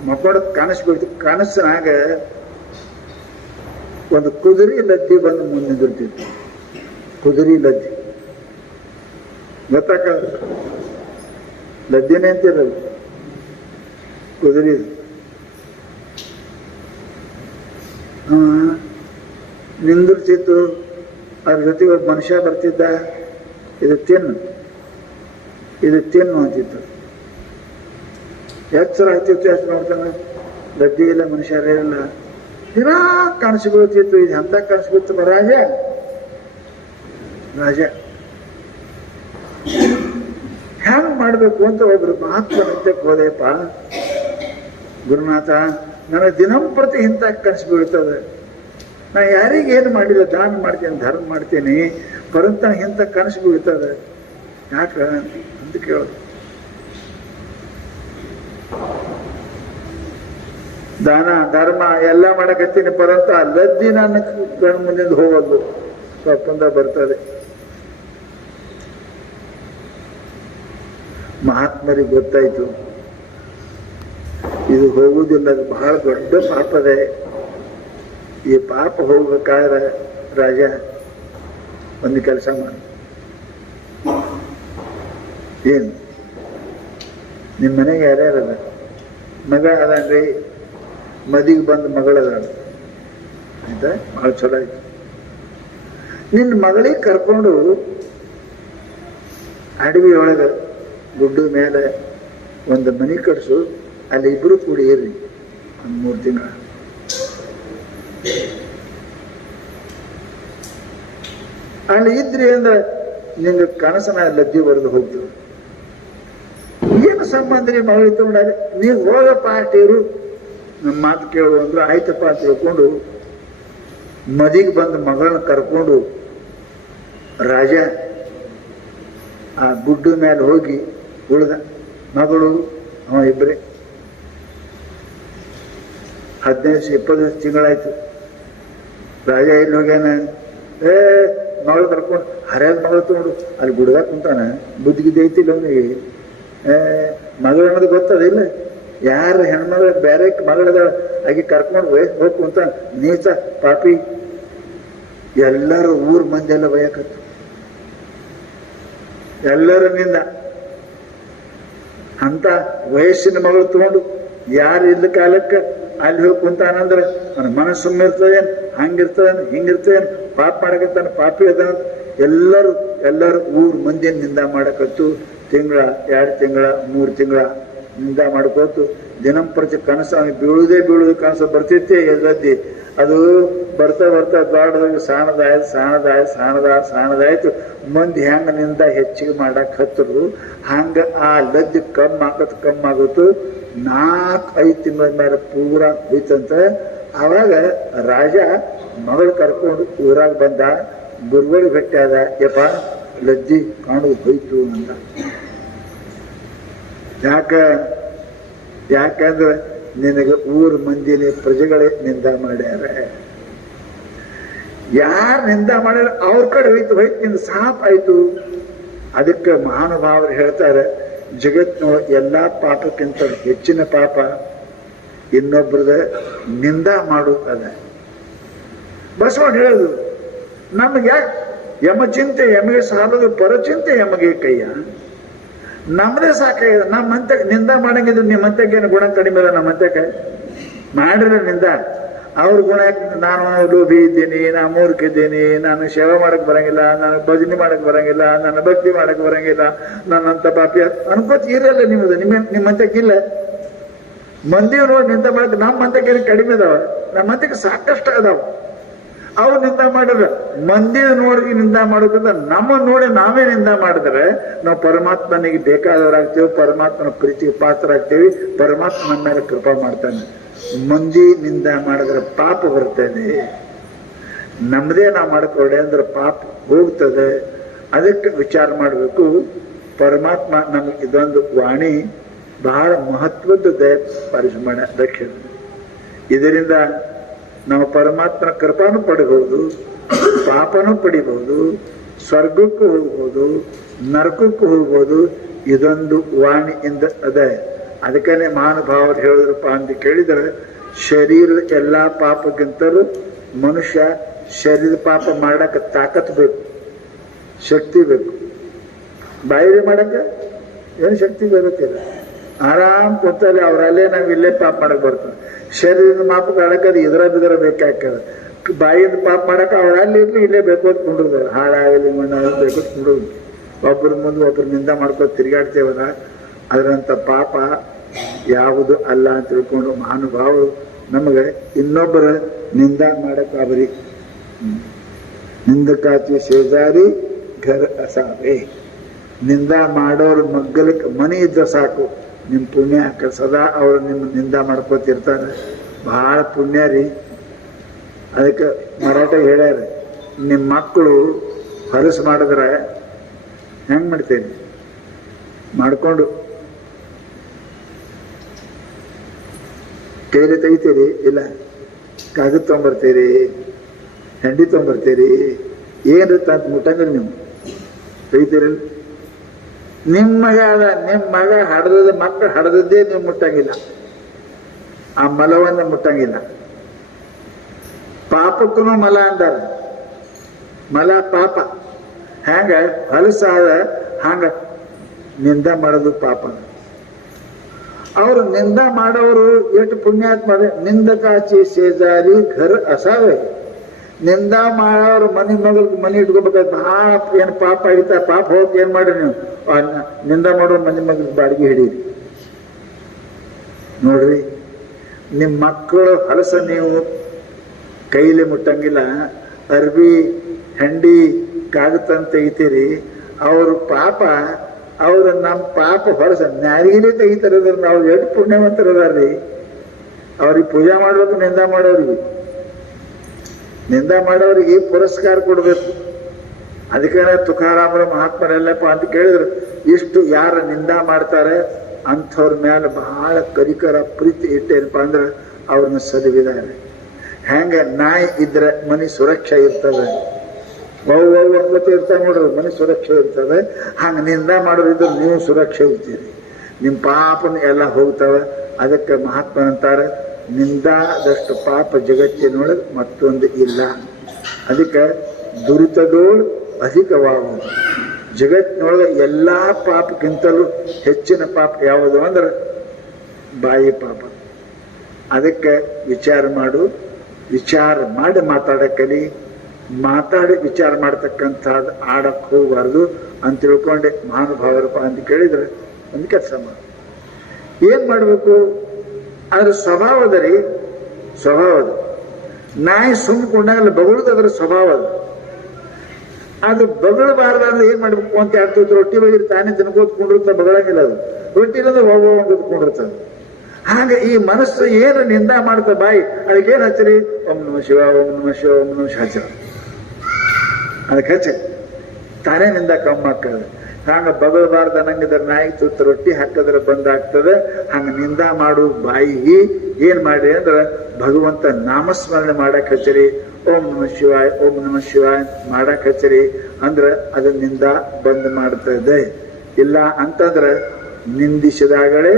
ಮಕ್ಕಳ ಕನಸು ಕನಸಿನಾಗ ಒಂದು ಕುದುರೆ ಲದ್ದಿ ಬಂದು ಮುಂದೆ ನಿಂತಿರ್ತಿತ್ತು. ಕುದುರೆ ಲದ್ದಿ ಗೊತ್ತಾಕ, ಲದ್ದಿನೇ ಅಂತಿರಲ್ಲ, ಕುದುರೆ. ನಿಂದಿರ್ತಿತ್ತು. ಅದ್ರ ಜೊತೆಗೆ ಒಬ್ಬ ಮನುಷ್ಯ ಬರ್ತಿದ್ದ, ಇದು ತಿನ್ನು ಅಂತಿತ್ತು. ಎಚ್ಚರ ಆಗ್ತಿತ್ತು. ಎಷ್ಟು ನೋಡ್ತಾನೆ, ಲದ್ದಿ ಇಲ್ಲ, ಮನುಷ್ಯರೇ ಇಲ್ಲ. ದಿನ ಕಾಣಿಸ್ಕೊಳ್ತಿತ್ತು. ಇದು ಎಂತ ಕಾಣಿಸ್ಕೊಳ್ತು, ರಾಜ ಹ್ಯಾಂಗ್ ಮಾಡ್ಬೇಕು ಅಂತ ಒಬ್ರು ಮಹಾತ್ಮನಂತೆ ಹೋದೆಪ್ಪ. ಗುರುನಾಥ, ನನಗೆ ದಿನಂಪ್ರತಿ ಇಂಥ ಕನಸು ಬೀಳ್ತದೆ. ನಾ ಯಾರಿಗೇನು ಮಾಡಿಲ್ಲ, ದಾನ ಮಾಡ್ತೀನಿ, ಧರ್ಮ ಮಾಡ್ತೀನಿ, ಪರಂತ ಇಂಥ ಕನಸು ಬೀಳ್ತದೆ. ಯಾಕ ಅಂತ ಕೇಳೋದು. ದಾನ ಧರ್ಮ ಎಲ್ಲ ಮಾಡಕತ್ತೀನಿ, ಪರಂತ ಲದ್ದಿ ನನ್ನ ಗಣ ಮುಂದಿಂದ ಹೋಗೋದು ಸ್ವಪ್ಪಂದ ಬರ್ತದೆ. ಮಹಾತ್ಮರಿಗೆ ಗೊತ್ತಾಯ್ತು ಇದು ಹೋಗುವುದಿಲ್ಲ, ಅದು ಬಹಳ ದೊಡ್ಡ ಪಾಪದೆ. ಈ ಪಾಪ ಹೋಗ್ಬೇಕಾದ್ರೆ ರಾಜ ಒಂದು ಕೆಲಸ ಮಾಡಿ. ಏನು, ನಿಮ್ಮ ಮನೆಗೆ ಯಾರ್ಯಾರದ ಮಗ ಅದನ್ರಿ, ಮದಿಗೆ ಬಂದ ಮಗಳದ ಆಯ್ತಾ, ಬಹಳ ಚಲೋ ಆಯ್ತು. ನಿನ್ನ ಮಗಳಿಗೆ ಕರ್ಕೊಂಡು ಅಡವಿ ಒಳಗೆ ಗುಡ್ಡ ಮೇಲೆ ಒಂದು ಮನೆ ಕಟ್ಸು, ಅಲ್ಲಿ ಇಬ್ರು ಕೂಡಿ ಇರ್ರಿ ಒಂದು 3 ತಿಂಗಳ. ಅಲ್ಲಿ ಇದ್ರಿ ಅಂದ್ರೆ ನಿಂಗೆ ಕನಸನ ಲದ್ದಿ ಬರೆದು ಹೋಗ್ತೀವಿ. ಏನು ಸಂಬಂಧ ರೀ ಮಗಳು ತಗೊಂಡಾರೆ, ನೀವು ಹೋಗಪ್ಪ ಅಷ್ಟಿರು, ನಮ್ಮ ಮಾತು ಕೇಳು ಅಂದ್ರೆ ಆಯ್ತಪ್ಪ ಅಂತ ಹೇಳ್ಕೊಂಡು ಮದಿಗೆ ಬಂದ ಮಗಳನ್ನ ಕರ್ಕೊಂಡು ರಾಜ ಆ ಗುಡ್ಡ ಮೇಲೆ ಹೋಗಿ ಉಳ್ದ. ಮಗಳು ಅವ ಇಬ್ಬರೇ. 15-20 ತಿಂಗಳಾಯ್ತು. ರಾಜ ಎಲ್ಲಿ ಹೋಗ್ಯಾನ, ಮಗಳು ಕರ್ಕೊಂಡು ಹರಿಯಾದ ಮಗಳು ತಗೊಂಡು ಅಲ್ಲಿ ಗುಡ್ದಾಗ ಕುಂತಾನ, ಬುದ್ಧಿಗಿದ್ದ ಐತಿಲ್ಲ ಅವನಿಗೆ. ಮಗಳು ಅನ್ನೋದು ಗೊತ್ತದಿಲ್ಲ, ಯಾರ ಹೆಣ್ಮಗಳ ಬೇರೆ ಮಗಳದ ಆಗಿ ಕರ್ಕೊಂಡು ಹೋಗಿ ಕುಂತ ನೀಚ ಪಾಪಿ. ಎಲ್ಲರೂ ಊರ್ ಮಂದಿ ಎಲ್ಲ ಬಯಕತ್ತು, ಎಲ್ಲರನ್ನಿಂದ ಅಂತ ವಯಸ್ಸಿನ ಮಗಳು ತಗೊಂಡು ಯಾರು ಇದ್ದ ಕಾಲಕ್ಕೆ ಅಲ್ಲಿ ಹೋಗಿ ಕುಂತಾನಂದ್ರೆ ಅವನ ಮನಸ್ಸು ಸುಮ್ಮಿರ್ತದೇನು, ಹಂಗಿರ್ತದೇನು, ಹಿಂಗಿರ್ತದೇನು, ಪಾಪ ಮಾಡಕತ್ತಾನ, ಪಾಪಿ ಅದಾನ. ಎಲ್ಲರೂ ಊರ್ ಮಂದಿಯ ನಿಂದ ಮಾಡಕತ್ತು. ತಿಂಗಳ 2 ತಿಂಗಳ 3 ತಿಂಗಳ ನಿಂದ ಮಾಡ್ಕೋತು. ದಿನಂಪ್ರತಿ ಕನಸು ಅವನಿಗೆ ಬೀಳುವುದು ಕನಸು ಬರ್ತಿತ್ತೆ ಎದ್ದಿ. ಅದು ಬರ್ತಾ ದೊಡ್ಡದಾಗಿ ಸಾಣದಾಯ್ತು. ಮಂದಿ ಹೆಂಗ ನಿಂದ ಹೆಚ್ಚಿಗೆ ಮಾಡಕ್ ಹತ್ತರು, ಹಂಗ ಆ ಲಜ್ಜೆ ಕಮ್ಮಾಗತ್ತು. 4-5 ತಿಂಗಳ ಮೇಲೆ ಪೂರ ಹೋಯ್ತಂತ. ಆವಾಗ ರಾಜ ಮಗಳು ಕರ್ಕೊಂಡು ಊರಾಗ ಬಂದ, ಗುರುಗಳಿಗೆ ಭೇಟಿ ಆದ. ಯಪ್ಪ ಲಜ್ಜಿ ಕಾಣುದು ಹೋಯ್ತು ಅಂತ. ಯಾಕಂದ್ರೆ ನಿನಗೆ ಊರ್ ಮಂದಿನೇ ಪ್ರಜೆಗಳೇ ನಿಂದ ಮಾಡ್ಯಾರ. ಯಾರು ನಿಂದ ಮಾಡ್ಯಾರ ಅವ್ರ ಕಡೆ ಹೋಯ್ತು ನಿಂದ ಸಾಪ್ ಆಯ್ತು. ಅದಕ್ಕೆ ಮಹಾನುಭಾವರು ಹೇಳ್ತಾರೆ, ಜಗತ್ತಿನೊಳಗೆ ಎಲ್ಲಾ ಪಾಪಕ್ಕಿಂತ ಹೆಚ್ಚಿನ ಪಾಪ ಇನ್ನೊಬ್ಬರದ ನಿಂದ ಮಾಡುತ್ತದ. ಬಸವಣ್ಣ ಹೇಳುದು, ನಮ್ಗೆ ಯಾಕೆ ಯಮ ಚಿಂತೆ ಯಮಗೆ ಸಾಲದು, ಪರಚಿಂತೆ ಯಮಗೆ ಕೈಯ. ನಮ್ಮದೇ ಸಾಕಾಗಿದೆ. ನಮ್ಮಂತ ನಿಂದ ಮಾಡಂಗಿದ್ರು ನಿಮ್ಮಂತಕ್ಕೇನು ಗುಣ ಕಡಿಮೆ ಇಲ್ಲ. ನಮ್ಮಂತಕ್ಕೆ ಮಾಡಿದ್ರೆ ನಿಂದ ಅವ್ರ ಗುಣ, ನಾನು ಲೋಭಿ ಇದ್ದೀನಿ, ನಾನು ಮೂರ್ಖ ಇದ್ದೀನಿ, ನಾನು ಸೇವೆ ಮಾಡಕ್ ಬರಂಗಿಲ್ಲ, ನಾನು ಭಜನೆ ಮಾಡಕ್ ಬರಂಗಿಲ್ಲ, ನನ್ನ ಭಕ್ತಿ ಮಾಡಕ್ ಬರಂಗಿಲ್ಲ, ನನ್ನಂತ ಪಾಪಿ ಅನ್ಕೋತ ಇರಲ್ಲ. ನಿಮ್ಮದು ನಿಮ್ಮಂತಕ್ಕಿಲ್ಲ. ಮಂದಿ ನೋಡಿ ನಿಂದ ಮಾಡಕ್ ನಮ್ಮಂತಕ್ಕೇನು ಕಡಿಮೆ ಅದಾವ, ನಮ್ಮಂತಕ್ಕೆ ಸಾಕಷ್ಟು ಅದಾವ. ಅವ್ರು ನಿಂದ ಮಾಡಿದ್ರೆ ಮಂದಿ ನೋಡಿ ನಿಂದ ಮಾಡೋದ್ರಿಂದ ನಮ್ಮ ನೋಡಿ ನಾವೇ ನಿಂದ ಮಾಡಿದ್ರೆ ನಾವು ಪರಮಾತ್ಮನಿಗೆ ಬೇಕಾದವರಾಗ್ತೇವೆ, ಪರಮಾತ್ಮನ ಪ್ರೀತಿಗೆ ಪಾತ್ರರಾಗ್ತೇವೆ, ಪರಮಾತ್ಮ ನಮ್ಮ ಮೇಲೆ ಕೃಪಾ ಮಾಡ್ತಾನೆ. ಮಂದಿ ನಿಂದ ಮಾಡಿದ್ರೆ ಪಾಪ ಬರ್ತದೆ, ನಮ್ಮದೇ ನಾವು ಮಾಡ್ಕೊಳ್ಳೆ ಅಂದ್ರೆ ಪಾಪ ಹೋಗ್ತದೆ. ಅದಕ್ಕೆ ವಿಚಾರ ಮಾಡಬೇಕು. ಪರಮಾತ್ಮ ನಮಗೆ ಇದೊಂದು ವಾಣಿ ಬಹಳ ಮಹತ್ವದ ಪರಿಶ್ರಮ ರಕ್ಷಣೆ. ಇದರಿಂದ ನಾವು ಪರಮಾತ್ಮನ ಕೃಪಾನು ಪಡಿಬಹುದು, ಪಾಪನೂ ಪಡಿಬಹುದು, ಸ್ವರ್ಗಕ್ಕೂ ಹೋಗ್ಬೋದು, ನರಕಕ್ಕೂ ಹೋಗ್ಬೋದು. ಇದೊಂದು ವಾಣಿಯಿಂದ ಅದೇ. ಅದಕ್ಕೇ ಮಹಾನುಭಾವರು ಹೇಳಿದ್ರಪ್ಪ ಅಂತ ಕೇಳಿದರೆ, ಶರೀರದ ಎಲ್ಲಾ ಪಾಪಕ್ಕಿಂತಲೂ ಮನುಷ್ಯ ಶರೀರ ಪಾಪ ಮಾಡಕ್ಕೆ ತಾಕತ್ ಬೇಕು, ಶಕ್ತಿ ಬೇಕು. ಬಾಯಿಗೆ ಮಾಡಕ್ಕೆ ಏನು ಶಕ್ತಿ ಬರುತ್ತಿಲ್ಲ. ಆರಾಮ್ ಕೂತಲ್ಲಿ ಅವರಲ್ಲೇ ನಾವು ಇಲ್ಲೇ ಪಾಪ ಮಾಡಕ್ ಬರ್ತದೆ. ಶರೀರದ ಮಾಪ ಮಾಡಕ್ಕೆ ಅದು ಬಿದ್ರ ಬೇಕಾಗ್ತದೆ. ಬಾಯಿಂದ ಪಾಪ ಮಾಡಕ್ಕೆ ಅವರಲ್ಲಿ ಇರ್ಲಿ ಇಲ್ಲೇ ಬೇಕು ಅಂತ ಕುಂಡ್ರದು, ಹಾಳಾಗಲಿ ಮಣ್ಣಾಗಲಿ ಬೇಕು ಅಂತ ಕುಂಡ್ರದು. ಒಬ್ಬರ ಮುಂದೆ ಒಬ್ಬರ ನಿಂದ ಮಾಡ್ಕೊಂಡು ತಿರುಗಾಡ್ತೇವಲ್ಲ, ಅದರಂತ ಪಾಪ ಯಾವುದು ಅಲ್ಲ ಅಂತ ತಿಳ್ಕೊಂಡು ಮಹಾನುಭಾವರು ನಮಗೆ ಇನ್ನೊಬ್ಬರ ನಿಂದ ಮಾಡಕ್ಕಾಬರಿ. ನಿಂದಕಾಚಿ ಶೇಜಾರಿ ಘರ ಅಸಾವೆ. ನಿಂದ ಮಾಡೋರು ಮಗ್ಗಲಕ್ಕೆ ಮನೆ ಇದ್ರೆ ಸಾಕು, ನಿಮ್ಮ ಪುಣ್ಯ. ಸದಾ ಅವರು ನಿಮ್ಮ ನಿಂದ ಮಾಡ್ಕೋತಿರ್ತಾರೆ, ಬಹಳ ಪುಣ್ಯ ರೀ. ಅದಕ್ಕೆ ಮರಾಠ ಹೇಳ್ಯಾರ, ನಿಮ್ಮ ಮಕ್ಕಳು ಹೊಲಸು ಮಾಡಿದ್ರೆ ಹೆಂಗ್ ಮಾಡ್ತೇನೆ ಮಾಡ್ಕೊಂಡು ಕೈಲಿ ತೆಗಿತೀರಿ, ಇಲ್ಲ ಕಾಗದ ತೊಗೊಂಬರ್ತೀರಿ, ಹೆಂಡಿ ತೊಗೊಂಬರ್ತೀರಿ, ಏನಿರುತ್ತೆ ಅಂತ ಮುಟ್ಟಂಗಿಲ್ಲ. ನೀವು ತೆಗಿತೀರಿಲ್ಲ. ನಿಮ್ಮ ಮಗ ಹಡದ ಮಕ್ಕಳು ಹಡದದ್ದೇ ನೀವು ಮುಟ್ಟಂಗಿಲ್ಲ, ಆ ಮಲವನ್ನ ಮುಟ್ಟಂಗಿಲ್ಲ. ಪಾಪಕ್ಕೂ ಮಲ ಅಂದಾರ. ಮಲ ಪಾಪ. ಹ್ಯಾಂಗ ಹೊಲಸಾದ ಹಂಗ ನಿಂದ ಮಾಡೋದು ಪಾಪ. ಅವರು ನಿಂದ ಮಾಡೋರು ಎಷ್ಟು ಪುಣ್ಯಾತ್ಮ. ನಿಂದಕಾಚಿ ಸೇಜಾರಿ ಘರ ಅಸಾವೆ. ನಿಂದ ಮಾಡೋರು ಮನೆ ಇಟ್ಕೋಬೇಕಾದ್ರೆ ಬಹಳ ಏನು ಪಾಪ ಆಗಿತ್ತ. ಪಾಪ ಹೋಗಿ ಏನ್ ಮಾಡ್ರಿ ನೀವು, ನಿಂದ ಮಾಡೋ ಮನೆ ಮಗಳಿಗೆ ಬಾಡಿಗೆ ಹಿಡೀರಿ. ನೋಡ್ರಿ, ನಿಮ್ಮ ಮಕ್ಕಳು ಹೊಲಸ ನೀವು ಕೈಲಿ ಮುಟ್ಟಂಗಿಲ್ಲ, ಅರ್ಬಿ ಹೆಂಡಿ ಕಾಗತಂತ ತೆಗಿತೀರಿ. ಅವ್ರ ಪಾಪ, ಅವ್ರು ನಮ್ಮ ಪಾಪ ಹೊಲಸ ನ್ಯಾರಿಗಿನೇ ತೆಗಿತಾರ. ಅವ್ರು ಎಷ್ಟು ಪುಣ್ಯವಂತರದಾರ್ರಿ. ಅವ್ರಿಗೆ ಪೂಜೆ ಮಾಡ್ಬೇಕು. ನಿಂದ ಮಾಡೋರಿಗೆ ಪುರಸ್ಕಾರ ಕೊಡ್ಬೇಕು. ಅದಕ್ಕೆ ತುಕಾರಾಮರ ಮಹಾತ್ಮರೆಲ್ಲಪ್ಪ ಅಂತ ಕೇಳಿದ್ರು, ಇಷ್ಟು ಯಾರ ನಿಂದ ಮಾಡ್ತಾರೆ ಅಂಥವ್ರ ಮೇಲೆ ಬಹಳ ಕರಿಕರ ಪ್ರೀತಿ ಇಟ್ಟೇನಪ್ಪ ಅಂದ್ರೆ ಅವ್ರನ್ನ ಸದವಿದ್ದಾರೆ. ಹೆಂಗ ನಾಯಿ ಇದ್ರೆ ಮನೆ ಸುರಕ್ಷಾ ಇರ್ತದೆ, ಅನ್ಕೋತಿ ಇರ್ತಾವೆ ನೋಡ್ರಿ, ಮನೆ ಸುರಕ್ಷೆ ಇರ್ತದೆ. ಹಂಗೆ ನಿಂದ ಮಾಡೋದಿದ್ರೆ ನೀವು ಸುರಕ್ಷೆ ಇರ್ತೀರಿ, ನಿಮ್ಮ ಪಾಪನ ಎಲ್ಲ ಹೋಗ್ತವೆ. ಅದಕ್ಕೆ ಮಹಾತ್ಮನಂತಾರೆ, ನಿಂದಾದಷ್ಟು ಪಾಪ ಜಗತ್ತಿನೊಳಗೆ ಮತ್ತೊಂದು ಇಲ್ಲ. ಅದಕ್ಕೆ ದುರಿತದೋಳು ಅಧಿಕವಾಗುವುದು. ಜಗತ್ತಿನೊಳಗೆ ಎಲ್ಲ ಪಾಪಕ್ಕಿಂತಲೂ ಹೆಚ್ಚಿನ ಪಾಪ ಯಾವುದು ಅಂದ್ರೆ ಬಾಯಿ ಪಾಪ. ಅದಕ್ಕೆ ವಿಚಾರ ಮಾಡು, ವಿಚಾರ ಮಾಡಿ ಮಾತಾಡಕ್ಕಲಿ, ಮಾತಾಡಿ ವಿಚಾರ ಮಾಡ್ತಕ್ಕಂಥದ್ದು ಆಡಕ್ಕೆ ಹೋಗಬಾರ್ದು ಅಂತ ತಿಳ್ಕೊಂಡೆ ಮಹಾನುಭಾವರಪ್ಪ ಅಂತ ಕೇಳಿದ್ರೆ ಒಂದು ಕೆಲಸ ಮಾಡು. ಏನ್ ಮಾಡಬೇಕು? ಅದ್ರ ಸ್ವಭಾವದ ರೀ, ಸ್ವಭಾವದ ನಾಯಿ ಸುಮ್ಕೊಂಡಾಗಲ್ಲ ಬಗಳುದು ಅದರ ಸ್ವಭಾವದ. ಅದು ಬಗಳಬಾರ್ದಂದ್ರೆ ಏನ್ ಮಾಡ್ಬೇಕು ಅಂತ ಆಗ್ತದೆ. ರೊಟ್ಟಿ ಬೈದ್ರೆ ತಾನೇ ತಿನ್ಕೋತ್ಕೊಂಡಿರ್ತ, ಬಗಳಂಗಿಲ್ಲ ಅದು. ರೊಟ್ಟಿ ಇಲ್ಲಂದ್ರೆ ಹೋಗ್ಕೊಂಡಿರ್ತದೆ. ಹಾಗೆ ಈ ಮನಸ್ಸು ಏನು ನಿಂದ ಮಾಡ್ತಾ ಬಾಯಿ ಅದಕ್ಕೇನು ಹಚ್ಚಿರಿ? ಓಂ ನಮ ಶಿವ, ಓಂ ನಮ ಶಿವ, ಓಂ ನಮ ಶಿವ ಹಚ್ಚ. ಅದಕ್ಕೆ ಹಚ್ಚ ತಾನೇ ನಿಂದ ಕಮ್ಮಿ ಆಗ್ತದೆ. ಹಂಗ ಬಗಳಬಾರ್ದ ಅನ್ನಂಗಿದ್ರೆ ನಾಯಿ ತುತ್ತ ರೊಟ್ಟಿ ಹಾಕಿದ್ರೆ ಬಂದಾಗ್ತದೆ. ಹಂಗ ನಿಂದ ಮಾಡು ಬಾಯಿಗೆ ಏನ್ ಮಾಡಿ ಅಂದ್ರೆ ಭಗವಂತ ನಾಮಸ್ಮರಣೆ ಮಾಡಕ್ ಹಚ್ಚರಿ. ಓಂ ನಮ ಶಿವಾಯ, ಓಂ ನಮ ಶಿವಾಯ ಮಾಡಕ್ ಹಚ್ಚರಿ ಅಂದ್ರೆ ಅದನ್ನಿಂದ ಬಂದ್ ಮಾಡ್ತದೆ. ಇಲ್ಲ ಅಂತಂದ್ರೆ ನಿಂದಿಸಿದಾಗಲೇ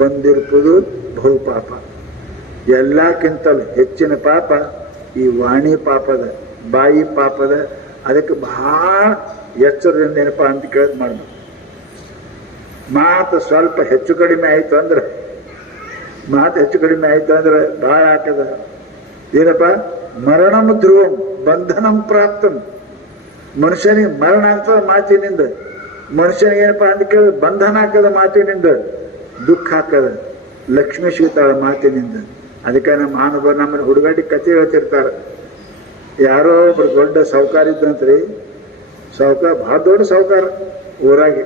ಬಂದಿರ್ಪುದು ಬಹುಪಾಪ. ಎಲ್ಲಕ್ಕಿಂತಲೂ ಹೆಚ್ಚಿನ ಪಾಪ ಈ ವಾಣಿ ಪಾಪದ, ಬಾಯಿ ಪಾಪದ. ಅದಕ್ಕೆ ಬಹಳ ಎಚ್ಚರದಿಂದ ಏನಪ್ಪ ಅಂತ ಕೇಳಿದ್ ಮಾಡ್ಬೇಕು. ಮಾತು ಸ್ವಲ್ಪ ಹೆಚ್ಚು ಕಡಿಮೆ ಆಯ್ತು ಅಂದ್ರೆ ಬಹಳ ಹಾಕದ. ಏನಪ್ಪ? ಮರಣಂ ಧ್ರುವಂ ಬಂಧನಂ ಪ್ರಾಪ್ತಂ. ಮನುಷ್ಯನಿಗೆ ಮರಣ ಆಗ್ತದ ಮಾತಿನಿಂದ. ಮನುಷ್ಯನಿಗೆ ಏನಪ್ಪಾ ಅಂತ ಕೇಳಿದ್ರೆ ಬಂಧನ ಹಾಕದ ಮಾತಿನಿಂದ, ದುಃಖ ಹಾಕದ. ಲಕ್ಷ್ಮಿ ಸಿಗ್ತಾಳ ಮಾತಿನಿಂದ. ಅದಕ್ಕೆ ನಮ್ಮ ಮಹಾನುಭಾವ ನಮ್ಮಲ್ಲಿ ಹುಡುಗಾಟಿ ಕಥೆ ಹೇಳ್ತಿರ್ತಾರೆ. ಯಾರೋ ಒಬ್ರು ದೊಡ್ಡ ಸಾಹುಕಾರ ಇದ್ದಂತ್ರಿ. ಸಾಹುಕಾರ ಬಹಳ ದೊಡ್ಡ ಸಾಹುಕಾರ, ಊರಾಗೆ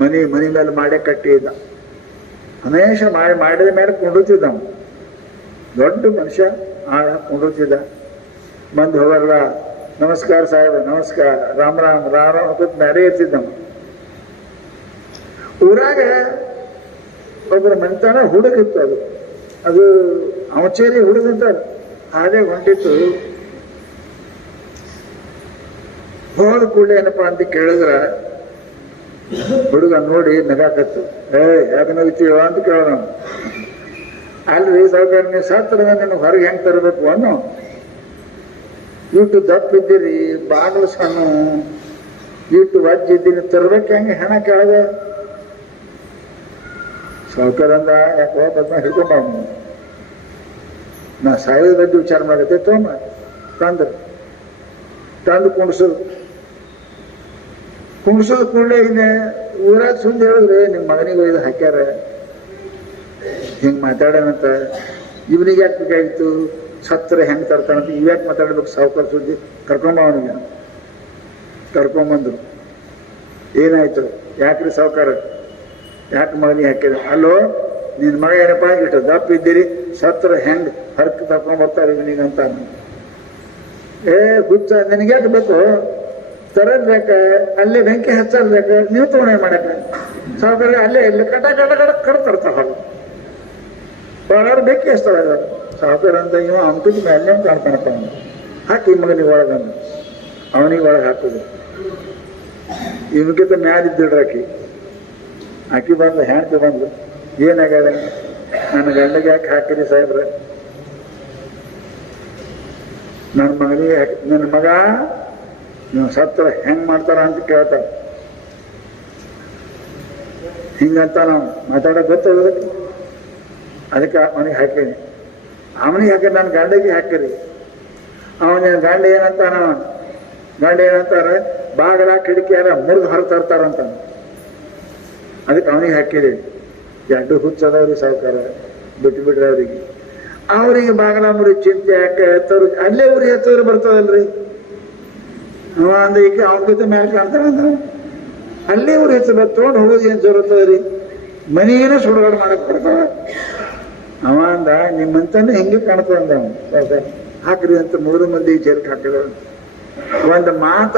ಮನಿ ಮೇಲೆ ಮಾಡೇ ಕಟ್ಟಿ ಇದ್ದ. ಹಮೇಶ ಮಾಡಿದ ಮೇಲೆ ಕೊಂಡಿರ್ತಿದ್ದ. ದೊಡ್ಡ ಮನುಷ್ಯ ಕೊಂಡಿರ್ತಿದ್ದ. ಮಂದಿ ಹೋಗಲ್ಲ, ನಮಸ್ಕಾರ ಸಾಹೇಬ, ನಮಸ್ಕಾರ, ರಾಮ್ ರಾಮ್ ರಾಮ್ ರಾಮ್ ಅಂತ ಮ್ಯಾರೇ ಇರ್ತಿದ್ದ. ಊರಾಗ ಒಬ್ಬರ ಮನೆತನ ಹುಡುಗಿತ್ತು. ಅದು ಅವಚೇರಿ ಹುಡುಗಂತ ಹಾಗೆ ಹೊಂಟಿತ್ತು. ಹೋದ ಕೂಡಲೇ ಏನಪ್ಪಾ ಅಂತ ಕೇಳಿದ್ರ ಹುಡುಗ ನೋಡಿ ನಗಾಕತ್ತು. ಯಾಕೆ ನಗಿತೀವ ಅಂತ ಕೇಳೋಣ. ಅಲ್ರಿ ಸಾವುಕಾರ, ನೀವು ಸತ್ರ ನಿನ್ನ ಹೊರಗೆ ಹೆಂಗ್ ತರಬೇಕು ಅನ್ನೋ. ಇಟ್ಟು ದಪ್ಪ ಇದ್ದೀರಿ, ಬಾಗಿಲು ಸಣ್ಣ, ಇಟ್ಟು ವಜ್ಜಿದ್ದೀನಿ, ತರ್ಬೇಕು ಹೆಂಗೆ ಹೆಣ ಕೆಳಗ? ಸಾವುಕಾರ ಅಂದ, ಯಾಕೋ ಬದ್ಮ ಹಿಡ್ಕೊಂಬ, ನಾ ಸಾಯೋದ ಬಗ್ಗೆ ವಿಚಾರ ಮಾಡತ್ತೆ. ತಗೊಂಬ ತಂದು ಕುಣಿಸೋದು ಕೂಡಲೇ ಇನ್ನ ಊರಾಗ ಸುಂದ್ ಹೇಳಿದ್ರೆ ನಿಮ್ಮ ಮಗನಿಗೆ ಒಯ್ದು ಹಾಕ್ಯಾರ, ಹಿಂಗ್ ಮಾತಾಡೋಣಂತ. ಇವನಿಗೆ ಯಾಕೆ ಬೇಕಾಗಿತ್ತು? ಸತ್ರ ಹೆಂಗ್ ತರ್ತಾನಂತ ಇವ್ಯಾಕೆ ಮಾತಾಡ್ಬೇಕು? ಸಾವುಕಾರ ಸುದ್ದಿ ಅವನಿಗೆ ಕರ್ಕೊಂಬಂದ್ರು. ಏನಾಯ್ತು? ಯಾಕ್ರಿ ಸಾವುಕಾರ, ಯಾಕೆ ಮಗನಿಗೆ ಹಾಕಿದ? ಅಲ್ಲೋ ನಿನ್ ಮಗ ಏನಪ್ಪ ಇಟ್ಟು ದಪ್ಪ ಇದ್ದೀರಿ, ಸತ್ರ ಹೆಂಗ್ ಹರ್ಕ್ ತಕೊಂಡ್ ಬರ್ತಾರೆ ಇವನಿಗಂತ. ಹುಚ್ಚ, ನಿನಗ್ಯಾಕೆ ಬೇಕು? ತರದ್ ಬೇಕ, ಅಲ್ಲೇ ಬೆಂಕಿ ಹಚ್ಚದ್ ಬೇಕ, ನೀವು ತಗೊಂಡ ಮಾಡಕ? ಸಾವುಕಾರ ಅಲ್ಲೇ ಇಲ್ಲಿ ಕಟ ತರ್ತಾರ. ಬೆಂಕಿ ಹಚ್ತಾರ. ಸಾವುಕಾರ ಅಂತ ಇವ ಅಂಕದ ಮೇಲೆ ಕಾಣ್ತಾನಪ್ಪ. ಹಾಕಿ ಮಗನಿಗೆ ಒಳಗಂದು ಅವನಿಗೆ ಒಳಗೆ ಹಾಕುದು. ಇವನ್ಕಿಂತ ಮ್ಯಾಲಿದ್ದಿಡ್ರಾಕಿ ಆಕಿ ಬಂದು ಹೆಣ್ತಿ ಬಂದು, ಏನಾಗ್ಯದ? ನನ್ನ ಗಂಡಗೆ ಯಾಕೆ ಹಾಕಿರಿ ಸಾಹೇಬ್ರ? ನನ್ನ ಮಗನಿಗೆ ಹಾಕಿ, ನನ್ನ ಮಗ ನೀವು ಸತ್ರ ಹೆಂಗ್ ಮಾಡ್ತಾರ ಅಂತ ಕೇಳ್ತಾರ. ಹಿಂಗಂತ ನಾವು ಮಾತಾಡೋಕೆ ಗೊತ್ತದ. ಅದಕ್ಕೆ ಅವನಿಗೆ ಹಾಕೀನಿ. ಅವನಿಗೆ ಹಾಕಿ ನನ್ನ ಗಂಡಗೆ ಹಾಕಿರಿ. ಅವನ ಗಂಡ ಏನಂತಾನ? ಗಂಡ ಏನಂತಾರೆ? ಬಾಗಲ ಕಿಟಕಿಯಾರ ಮುರಿದು ಹೊರ ತರ್ತಾರಂತ. ಅದಕ್ಕೆ ಅವನಿಗೆ ಹಾಕಿರಿ. ಎರಡು ಹುಚ್ಚದವ್ರಿ ಸಾವುಕಾರ, ಬಿಟ್ಬಿಡ್ರಿ ಅವ್ರಿಗೆ. ಅವ್ರಿಗೆ ಬಾಗಲ ಮುರಿ ಚಿಂತೆ ಯಾಕೆ? ತರು ಅಲ್ಲೇ ಊರಿ ಹತ್ತಿದ್ರೆ ಬರ್ತದಲ್ರಿ. ಅವ ಅಂದ್ರೆ ಈಗ ಅವನ ಜೊತೆ ಮೇಲೆ ಕಾಣ್ತಾರಂದ್ರ ಅಲ್ಲೇ ಊರಿ ಹಚ್ಚ ತಗೊಂಡು ಹೋಗೋದು ಏನ್ ಜರುತ್ತದ್ರಿ? ಮನೆಗೇನ ಸುಡುಗಾಡು ಮಾಡಕ್ ಬರ್ತಾವ. ಅವ ಅಂದ, ನಿಮ್ಮಂತಾನೆ ಹೆಂಗೆ ಕಾಣ್ತದಂದ ಅವನು. ಹಾಕ್ರಿ ಅಂತ 3 ಮಂದಿ ಜೈಲ್ಗೆ ಹಾಕಿದ್ರು. ಒಂದು ಮಾತ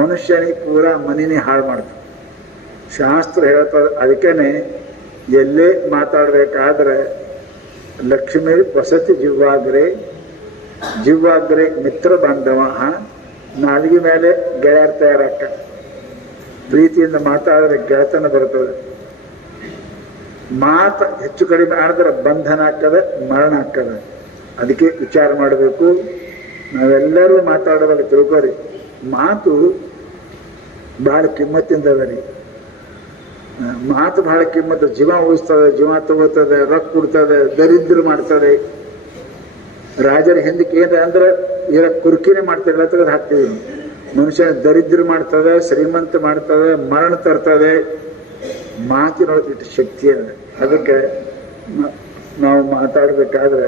ಮನುಷ್ಯನಿಗೆ ಪೂರಾ ಮನಿನೇ ಹಾಳು ಮಾಡ್ತಾರೆ. ಶಾಸ್ತ್ರ ಹೇಳ್ತದೆ. ಅದಕ್ಕೇನೆ ಎಲ್ಲೇ ಮಾತಾಡ್ಬೇಕಾದ್ರೆ ಲಕ್ಷ್ಮೀ ವಸತಿ ಜಿವ್ವಾಗ್ರೆ ಮಿತ್ರ ಬಾಂಧವ ನಾಲಿಗೆ ಮೇಲೆ ಗೆಳೆಯರ್ ತಯಾರಾಕ, ಪ್ರೀತಿಯಿಂದ ಮಾತಾಡಿದ್ರೆ ಗೆಳೆತನ ಬರ್ತದೆ. ಮಾತು ಹೆಚ್ಚು ಕಡಿಮೆ ಆಡಿದ್ರೆ ಬಂಧನ ಆಗ್ತದೆ, ಮರಣ ಆಗ್ತದೆ. ಅದಕ್ಕೆ ವಿಚಾರ ಮಾಡಬೇಕು. ನಾವೆಲ್ಲರೂ ಮಾತಾಡೋವಾಗ ತಿಳ್ಕೊರಿ, ಮಾತು ಬಹಳ ಕಿಮ್ಮತ್ತಿಂದ ರೀ. ಮಾತು ಬಹಳ ಕಿಮ್ಮತ್ತು. ಜೀವ ಉಳಿಸ್ತದೆ, ಜೀವ ತಗೋತದೆ, ರೊಕ್ಕ ಕೊಡ್ತದೆ, ದರಿದ್ರ ಮಾಡ್ತದೆ. ರಾಜರ ಹಿಂದಕ್ಕೆ ಏನ ಅಂದ್ರೆ ಈಗ ಕುರ್ಕಿನೇ ಮಾಡ್ತಾರೆ, ತೆಗೆದು ಹಾಕ್ತೀವಿ. ಮನುಷ್ಯನ ದರಿದ್ರ ಮಾಡ್ತದೆ, ಶ್ರೀಮಂತ ಮಾಡ್ತದೆ, ಮರಣ ತರ್ತದೆ. ಮಾತಿನೊಳಗೆ ಇಟ್ಟು ಶಕ್ತಿ ಅದ. ಅದಕ್ಕೆ ನಾವು ಮಾತಾಡಬೇಕಾದ್ರೆ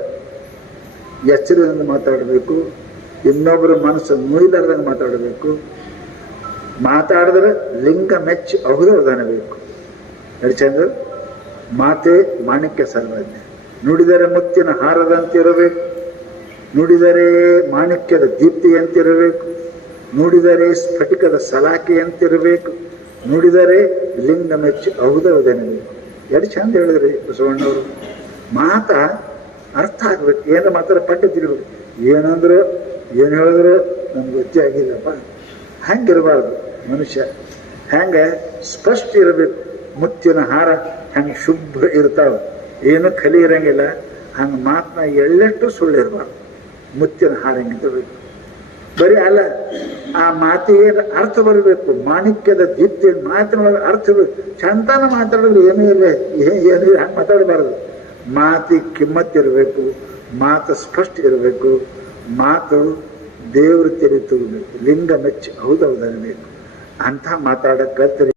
ಎಚ್ಚರದಿಂದ ಮಾತಾಡಬೇಕು. ಇನ್ನೊಬ್ಬರ ಮನಸ್ಸು ಮುಯಿಲಾರ್ದಂಗೆ ಮಾತಾಡಬೇಕು. ಮಾತಾಡಿದ್ರೆ ಲಿಂಗ ಮೆಚ್ಚಿ ಔದನಬೇಕು. ಹೇಳಿ ಚಂದ್ರ, ಮಾತೆ ಮಾಣಿಕ್ಯ ಸರ್ವಜ್ಞ. ನುಡಿದರೆ ಮುತ್ತಿನ ಹಾರದಂತಿರಬೇಕು, ನುಡಿದರೆ ಮಾಣಿಕ್ಯದ ದೀಪ್ತಿಯಂತಿರಬೇಕು, ನುಡಿದರೆ ಸ್ಫಟಿಕದ ಸಲಾಕೆಯಂತಿರಬೇಕು, ನುಡಿದರೆ ಲಿಂಗ ಮೆಚ್ಚಿ ಔದನಬೇಕು. ಎಷ್ಟು ಚಂದ ಹೇಳಿದ್ರಿ ಬಸವಣ್ಣವರು. ಮಾತ ಅರ್ಥ ಆಗ್ಬೇಕು. ಏನು ಮಾತಾಡ ಪಟ್ಟ ತಿರ್ಬೇಕು. ಏನಂದ್ರು ಏನು ಹೇಳಿದ್ರು ನಮ್ಗೆ ಗೊತ್ತೇ ಆಗಿಲ್ಲಪ್ಪ. ಹಂಗಿರಬಾರ್ದು ಮನುಷ್ಯ. ಹೆಂಗೆ ಸ್ಪಷ್ಟ ಇರಬೇಕು. ಮುತ್ತಿನ ಹಾರ ಹೆಂಗೆ ಶುಭ್ರ ಇರ್ತಾವ, ಏನು ಕಲಿ ಇರಂಗಿಲ್ಲ. ಹಂಗೆ ಮಾತನ್ನ ಎಳ್ಳೆಟ್ಟು ಸುಳ್ಳಿರಬಾರ್ದು. ಮುತ್ತಿನ ಹಾರ ಹೆಂಗಿರಬೇಕು. ಬರೀ ಅಲ್ಲ, ಆ ಮಾತಿಗೆ ಅರ್ಥ ಬರಬೇಕು. ಮಾಣಿಕ್ಯದ ದೀಪ್ತಿ ಮಾತಿನೊಳಗೆ ಅರ್ಥ ಚಂತಾನ ಮಾತಾಡಿದ್ರೆ ಏನೂ ಇಲ್ಲ, ಏನು ಹಂಗೆ ಮಾತಾಡಬಾರ್ದು. ಮಾತಿಗೆ ಕಿಮ್ಮತ್ತಿರಬೇಕು, ಮಾತು ಸ್ಪಷ್ಟ ಇರಬೇಕು, ಮಾತು ದೇವ್ರ ತೆರೆ ತಗೋಬೇಕು, ಲಿಂಗ ಮೆಚ್ಚಿ ಔದನಬೇಕು. ಅಂಥ ಮಾತಾಡಕ್ಕೆ